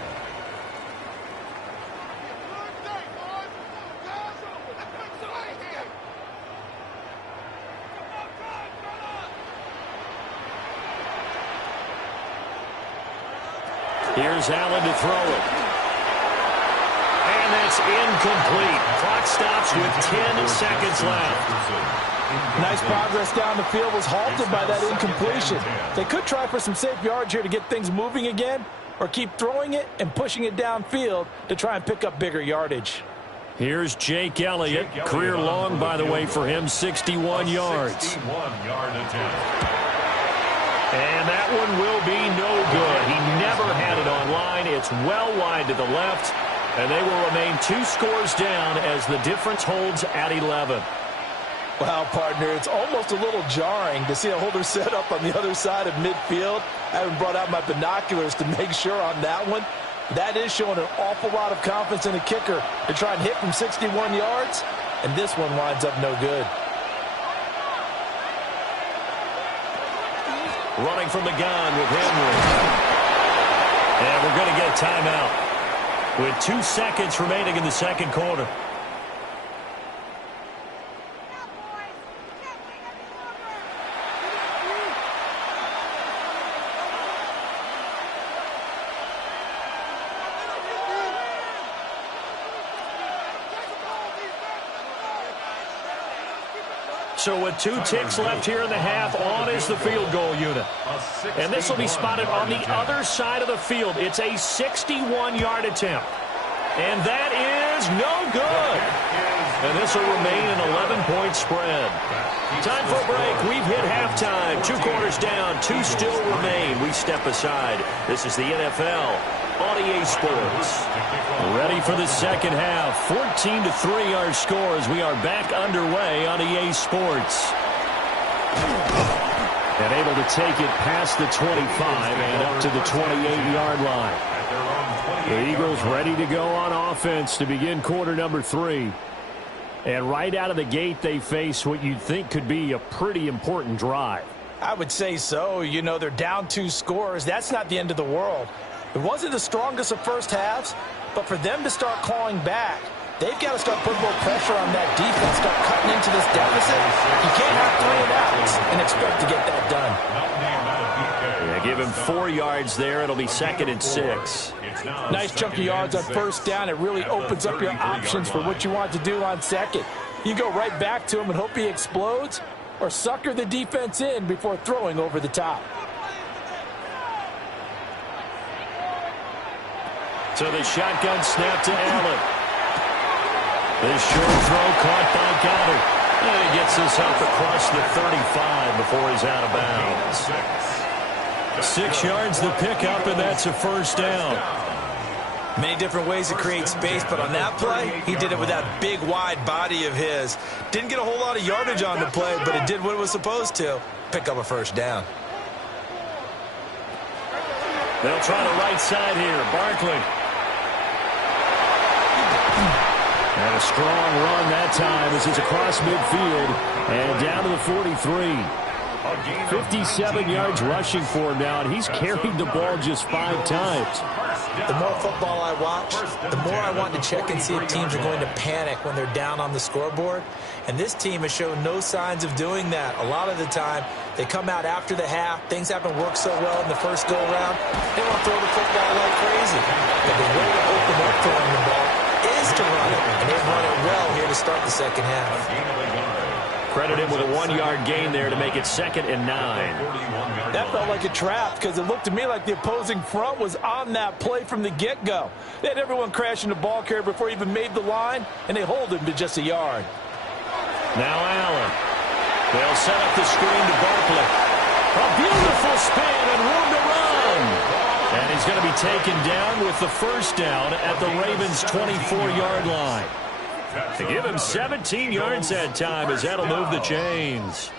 Here's Allen to throw it. And that's incomplete. Clock stops with 10 seconds left. Nice progress down the field, was halted by that incompletion. They could try for some safe yards here to get things moving again, or keep throwing it and pushing it downfield to try and pick up bigger yardage. Here's Jake Elliott. Career long, by the way, for him, 61 yards. 61-yard attempt. And that one will be no good. He never had it on line. It's well wide to the left, and they will remain 2 scores down as the difference holds at 11. Wow, partner, it's almost a little jarring to see a holder set up on the other side of midfield. I haven't brought out my binoculars to make sure on that one. That is showing an awful lot of confidence in a kicker to try and hit from 61 yards, and this one winds up no good. Running from the gun with Henry. And we're going to get a timeout with 2 seconds remaining in the second quarter. So with 2 ticks left here in the half, on is the field goal unit. And this will be spotted on the other side of the field. It's a 61-yard attempt. And that is no good. And this will remain an 11-point spread. Time for a break. We've hit halftime. 2 quarters down. 2 still remain. We step aside. This is the NFL on EA Sports. Ready for the second half. 14-3 our score as we are back underway on EA Sports. And able to take it past the 25 and up to the 28-yard line. The Eagles ready to go on offense to begin quarter number 3. And right out of the gate, they face what you'd think could be a pretty important drive. I would say so. You know, they're down 2 scores. That's not the end of the world. It wasn't the strongest of first halves, but for them to start clawing back, they've got to start putting more pressure on that defense, start cutting into this deficit. You can't have 3 and outs and expect to get that done. Yeah, Give him 4 yards there. It'll be 2nd and 6. Nice chunk of yards on first down. It really opens up your options for what you want to do on second. You go right back to him and hope he explodes, or sucker the defense in before throwing over the top. So the shotgun snap to Allen. This short throw caught by Goddard. And he gets this up across the 35 before he's out of bounds. 6 yards the pickup, and that's a first down. Many different ways to create space, but on that play, he did it with that big, wide body of his. Didn't get a whole lot of yardage on the play, but it did what it was supposed to. Pick up a first down. They'll try the right side here. Barkley. And a strong run that time as he's across midfield and down to the 43. 57 yards rushing for him now, and he's carried the ball just 5 times. The more football I watch, the more I want to check and see if teams are going to panic when they're down on the scoreboard. And this team has shown no signs of doing that. A lot of the time, they come out after the half. Things haven't worked so well in the first go-around. They want to throw the football like crazy. But the way to open up throwing the ball is to run it. And they've run it well here to start the second half. Credit him with a 1-yard gain there to make it 2nd and 9. That felt like a trap because it looked to me like the opposing front was on that play from the get-go. They had everyone crashing the ball carrier before he even made the line, and they hold him to just a yard. Now Allen. They'll set up the screen to Barkley. A beautiful spin and room to run. And he's going to be taken down with the first down at the Ravens' 24-yard line. To give him 17 yards that time as that'll move the chains.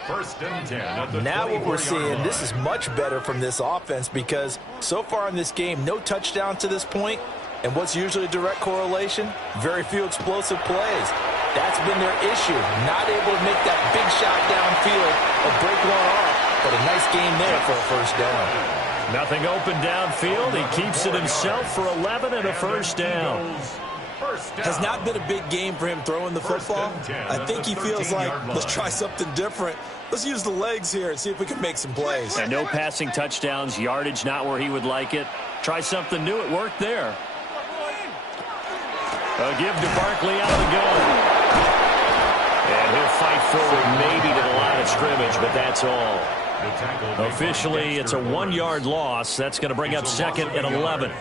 Now what we're seeing, this is much better from this offense because so far in this game, no touchdown to this point. And what's usually a direct correlation? Very few explosive plays. That's been their issue. Not able to make that big shot downfield or break one off. But a nice game there for a first down. Nothing open downfield. He keeps it himself for 11 and a first down. Has not been a big game for him throwing the football. I think he feels like, let's try something different. Let's use the legs here and see if we can make some plays. And no passing touchdowns, yardage not where he would like it. Try something new. It worked there. A give to Barkley out of the gun. And he'll fight forward maybe to the line of scrimmage, but that's all. Officially, it's a 1-yard loss. That's going to bring up 2nd and 11.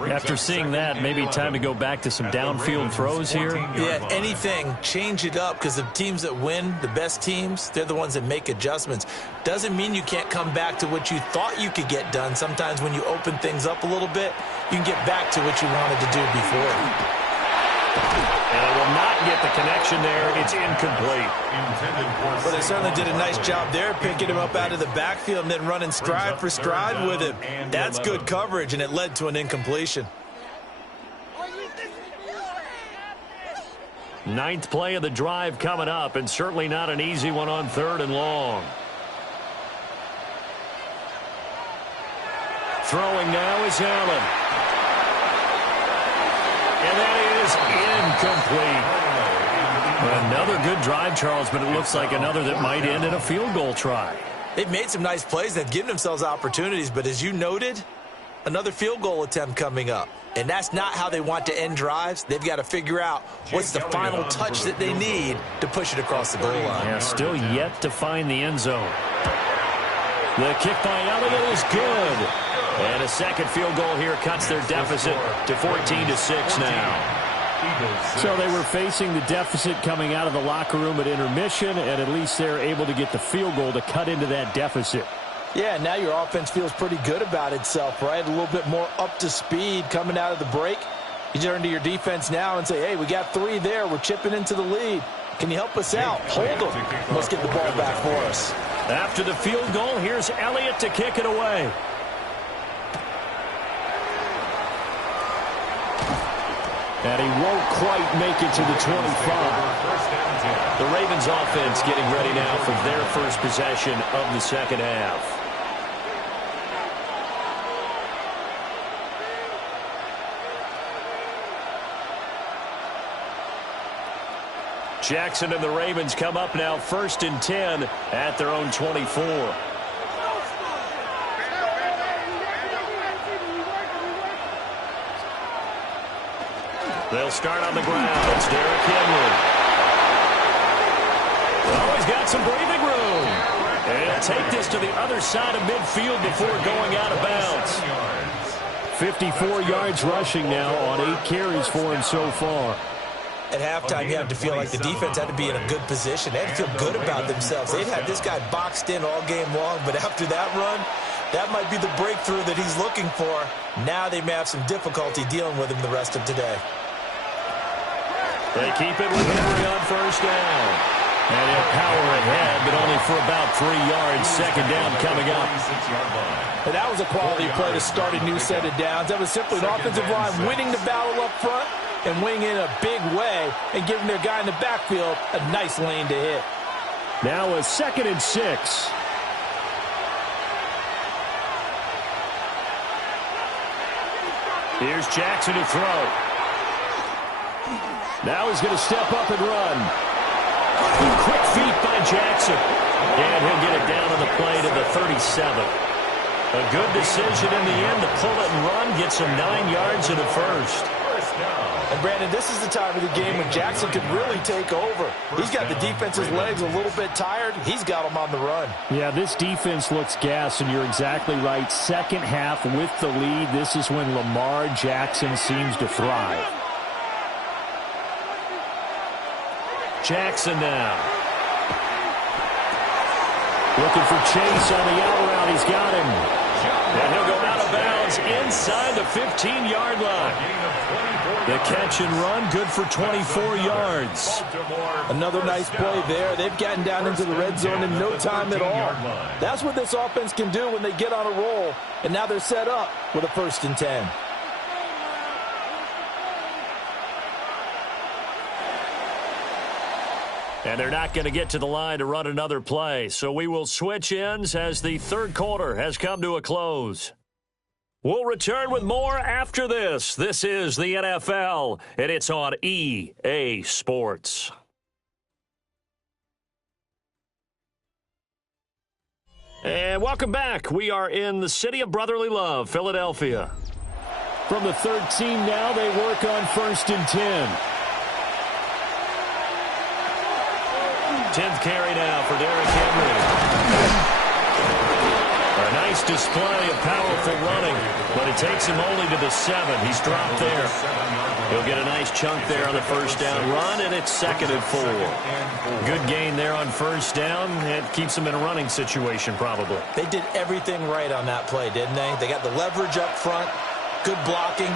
After seeing that, maybe time to go back to some downfield throws here. Yeah, anything. Change it up because the teams that win, the best teams, they're the ones that make adjustments. Doesn't mean you can't come back to what you thought you could get done. Sometimes when you open things up a little bit, you can get back to what you wanted to do before. And it will not get the connection there. It's incomplete. Well, they certainly did a nice job there, picking him up out of the backfield and then running stride for stride with him. That's good coverage, and it led to an incompletion. 9th play of the drive coming up, and certainly not an easy one on 3rd and long. Throwing now is Allen. And that is incomplete. Another good drive, Charles, but it looks like another that might end in a field goal try. They've made some nice plays. They've given themselves opportunities, but as you noted, another field goal attempt coming up. And that's not how they want to end drives. They've got to figure out what's the final touch that they need to push it across the goal line. Yeah, still yet to find the end zone. The kick by Elliott is good. And a second field goal here cuts their deficit to 14-6 now. So they were facing the deficit coming out of the locker room at intermission, and at least they're able to get the field goal to cut into that deficit. Yeah, now your offense feels pretty good about itself, right? A little bit more up to speed coming out of the break. You turn to your defense now and say, hey, we got 3 there. We're chipping into the lead. Can you help us out? Hold them. Let's get the ball back for us. After the field goal, here's Elliott to kick it away. And he won't quite make it to the 25. The Ravens offense getting ready now for their first possession of the second half. Jackson and the Ravens come up now 1st and 10 at their own 24. They'll start on the ground. It's Derrick Henry. Oh, he's got some breathing room. And he'll take this to the other side of midfield before going out of bounds. 54 yards rushing now on 8 carries for him so far. At halftime, you have to feel like the defense had to be in a good position. They had to feel good about themselves. They'd had this guy boxed in all game long, but after that run, that might be the breakthrough that he's looking for. Now they may have some difficulty dealing with him the rest of today. They keep it with Henry on first down. And he'll power ahead, but only for about 3 yards. Second down coming up. And that was a quality play to start a new set of downs. That was simply an offensive line winning the battle up front and winning in a big way and giving their guy in the backfield a nice lane to hit. Now a 2nd and 6. Here's Jackson to throw. Now he's going to step up and run. Quick feet by Jackson. And he'll get it down on the play to the 37. A good decision in the end to pull it and run. Gets him 9 yards in the first. And, Brandon, this is the time of the game when Jackson could really take over. He's got the defense's legs a little bit tired. He's got them on the run. Yeah, this defense looks gassed, and you're exactly right. Second half with the lead, this is when Lamar Jackson seems to thrive. Jackson now. Looking for Chase on the out route. He's got him. And he'll go out of bounds inside the 15-yard line. The catch and run, good for 24 yards. Another nice play there. They've gotten down into the red zone in no time at all. That's what this offense can do when they get on a roll. And now they're set up with a 1st and 10. And they're not going to get to the line to run another play. So we will switch ends as the third quarter has come to a close. We'll return with more after this. This is the NFL, and it's on EA Sports. And welcome back. We are in the city of brotherly love, Philadelphia. From the 13 now, they work on 1st and 10. 10th carry now for Derrick Henry. A nice display of powerful running, but it takes him only to the 7. He's dropped there. He'll get a nice chunk there on the first down run, and it's 2nd and 4. Good gain there on first down. It keeps him in a running situation probably. They did everything right on that play, didn't they? They got the leverage up front, good blocking,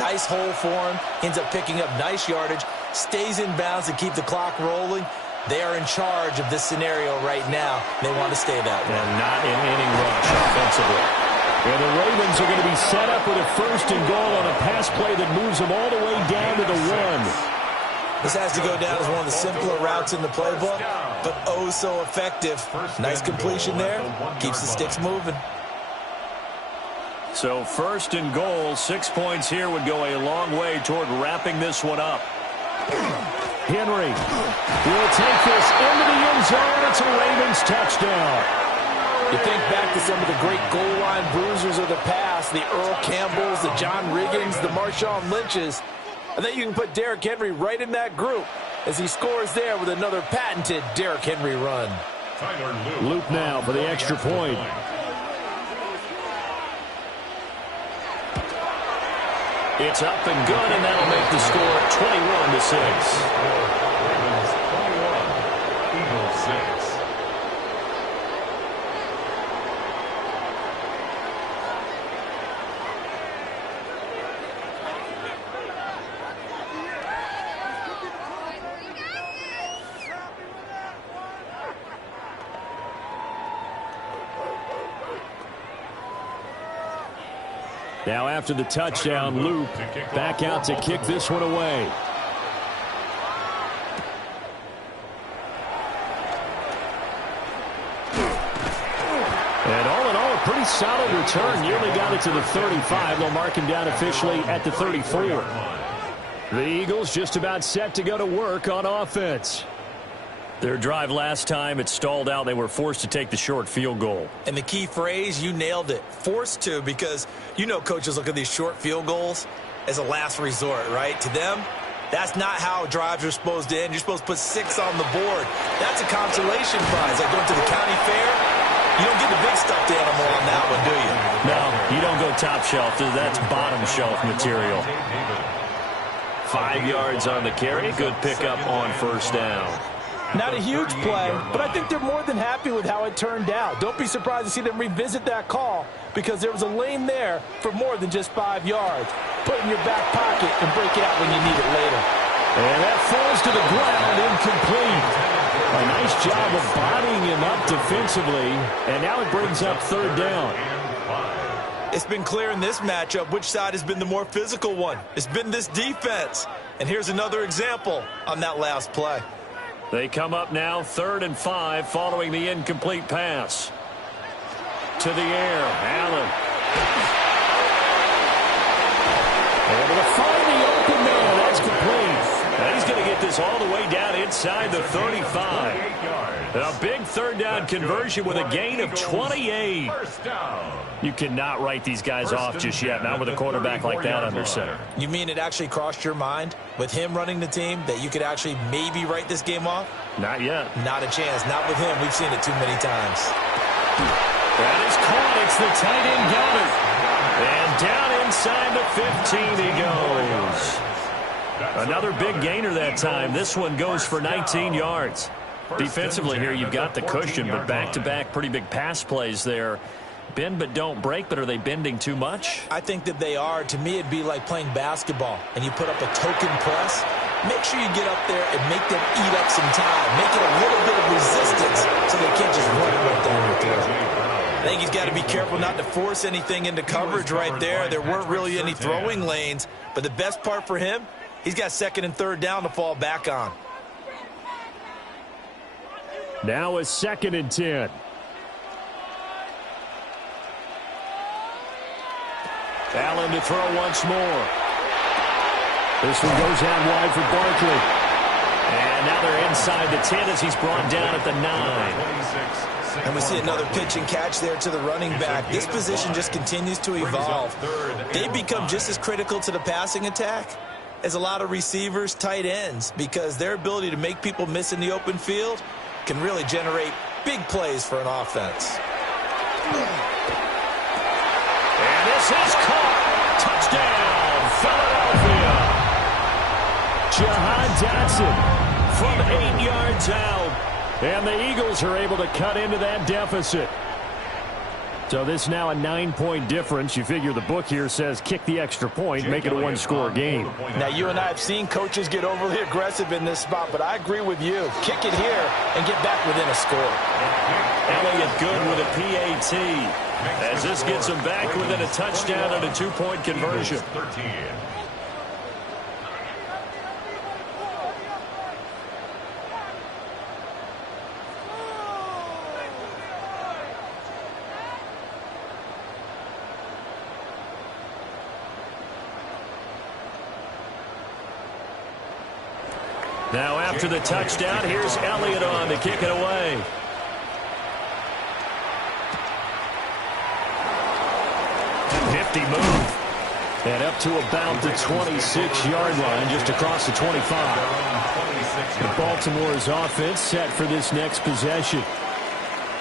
nice hole for him, ends up picking up nice yardage, stays in bounds to keep the clock rolling. They are in charge of this scenario right now. They want to stay that way. And not in any rush offensively. And the Ravens are going to be set up with a 1st and goal on a pass play that moves them all the way down to the 1. This has to go down as one of the simpler routes in the playbook, but oh so effective. Nice completion there. Keeps the sticks moving. So 1st and goal, 6 points here would go a long way toward wrapping this one up. Henry will take this into the end zone. It's a Ravens touchdown. You think back to some of the great goal line bruisers of the past, the Earl Campbells, the John Riggins, the Marshawn Lynches. I think you can put Derrick Henry right in that group as he scores there with another patented Derrick Henry run. Luke now for the extra point. It's up and good, and that'll make the score 21-6. Now after the touchdown, Luke back out to kick this one away. And all in all, a pretty solid return. Nearly got it to the 35. They'll mark him down officially at the 34. The Eagles just about set to go to work on offense. Their drive last time, it stalled out. They were forced to take the short field goal. And the key phrase, you nailed it. Forced to, because you know coaches look at these short field goals. as a last resort, right? To them, that's not how drives are supposed to end. You're supposed to put 6 on the board. That's a consolation prize. Like going to the county fair, you don't get the big stuffed animal on that one, do you? No, you don't go top shelf. That's bottom shelf material. 5 yards on the carry. Good pickup on first down. Not a huge play, but I think they're more than happy with how it turned out. Don't be surprised to see them revisit that call because there was a lane there for more than just 5 yards. Put it in your back pocket and break it out when you need it later. And that falls to the ground, incomplete. A nice job of bodying him up defensively, and now it brings up third down. It's been clear in this matchup which side has been the more physical one. It's been this defense. And here's another example on that last play. They come up now 3rd and 5 following the incomplete pass. To the air, Allen. Able to find the open man. That's complete. And he's going to get this all the way down inside the 35. A big third down conversion with a gain of 28. You cannot write these guys off just yet, not with a quarterback like that under center. You mean it actually crossed your mind with him running the team that you could actually maybe write this game off? Not yet. Not a chance. Not with him. We've seen it too many times. That is caught. It's the tight end got it. And down inside the 15 he goes. Another big gainer that time. This one goes for 19 yards. Defensively here, you've got the cushion, but back-to-back pretty big pass plays there. Bend but don't break, but are they bending too much? I think that they are. To me, it'd be like playing basketball, and you put up a token press. Make sure you get up there and make them eat up some time. Make it a little bit of resistance so they can't just run it right down your throat. I think he's got to be careful not to force anything into coverage right there. There weren't really any throwing lanes, but the best part for him, he's got 2nd and 3rd down to fall back on. Now a 2nd and 10. Allen to throw once more. This one goes out wide for Barkley. And now they're inside the 10 as he's brought down at the 9. And we see another pitch and catch there to the running back. This position just continues to evolve. They become just as critical to the passing attack as a lot of receivers, tight ends, because their ability to make people miss in the open field can really generate big plays for an offense. And this is caught. Touchdown, Philadelphia. Jahan Dotson from 8 yards out. And the Eagles are able to cut into that deficit. So this is now a 9-point difference. You figure the book here says kick the extra point, make it a one-score game. Now, you and I have seen coaches get overly aggressive in this spot, but I agree with you. Kick it here and get back within a score. Elliott good with a PAT. As this gets him back within a touchdown and a 2-point conversion. Now after the touchdown, here's Elliott on to kick it away. Nifty move. And up to about the 26-yard line, just across the 25. The Baltimore's offense set for this next possession.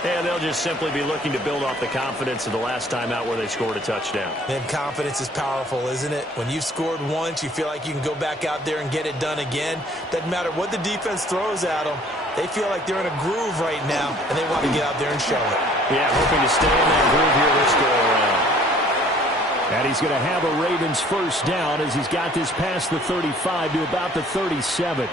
And they'll just simply be looking to build off the confidence of the last time out where they scored a touchdown. And confidence is powerful, isn't it? When you've scored once, you feel like you can go back out there and get it done again. Doesn't matter what the defense throws at them. They feel like they're in a groove right now, and they want to get out there and show it. Yeah, hoping to stay in that groove here this go-around. And he's going to have a Ravens first down as he's got this past the 35 to about the 37.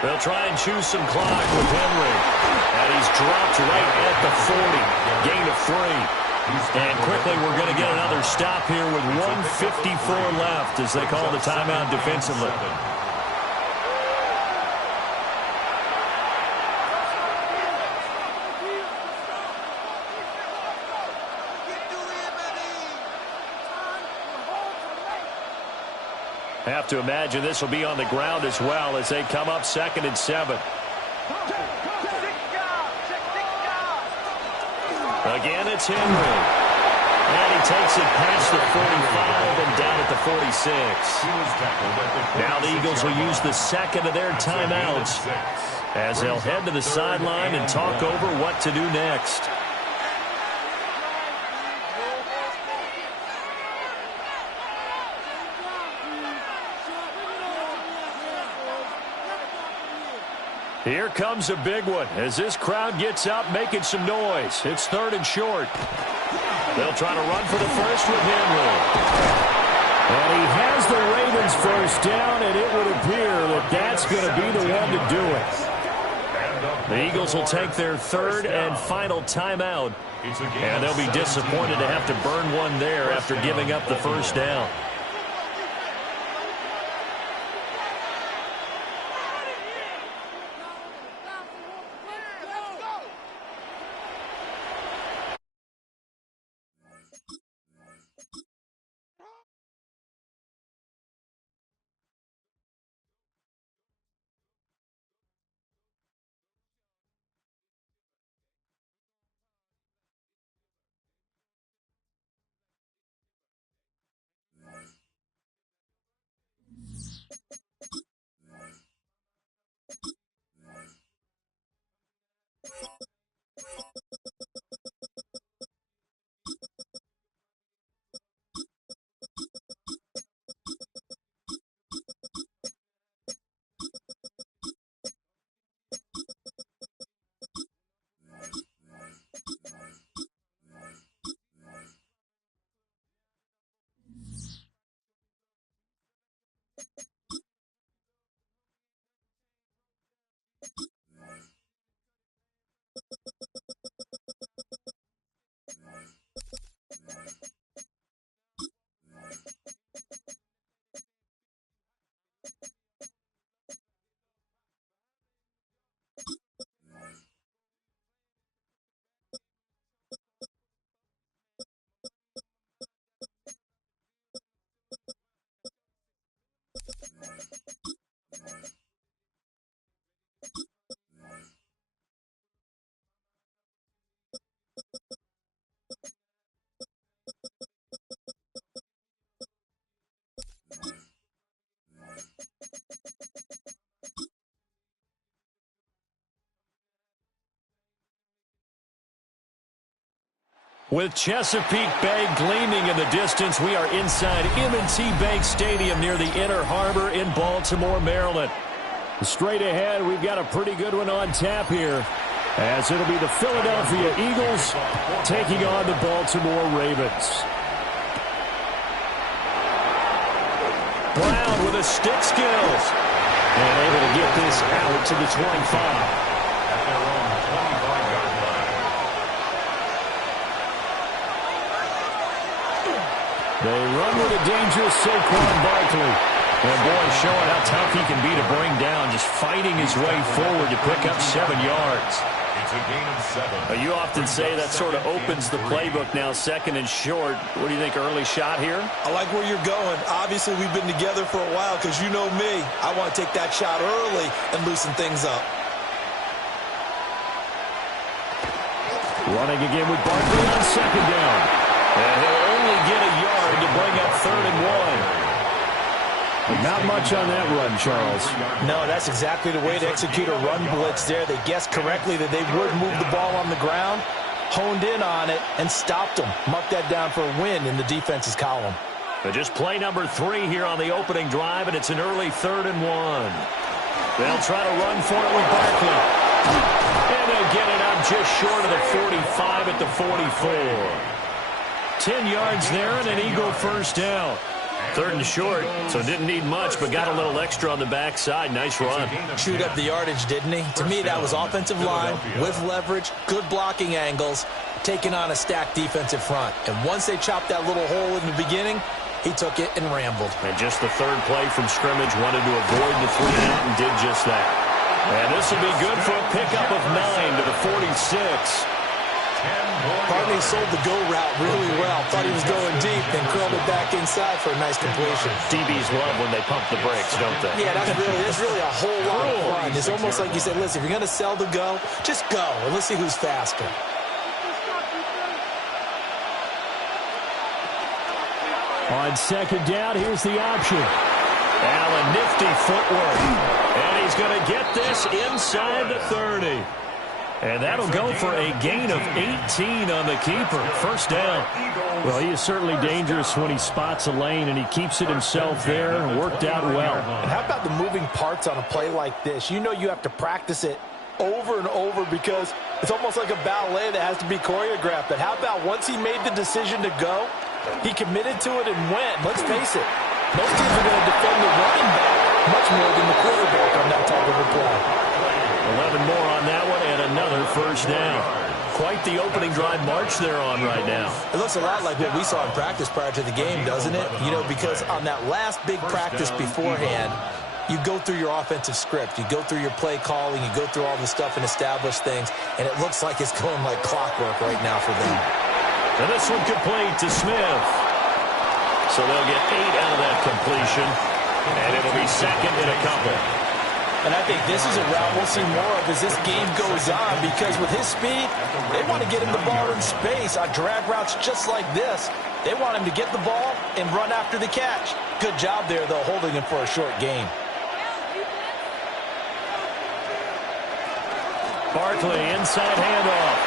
They'll try and choose some clock with Henry. And he's dropped right at the 40. Gain of 3. And quickly we're going to get another stop here with 1:54 left as they call the timeout defensively. Have to imagine this will be on the ground as well as they come up 2nd and 7. Again, it's Henry. And he takes it past the 45 and down at the 46. Now the Eagles will use the second of their timeouts as they'll head to the sideline and talk over what to do next. Here comes a big one as this crowd gets up making some noise. It's 3rd and short. They'll try to run for the first with Henry. And he has the Ravens first down, and it would appear that that's going to be the one to do it. The Eagles will take their 3rd and final timeout, and they'll be disappointed to have to burn one there after giving up the first down. With Chesapeake Bay gleaming in the distance, we are inside M&T Bank Stadium near the Inner Harbor in Baltimore, Maryland. Straight ahead, we've got a pretty good one on tap here, as it'll be the Philadelphia Eagles taking on the Baltimore Ravens. Brown with a stick skills, and able to get this out to the 25. They run with a dangerous Saquon Barkley. And boy, showing how tough he can be to bring down, just fighting his way forward to pick up 7 yards. It's a gain of 7. You often say that sort of opens the playbook now, 2nd and short. What do you think, early shot here? I like where you're going. Obviously, we've been together for a while because you know me. I want to take that shot early and loosen things up. Running again with Barkley on 2nd down. And he'll only get a yard to bring up 3rd and 1. Not much on that run, Charles. No, that's exactly the way to execute a run blitz there. They guessed correctly that they would move the ball on the ground, honed in on it, and stopped them. Mark that down for a win in the defense's column. But just play number 3 here on the opening drive, and it's an early 3rd and 1. They'll try to run for it with Barkley. And they'll get it up just short of the 45 at the 44. 10 yards there and an Eagle first down. 3rd and short, so didn't need much, but got a little extra on the backside. Nice run. Chewed up the yardage, didn't he? To me, that was offensive line with leverage, good blocking angles, taking on a stacked defensive front. And once they chopped that little hole in the beginning, he took it and rambled. And just the 3rd play from scrimmage, wanted to avoid the 3 and out and did just that. And this will be good for a pickup of 9 to the 46. Barkley sold the go route really well. Thought he was going deep, then curled it back inside for a nice completion. DBs love when they pump the brakes, don't they? Yeah, that's really a whole lot of fun. It's almost like you said, listen, if you're going to sell the go, just go, and let's see who's faster. On second down, here's the option. Allen, nifty footwork. And he's going to get this inside the 30. And that'll go for a gain of 18 on the keeper. First down. Well, he is certainly dangerous when he spots a lane, and he keeps it himself there and worked out well. And how about the moving parts on a play like this? You know you have to practice it over and over because it's almost like a ballet that has to be choreographed. But how about once he made the decision to go, he committed to it and went. Let's face it, most teams are going to defend the running back much more than the quarterback on that type of a play. 11 more on that one and another first down. Quite the opening drive march they're on right now. It looks a lot like what we saw in practice prior to the game, doesn't it? You know, because on that last big practice beforehand, you go through your offensive script. You go through your play calling. You go through all the stuff and establish things. And it looks like it's going like clockwork right now for them. And this one complete to Smith. So they'll get 8 out of that completion. And it'll be second and a couple. And I think this is a route we'll see more of as this game goes on because with his speed, they want to get him the ball in space on drag routes just like this. They want him to get the ball and run after the catch. Good job there, though, holding him for a short gain. Barkley, inside handoff.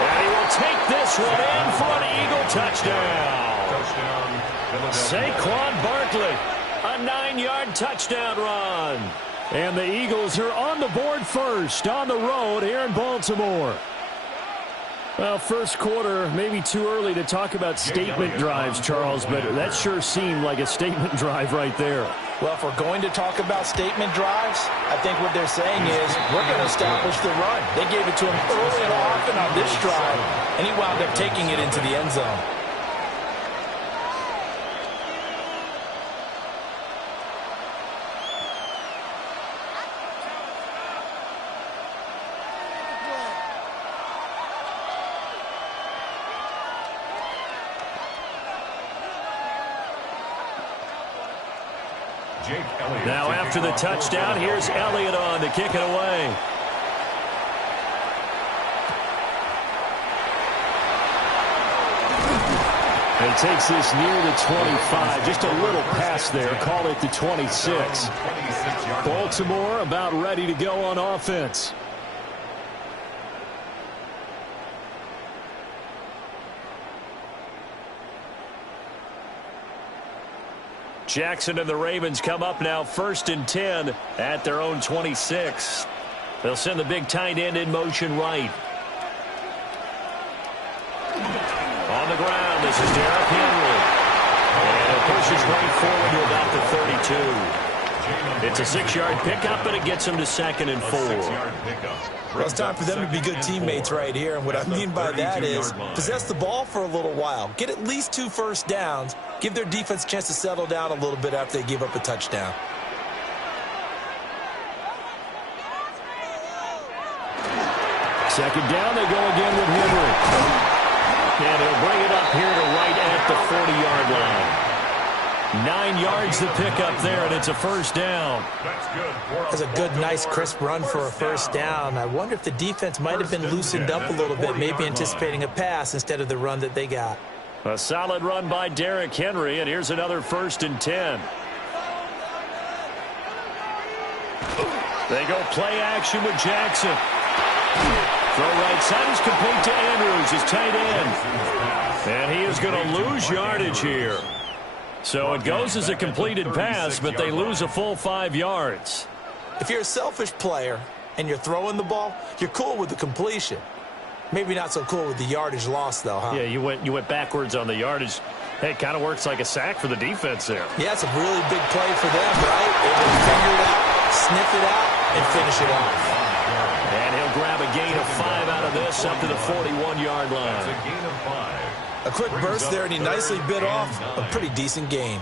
And he will take this one in for an Eagle touchdown. Saquon Barkley. A 9-yard touchdown run. And the Eagles are on the board first on the road here in Baltimore. Well, first quarter, maybe too early to talk about statement drives, Charles, but that sure seemed like a statement drive right there. Well, if we're going to talk about statement drives, I think what they're saying is we're going to establish the run. They gave it to him early and often on this drive, and he wound up taking it into the end zone. Now after the touchdown, here's Elliott on to kick it away. And he takes this near the 25, just a little pass there, call it the 26. Baltimore about ready to go on offense. Jackson and the Ravens come up now 1st and 10 at their own 26. They'll send the big tight end in motion right. On the ground, this is Derrick Henry. And it pushes right forward to about the 32. It's a 6-yard pickup, and it gets them to 2nd and 4. Well, it's time for them to be good teammates right here. And what I mean by that is possess the ball for a little while. Get at least 2 first downs. Give their defense a chance to settle down a little bit after they give up a touchdown. Second down, they go again with Henry. And he'll bring it up here to right at the 40-yard line. 9 yards to pick up there, and it's a first down. That's a good, nice, crisp run for a first down. I wonder if the defense might have been loosened up a little bit, maybe anticipating a pass instead of the run that they got. A solid run by Derrick Henry, and here's another 1st and 10. They go play action with Jackson. Throw right side is complete to Andrews, his tight end. And he is going to lose yardage here. So it goes as a completed pass, but they lose a full 5 yards. If you're a selfish player and you're throwing the ball, you're cool with the completion. Maybe not so cool with the yardage loss, though, huh? Yeah, you went backwards on the yardage. Hey, it kind of works like a sack for the defense there. Yeah, it's a really big play for them, right? Able to figure it out, sniff it out, and finish it off. And he'll grab a gain of 5 out of this up to the 41-yard line. A quick burst there, and he nicely bit off a pretty decent gain.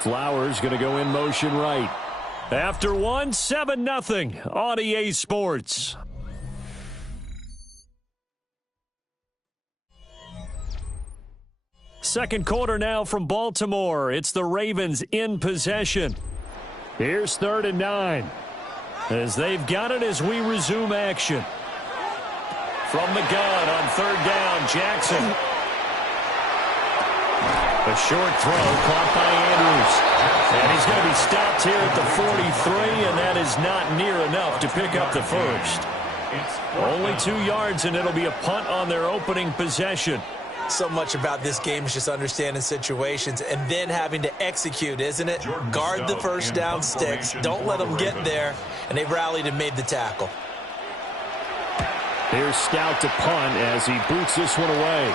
Flowers going to go in motion right. After one, 7-0 on EA Sports. Second quarter now from Baltimore. It's the Ravens in possession. Here's 3rd and 9. As they've got it as we resume action. From the gun on 3rd down, Jackson. A short throw caught by Andrews. And he's going to be stopped here at the 43, and that is not near enough to pick up the first. Only 2 yards, and it'll be a punt on their opening possession. So much about this game is just understanding situations and then having to execute, isn't it? Guard the first down sticks. Don't let them get there. And they've rallied and made the tackle. Here's Stout to punt as he boots this one away.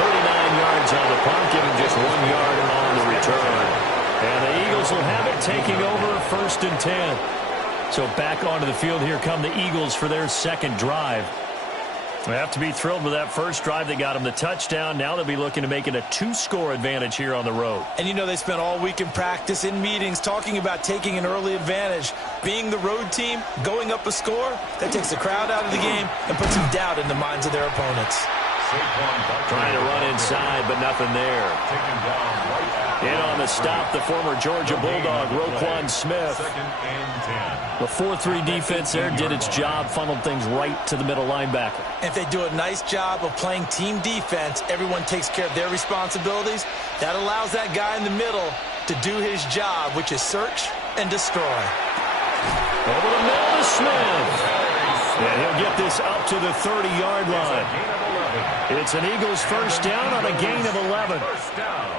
39 yards on the punt, giving just 1 yard on the return. And the Eagles will have it, taking over 1st and 10. So back onto the field, here come the Eagles for their second drive. They have to be thrilled with that first drive. They got them the touchdown. Now they'll be looking to make it a 2-score advantage here on the road. And you know they spent all week in practice, in meetings, talking about taking an early advantage. Being the road team, going up a score, that takes the crowd out of the game and puts some doubt in the minds of their opponents. Trying to run inside, but nothing there. In on the stop, the former Georgia Bulldog, Roquan Smith. The 4-3 defense there did its job, funneled things right to the middle linebacker. If they do a nice job of playing team defense, everyone takes care of their responsibilities. That allows that guy in the middle to do his job, which is search and destroy. Over the middle to Smith. And he'll get this up to the 30-yard line. It's an Eagles first down on a gain of 11. First down.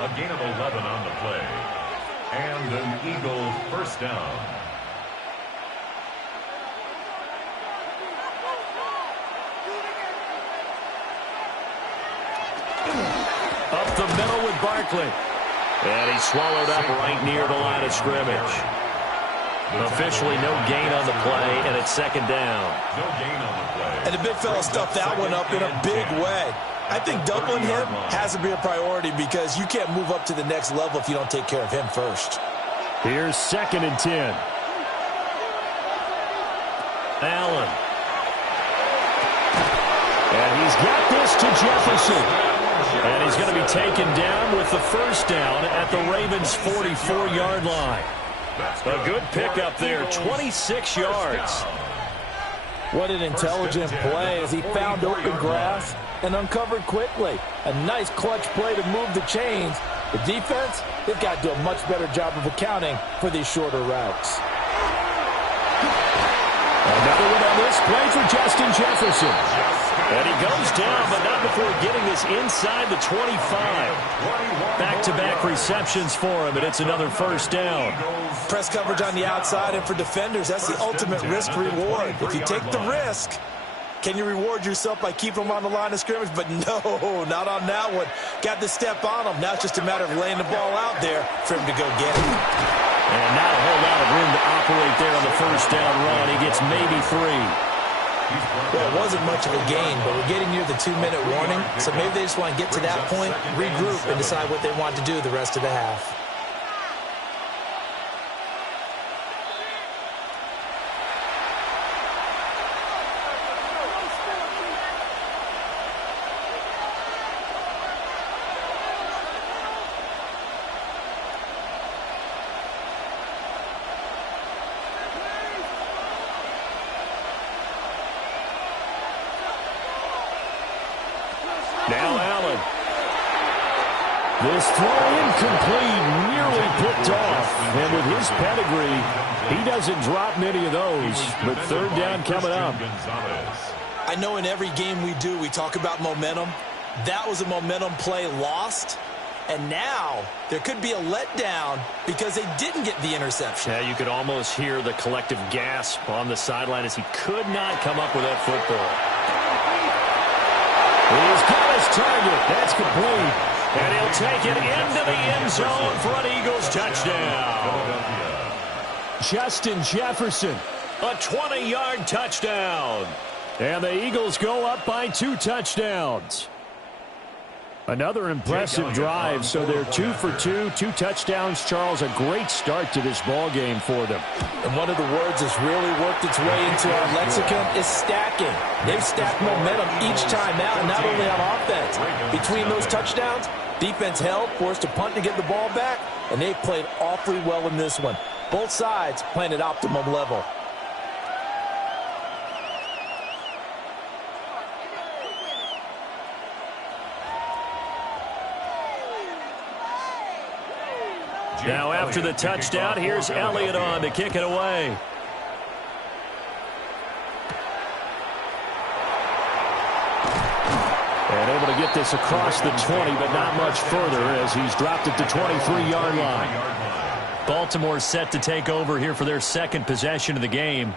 A gain of 11 on the play. And an Eagle first down. Up the middle with Barkley. And he's swallowed up right near the line of scrimmage. Officially no gain on the play, and it's second down. No gain on the play. And the big fella stuffed that one up in a big way. I think doubling him has to be a priority because you can't move up to the next level if you don't take care of him first. Here's 2nd and 10. Allen. And he's got this to Jefferson. And he's going to be taken down with the first down at the Ravens' 44-yard line. A good pickup there, 26 yards. What an intelligent play as he found open grass and uncovered quickly. A nice clutch play to move the chains. The defense, they've got to do a much better job of accounting for these shorter routes. Another one on this play for Justin Jefferson. And he goes down, but not before getting this inside the 25. Back-to-back receptions for him, and it's another first down. Press coverage on the outside, and for defenders, that's the ultimate risk-reward. If you take the risk, can you reward yourself by keeping them on the line of scrimmage? But no, not on that one. Got to step on them. Now it's just a matter of laying the ball out there for him to go get it. And not a whole lot of room to operate there on the first down run. He gets maybe 3. Well, it wasn't much of a gain, but we're getting near the 2-minute warning, so maybe they just want to get to that point, regroup, and decide what they want to do the rest of the half. Now Allen. This throw incomplete, nearly picked off. And with his pedigree, he doesn't drop many of those. But third down coming up. I know in every game we do, we talk about momentum. That was a momentum play lost. And now there could be a letdown because they didn't get the interception. Yeah, you could almost hear the collective gasp on the sideline as he could not come up with that football. He's got his target. That's complete. And he'll take it into the end zone for an Eagles touchdown. Justin Jefferson, a 20-yard touchdown. And the Eagles go up by 2 touchdowns. Another impressive drive, so they're 2 for 2, 2 touchdowns. Charles, a great start to this ball game for them. And one of the words that's really worked its way into our lexicon is stacking. They've stacked momentum each time out, not only on offense. Between those touchdowns, defense held, forced a punt to get the ball back, and they played awfully well in this one. Both sides playing at optimum level. Now after the touchdown, here's Elliott on to kick it away. And able to get this across the 20, but not much further as he's dropped it to 23-yard line. Baltimore set to take over here for their second possession of the game.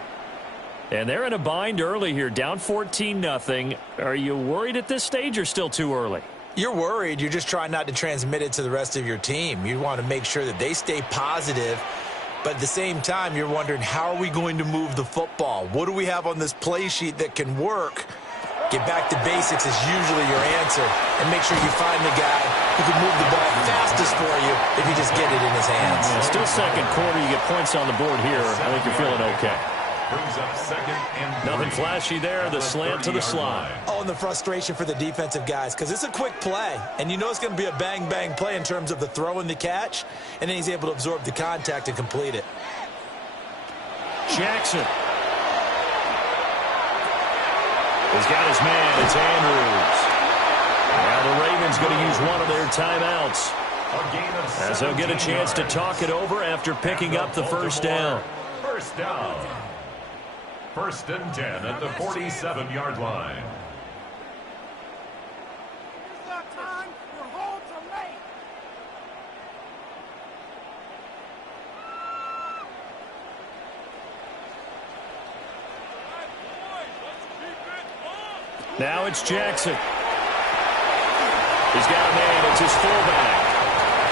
And they're in a bind early here, down 14-0. Are you worried at this stage or still too early? You're worried. You're just trying not to transmit it to the rest of your team. You want to make sure that they stay positive, but at the same time, you're wondering, how are we going to move the football? What do we have on this play sheet that can work? Get back to basics is usually your answer, and make sure you find the guy who can move the ball fastest for you if you just get it in his hands. Still second quarter. You get points on the board here. I think you're feeling okay. Brings up second and nothing flashy there. The slant to the slide. Oh, and the frustration for the defensive guys, because it's a quick play, and you know it's going to be a bang-bang play in terms of the throw and the catch, and then he's able to absorb the contact and complete it. Jackson. He's got his man. It's Andrews. Now the Ravens going to use one of their timeouts, as they'll get a chance to talk it over after picking up the first down. First down. 1st and 10 at the 47-yard line. Now it's Jackson. He's got a man. It's his fullback.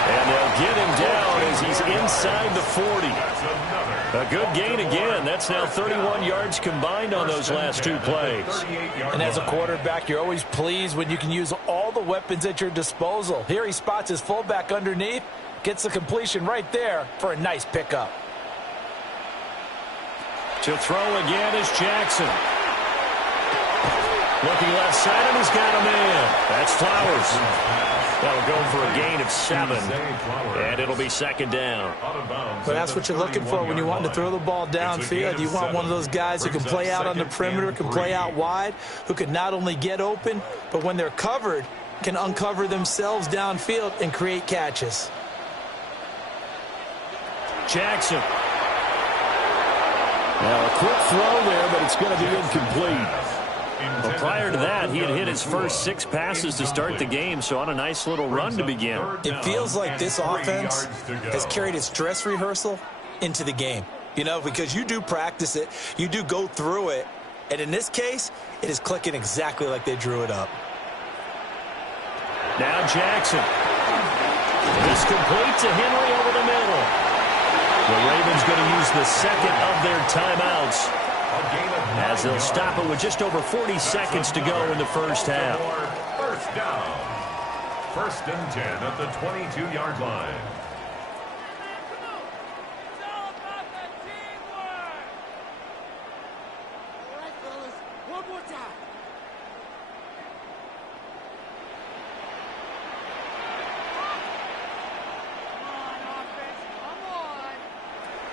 And they'll get him down as he's inside the 40. A good gain again. That's now 31 yards combined on those last two plays. And as a quarterback, you're always pleased when you can use all the weapons at your disposal. Here he spots his fullback underneath, gets the completion right there for a nice pickup. To throw again is Jackson. Looking left side, and he's got a man. That's Flowers. That'll go for a gain of 7, and it'll be second down. But that's what you're looking for when you want to throw the ball downfield. You want one of those guys who can play out on the perimeter, can play out wide, who can not only get open, but when they're covered, can uncover themselves downfield and create catches. Jackson. Now a quick throw there, but it's going to be incomplete. Well, prior to that, he had hit his first 6 passes to start the game, so on a nice little run to begin. It feels like this offense has carried its dress rehearsal into the game. You know, because you do practice it, you do go through it, and in this case, it is clicking exactly like they drew it up. Now Jackson. This complete to Henry over the middle. The Ravens going to use the second of their timeouts, as they'll stop it with just over 40 seconds to go in the first half. First down. 1st and 10 at the 22-yard line.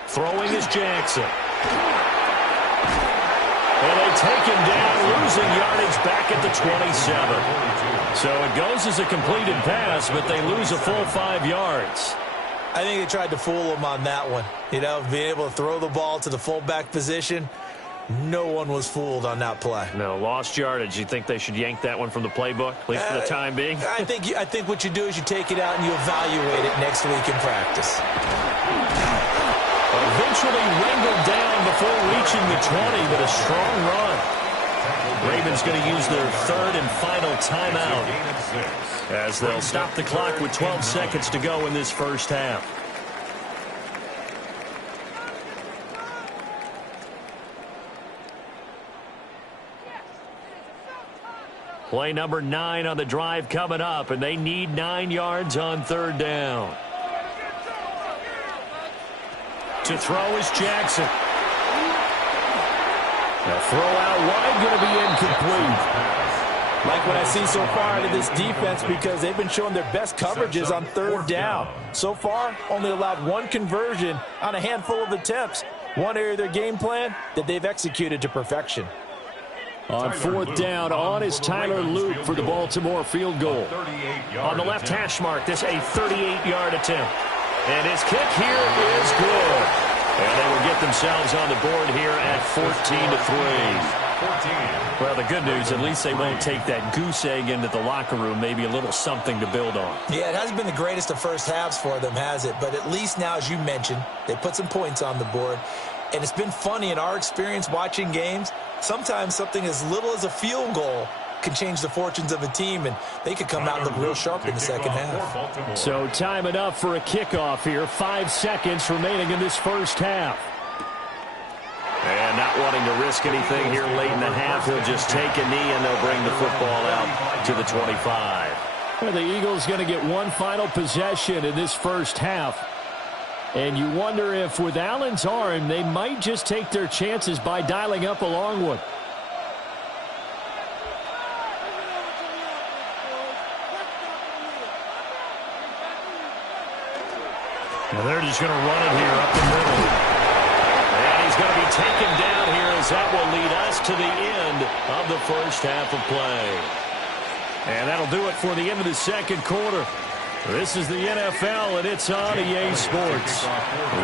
Throwing is Jackson. And they take him down, losing yardage back at the 27. So it goes as a completed pass, but they lose a full 5 yards. I think they tried to fool him on that one. You know, being able to throw the ball to the fullback position. No one was fooled on that play. No, lost yardage. You think they should yank that one from the playbook, at least for the time being? I think what you do is you take it out and you evaluate it next week in practice. Eventually wrangled down before reaching the 20, but a strong run. Ravens going to use their third and final timeout, as they'll stop the clock with 12 seconds to go in this first half. Play number 9 on the drive coming up, and they need 9 yards on 3rd down. To throw is Jackson. The throw out wide going to be incomplete. Like what I've seen so far out of this defense, because they've been showing their best coverages on 3rd down. So far, only allowed 1 conversion on a handful of attempts. One area of their game plan that they've executed to perfection. On 4th down, on is Tyler Luke for the Baltimore field goal. On the left hash mark, this a 38-yard attempt. And his kick here is good. And they will get themselves on the board here at 14-3. Well, the good news, at least they won't take that goose egg into the locker room. Maybe a little something to build on. Yeah, it hasn't been the greatest of first halves for them, has it? But at least now, as you mentioned, they put some points on the board. And it's been funny in our experience watching games. Sometimes something as little as a field goal can change the fortunes of a team, and they could come out and look real sharp in the second half. So time enough for a kickoff here. 5 seconds remaining in this first half. And not wanting to risk anything here late in the half, he'll just take a knee and they'll bring the football out to the 25. Well, the Eagles going to get one final possession in this first half. And you wonder if with Allen's arm, they might just take their chances by dialing up a long one. And they're just going to run it here up the middle. And he's going to be taken down here as that will lead us to the end of the first half of play. And that'll do it for the end of the second quarter. This is the NFL, and it's on EA Sports.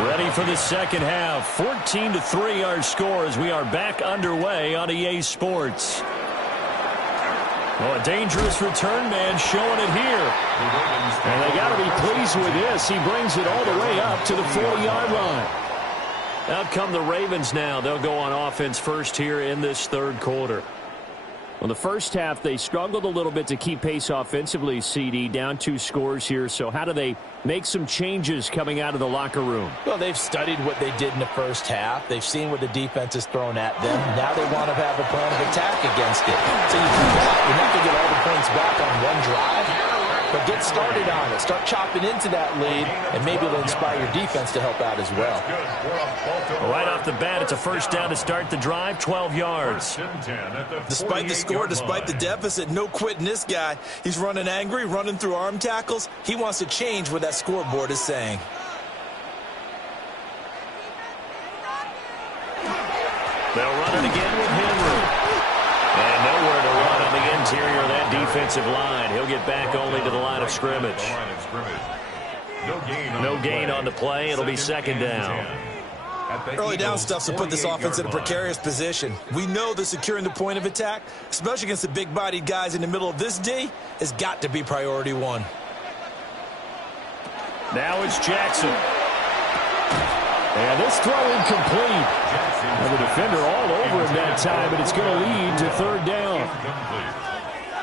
Ready for the second half. 14-3 our score as we are back underway on EA Sports. Oh, a dangerous return man showing it here. And they got to be pleased with this. He brings it all the way up to the 40-yard line. Out come the Ravens now. They'll go on offense first here in this third quarter. Well, the first half, they struggled a little bit to keep pace offensively, CD, down 2 scores here. So how do they make some changes coming out of the locker room? Well, they've studied what they did in the first half. They've seen what the defense has thrown at them. Now they want to have a plan of attack against it. So you do that. You're not going to get all the points back on one drive, but get started on it. Start chopping into that lead, and maybe it'll inspire your defense to help out as well. Right off the bat, it's a first down to start the drive, 12 yards. Despite the score, despite the deficit, no quitting this guy. He's running angry, running through arm tackles. He wants to change what that scoreboard is saying. They'll run it again with Henry. And nowhere to run on the interior of that defensive line. He'll get back only to the line of scrimmage. No gain on the play. It'll be second down. Early down stuff to put this offense in a precarious position. We know that securing the point of attack, especially against the big-bodied guys in the middle of this D, has got to be priority one. Now it's Jackson. And this throw incomplete. And the defender all over him that time, but it's going to lead to third down.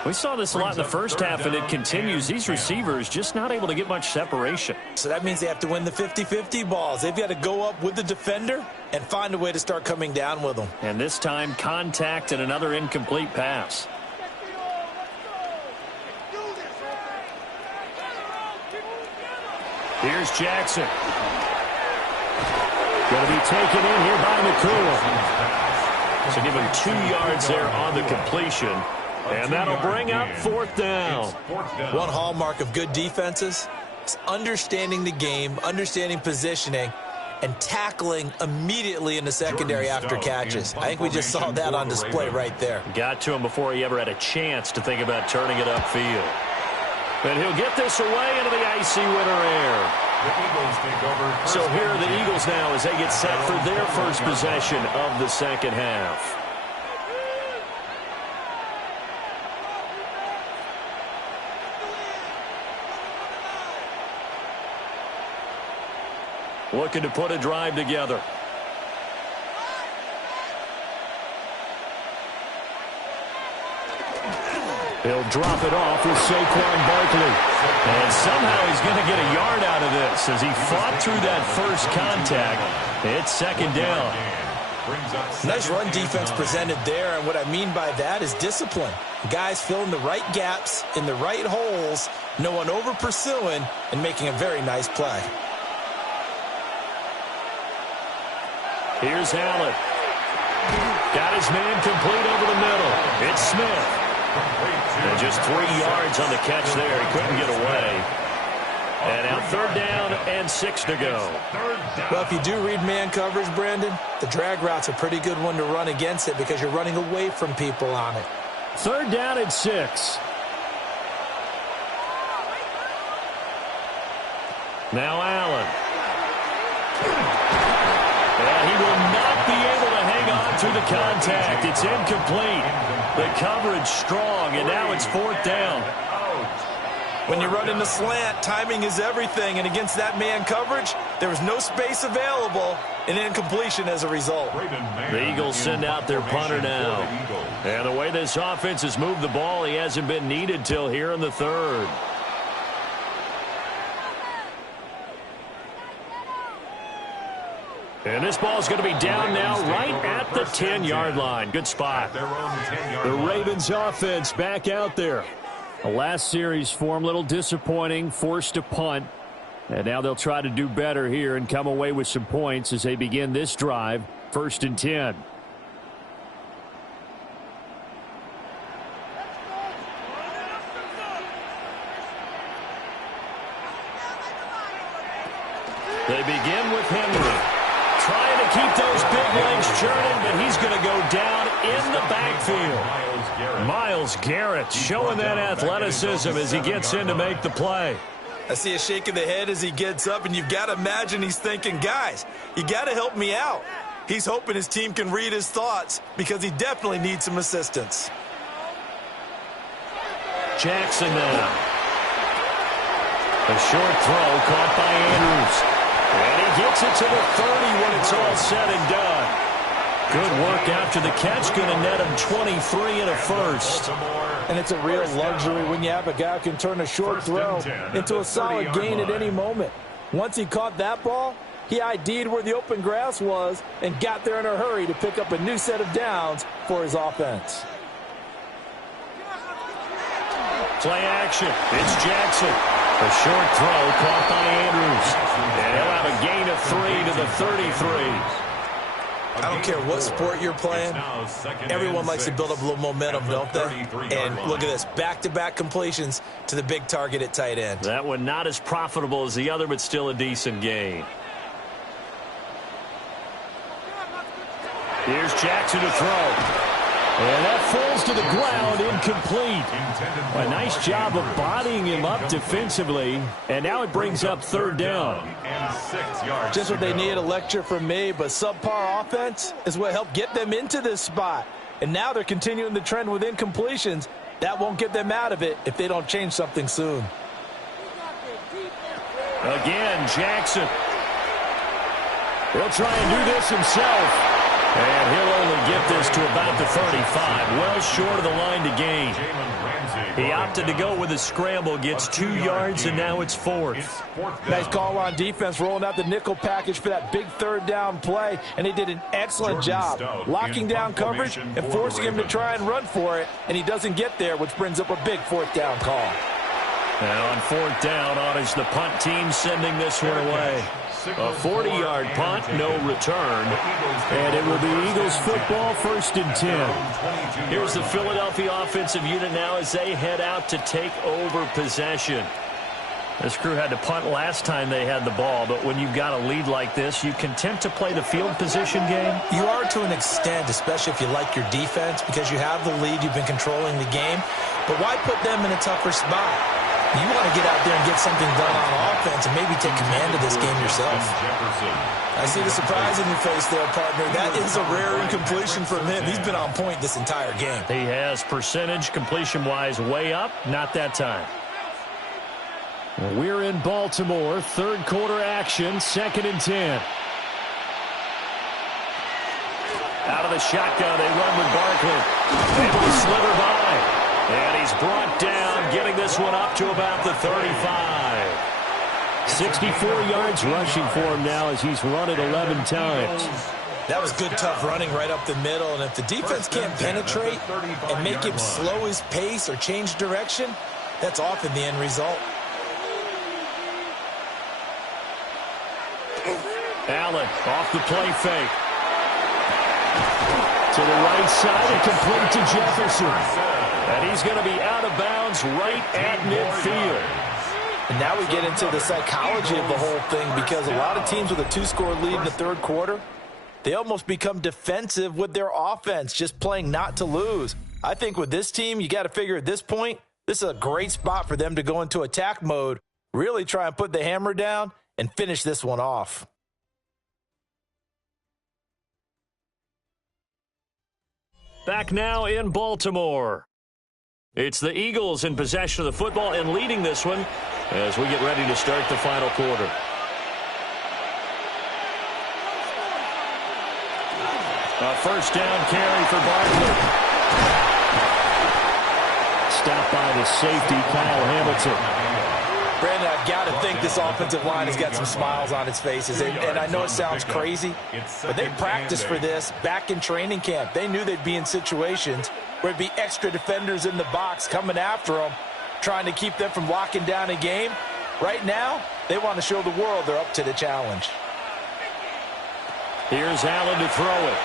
We saw this a lot in the first half, and it continues. These receivers just not able to get much separation. So that means they have to win the 50-50 balls. They've got to go up with the defender and find a way to start coming down with them. And this time, contact and another incomplete pass. Here's Jackson. Going to be taken in here by McCool. So give him 2 yards there on the completion. And that'll bring up fourth down. One hallmark of good defenses is understanding the game, understanding positioning, and tackling immediately in the secondary after catches. I think we just saw that on display right there. Got to him before he ever had a chance to think about turning it upfield. And he'll get this away into the icy winter air. So here are the Eagles now as they get set for their first possession of the second half. Looking to put a drive together. He'll drop it off with Saquon Barkley. And somehow he's going to get a yard out of this as he fought through that first contact. It's second down. Nice run defense presented there, and what I mean by that is discipline. Guys filling the right gaps in the right holes, no one over pursuing, and making a very nice play. Here's Allen. Got his man complete over the middle. It's Smith. And just 3 yards on the catch there. He couldn't get away. And now 3rd down and 6 to go. Well, if you do read man coverage, Brandon, the drag route's a pretty good one to run against it because you're running away from people on it. 3rd down and 6. Now Allen. And he will not be able to hang on through the contact. It's incomplete. The coverage strong, and now it's 4th down. When you run in the slant, timing is everything, and against that man coverage, there was no space available, and incompletion as a result. The Eagles send out their punter now. And the way this offense has moved the ball, he hasn't been needed till here in the 3rd. And this ball is going to be down now right at the 10-yard line. Good spot. The Ravens offense back out there. The last series for him, a little disappointing, forced to punt. And now they'll try to do better here and come away with some points as they begin this drive, 1st and 10. They begin with Henry. Trying to keep those big legs churning, but he's going to go down in the backfield. Myles Garrett showing that athleticism as he gets in to make the play. I see a shake of the head as he gets up, and you've got to imagine he's thinking, guys, you got to help me out. He's hoping his team can read his thoughts because he definitely needs some assistance. Jackson now. A short throw caught by Andrews. And he gets it to the 30 when it's all said and done. Good work after the catch. Going to net him 23 and a first. And it's a real luxury when you have a guy who can turn a short throw into a solid gain at any moment. Once he caught that ball, he ID'd where the open grass was and got there in a hurry to pick up a new set of downs for his offense. Play action. It's Jackson. A short throw caught by Andrews. And he'll have a gain of 3 to the 33. I don't care what sport you're playing. Everyone likes to build up a little momentum, don't they? And look at this. Back-to-back completions to the big target at tight end. That one not as profitable as the other, but still a decent gain. Here's Jackson to throw. And that falls to the ground, incomplete. A nice job of bodying him up defensively. And now it brings up 3rd down. Just what they need, a lecture from me, but subpar offense is what helped get them into this spot. And now they're continuing the trend with incompletions. That won't get them out of it if they don't change something soon. Again, Jackson. He'll try and do this himself. And he'll only get this to about the 35. Well short of the line to gain. He opted to go with a scramble, gets 2 yards, and now it's 4th. Nice call on defense, rolling out the nickel package for that big 3rd down play. And they did an excellent job locking down coverage and forcing him to try and run for it. And he doesn't get there, which brings up a big 4th down call. Now on 4th down, on is the punt team sending this one away. A 40-yard punt, no return. And it will be Eagles football, 1st and 10. Here's the Philadelphia offensive unit now as they head out to take over possession. This crew had to punt last time they had the ball, but when you've got a lead like this, you content to play the field position game? You are to an extent, especially if you like your defense, because you have the lead, you've been controlling the game. But why put them in a tougher spot? You want to get out there and get something done on offense and maybe take command of this game yourself. I see the surprise in your face there, partner. That is a rare incompletion from him. He's been on point this entire game. He has percentage completion-wise way up. Not that time. We're in Baltimore. 3rd quarter action. 2nd and 10. Out of the shotgun, they run with Barkley. Able to slither by. And he's brought down, getting this one up to about the 35. 64 yards rushing for him now as he's run it 11 times. That was good, tough running right up the middle. And if the defense can't penetrate and make him slow his pace or change direction, that's often the end result. Allen off the play fake. To the right side and complete to Jefferson. And he's going to be out of bounds right at midfield. And now we get into the psychology of the whole thing, because a lot of teams with a 2-score lead in the third quarter, they almost become defensive with their offense, just playing not to lose. I think with this team, you got to figure at this point, this is a great spot for them to go into attack mode, really try and put the hammer down and finish this one off. Back now in Baltimore. It's the Eagles in possession of the football and leading this one as we get ready to start the final quarter. A first down carry for Barkley. Stopped by the safety, Kyle Hamilton. Brandon, I've got to think this offensive line has got some smiles on its faces. And I know it sounds crazy, but they practiced for this back in training camp. They knew they'd be in situations where it'd be extra defenders in the box coming after them, trying to keep them from locking down a game. Right now, they want to show the world they're up to the challenge. Here's Allen to throw it.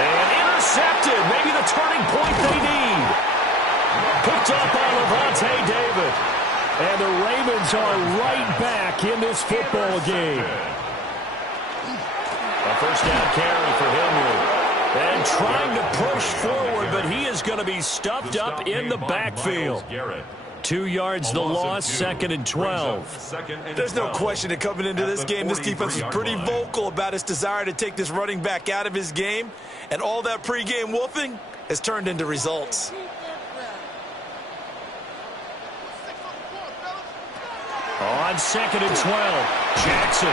And intercepted. Maybe the turning point they need. Picked up by Lavonte David. And the Ravens are right back in this football game. A first down carry for Henry. And trying to push forward, but he is going to be stuffed up in the backfield. 2 yards the loss, 2nd and 12. There's no question that coming into this game, this defense was pretty vocal about its desire to take this running back out of his game. And all that pregame wolfing has turned into results. On 2nd and 12, Jackson.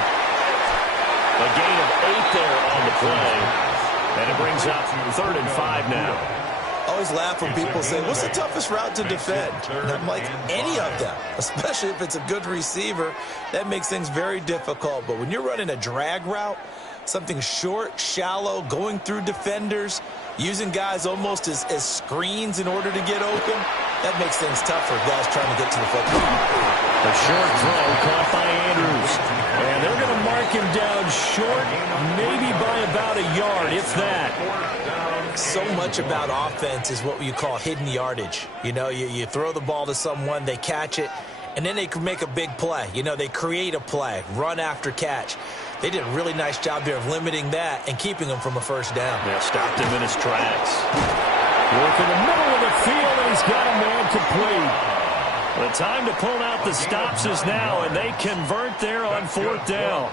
A gain of 8 there on the play. And it brings up 3rd and 5 now. I always laugh when people say, what's the toughest route to defend? And I'm like, any of them, especially if it's a good receiver. That makes things very difficult. But when you're running a drag route, something short, shallow, going through defenders, using guys almost as screens in order to get open, that makes things tough for guys trying to get to the football. A short throw caught by Andrews. And they're going to mark him down short, maybe by about a yard, if that. So much about offense is what you call hidden yardage. You know, you throw the ball to someone, they catch it, and then they can make a big play. You know, they create a play, run after catch. They did a really nice job there of limiting that and keeping him from a first down. Yeah, stopped him in his tracks. Work in the middle of the field, and he's got a man complete. The time to pull out the stops is now, and they convert there on 4th down.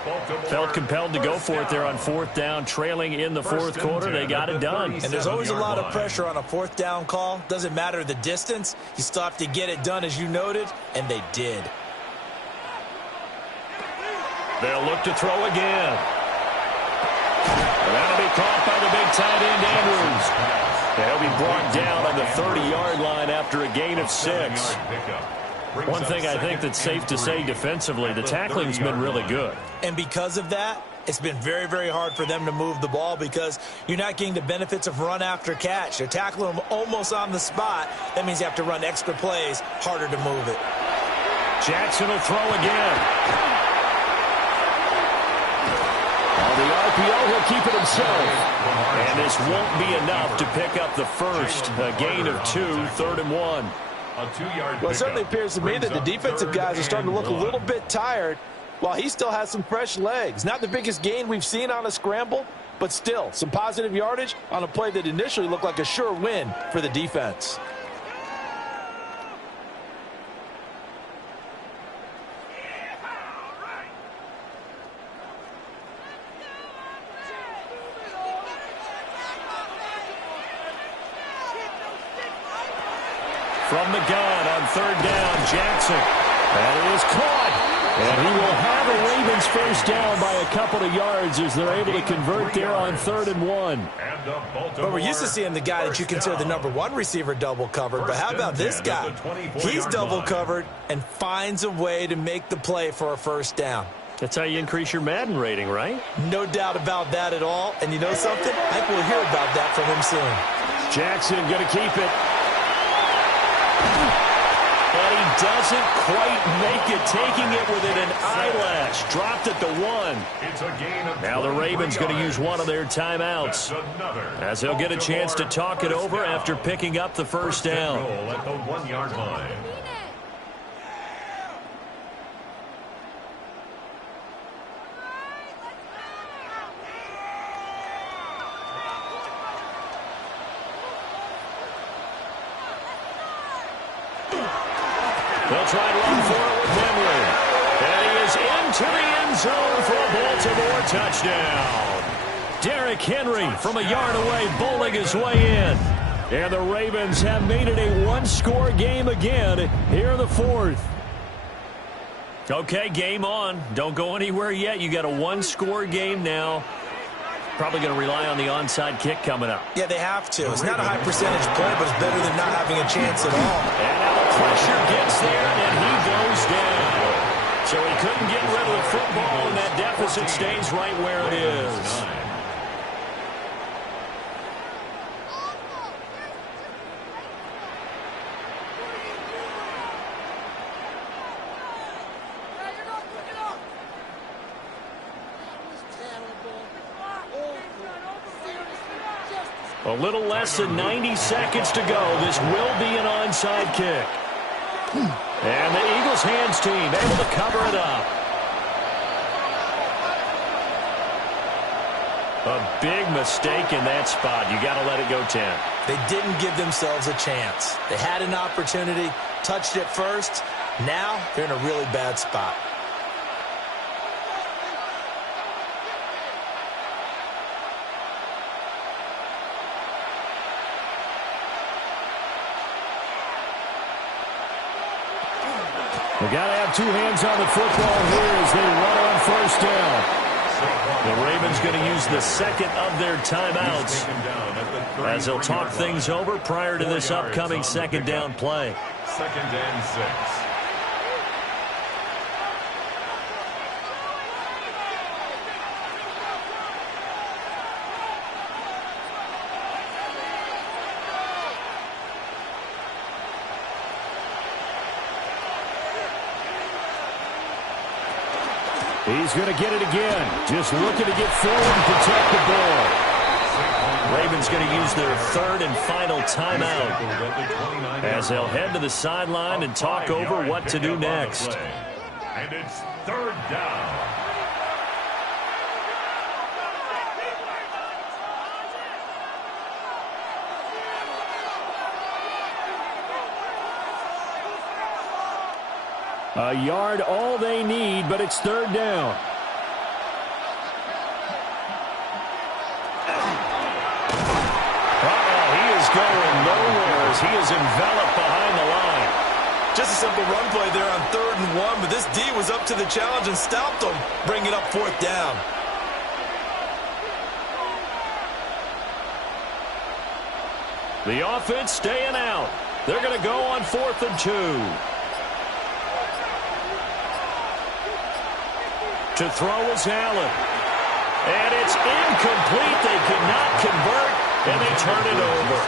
Felt compelled to go for it there on 4th down, trailing in the 4th quarter. They got it done. And there's always a lot of pressure on a 4th down call. Doesn't matter the distance. You still have to get it done, as you noted, and they did. They'll look to throw again. And that'll be caught by the big tight end, Andrews. They'll be brought down on the 30-yard line after a gain of 6. One thing I think that's safe to say defensively, the tackling's been really good. And because of that, it's been very, very hard for them to move the ball because you're not getting the benefits of run after catch. They're tackling them almost on the spot. That means you have to run extra plays, harder to move it. Jackson will throw again. On the RPO, he'll keep it himself. And this won't be enough to pick up the first. A gain of 2, 3rd and 1. Well, it certainly appears to me that the defensive guys are starting to look a little bit tired while he still has some fresh legs. Not the biggest gain we've seen on a scramble, but still some positive yardage on a play that initially looked like a sure win for the defense. From the gun on 3rd down, Jackson. And it is caught. And he will have a Ravens first down by a couple of yards as they're able to convert there on 3rd and 1. But we're used to seeing the guy that you consider the #1 receiver double covered. But how about this guy? He's double covered and finds a way to make the play for a first down. That's how you increase your Madden rating, right? No doubt about that at all. And you know something? I think we'll hear about that from him soon. Jackson going to keep it. And he doesn't quite make it, taking it within an eyelash. Dropped it to 1. It's a gain of now the Ravens going to use one of their timeouts, as they'll get a chance to talk it over after picking up the first down. At the 1-yard line. They'll try to run for it with Henry. And he is into the end zone for a Baltimore touchdown. Derrick Henry from a yard away bowling his way in. And the Ravens have made it a one-score game again here in the fourth. Okay, game on. Don't go anywhere yet. You got a one-score game now. Probably going to rely on the onside kick coming up. Yeah, they have to. It's not a high percentage play, but it's better than not having a chance at all. And now the pressure gets there, and he goes down. So he couldn't get rid of the football, and that deficit stays right where it is. A little less than 90 seconds to go. This will be an onside kick. And the Eagles hands team able to cover it up. A big mistake in that spot. You got to let it go 10. They didn't give themselves a chance. They had an opportunity, touched it first. Now they're in a really bad spot. They got to have two hands on the football here as they run on first down. The Ravens going to use the second of their timeouts as they'll talk things over prior to this upcoming second down play. 2nd and 6. He's going to get it again. Just looking to get forward and protect the ball. Ravens going to use their third and final timeout as they'll head to the sideline and talk over what to do next. And it's 3rd down. A yard all they need, but it's 3rd down. He is going nowhere as he is enveloped behind the line. Just a simple run play there on 3rd and 1, but this D was up to the challenge and stopped them, bringing up 4th down. The offense staying out. They're going to go on 4th and 2. To throw is Allen. And it's incomplete. They cannot convert, and they turn it over.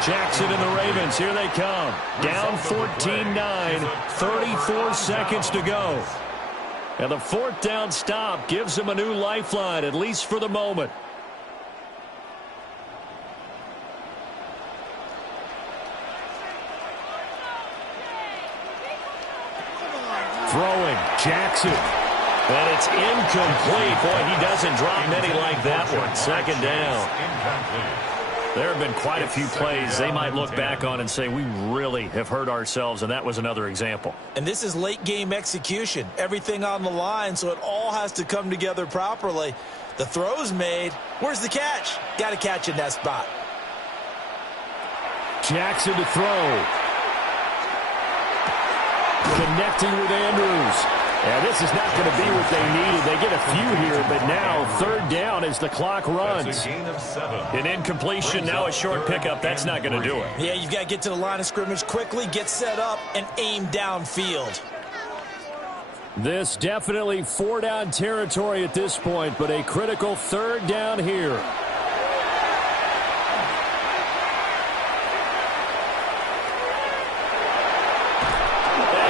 Jackson and the Ravens, here they come. Down 14-9, 34 seconds to go. And the 4th down stop gives them a new lifeline, at least for the moment. Throwing, Jackson. And it's incomplete. Boy, he doesn't drop many like that one. 2nd down. There have been quite a few plays they might look back on and say, we really have hurt ourselves, and that was another example. And this is late-game execution. Everything on the line, so it all has to come together properly. The throw's made. Where's the catch? Got to catch in that spot. Jackson to throw. Connecting with Andrews. And this is not going to be what they needed. They get a few here, but now 3rd down as the clock runs. An incompletion, now a short pickup. That's not going to do it. Yeah, you've got to get to the line of scrimmage quickly, get set up, and aim downfield. This definitely 4-down territory at this point, but a critical 3rd down here. And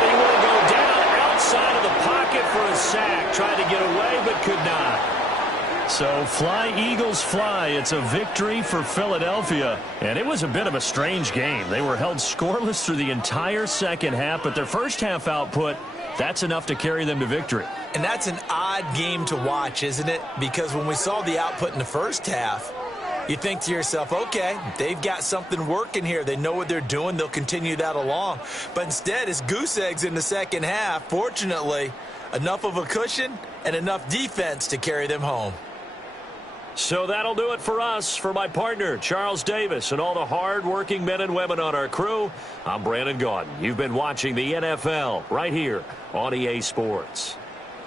he will go down outside of the pocket for a sack. Tried to get away, but could not. So fly, Eagles, fly. It's a victory for Philadelphia. And it was a bit of a strange game. They were held scoreless through the entire second half, but their first half output, that's enough to carry them to victory. And that's an odd game to watch, isn't it? Because when we saw the output in the first half, you think to yourself, okay, they've got something working here. They know what they're doing. They'll continue that along. But instead, it's goose eggs in the second half. Fortunately, enough of a cushion and enough defense to carry them home. So that'll do it for us. For my partner, Charles Davis, and all the hard-working men and women on our crew, I'm Brandon Gaudin. You've been watching the NFL right here on EA Sports.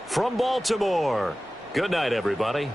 From Baltimore, good night, everybody.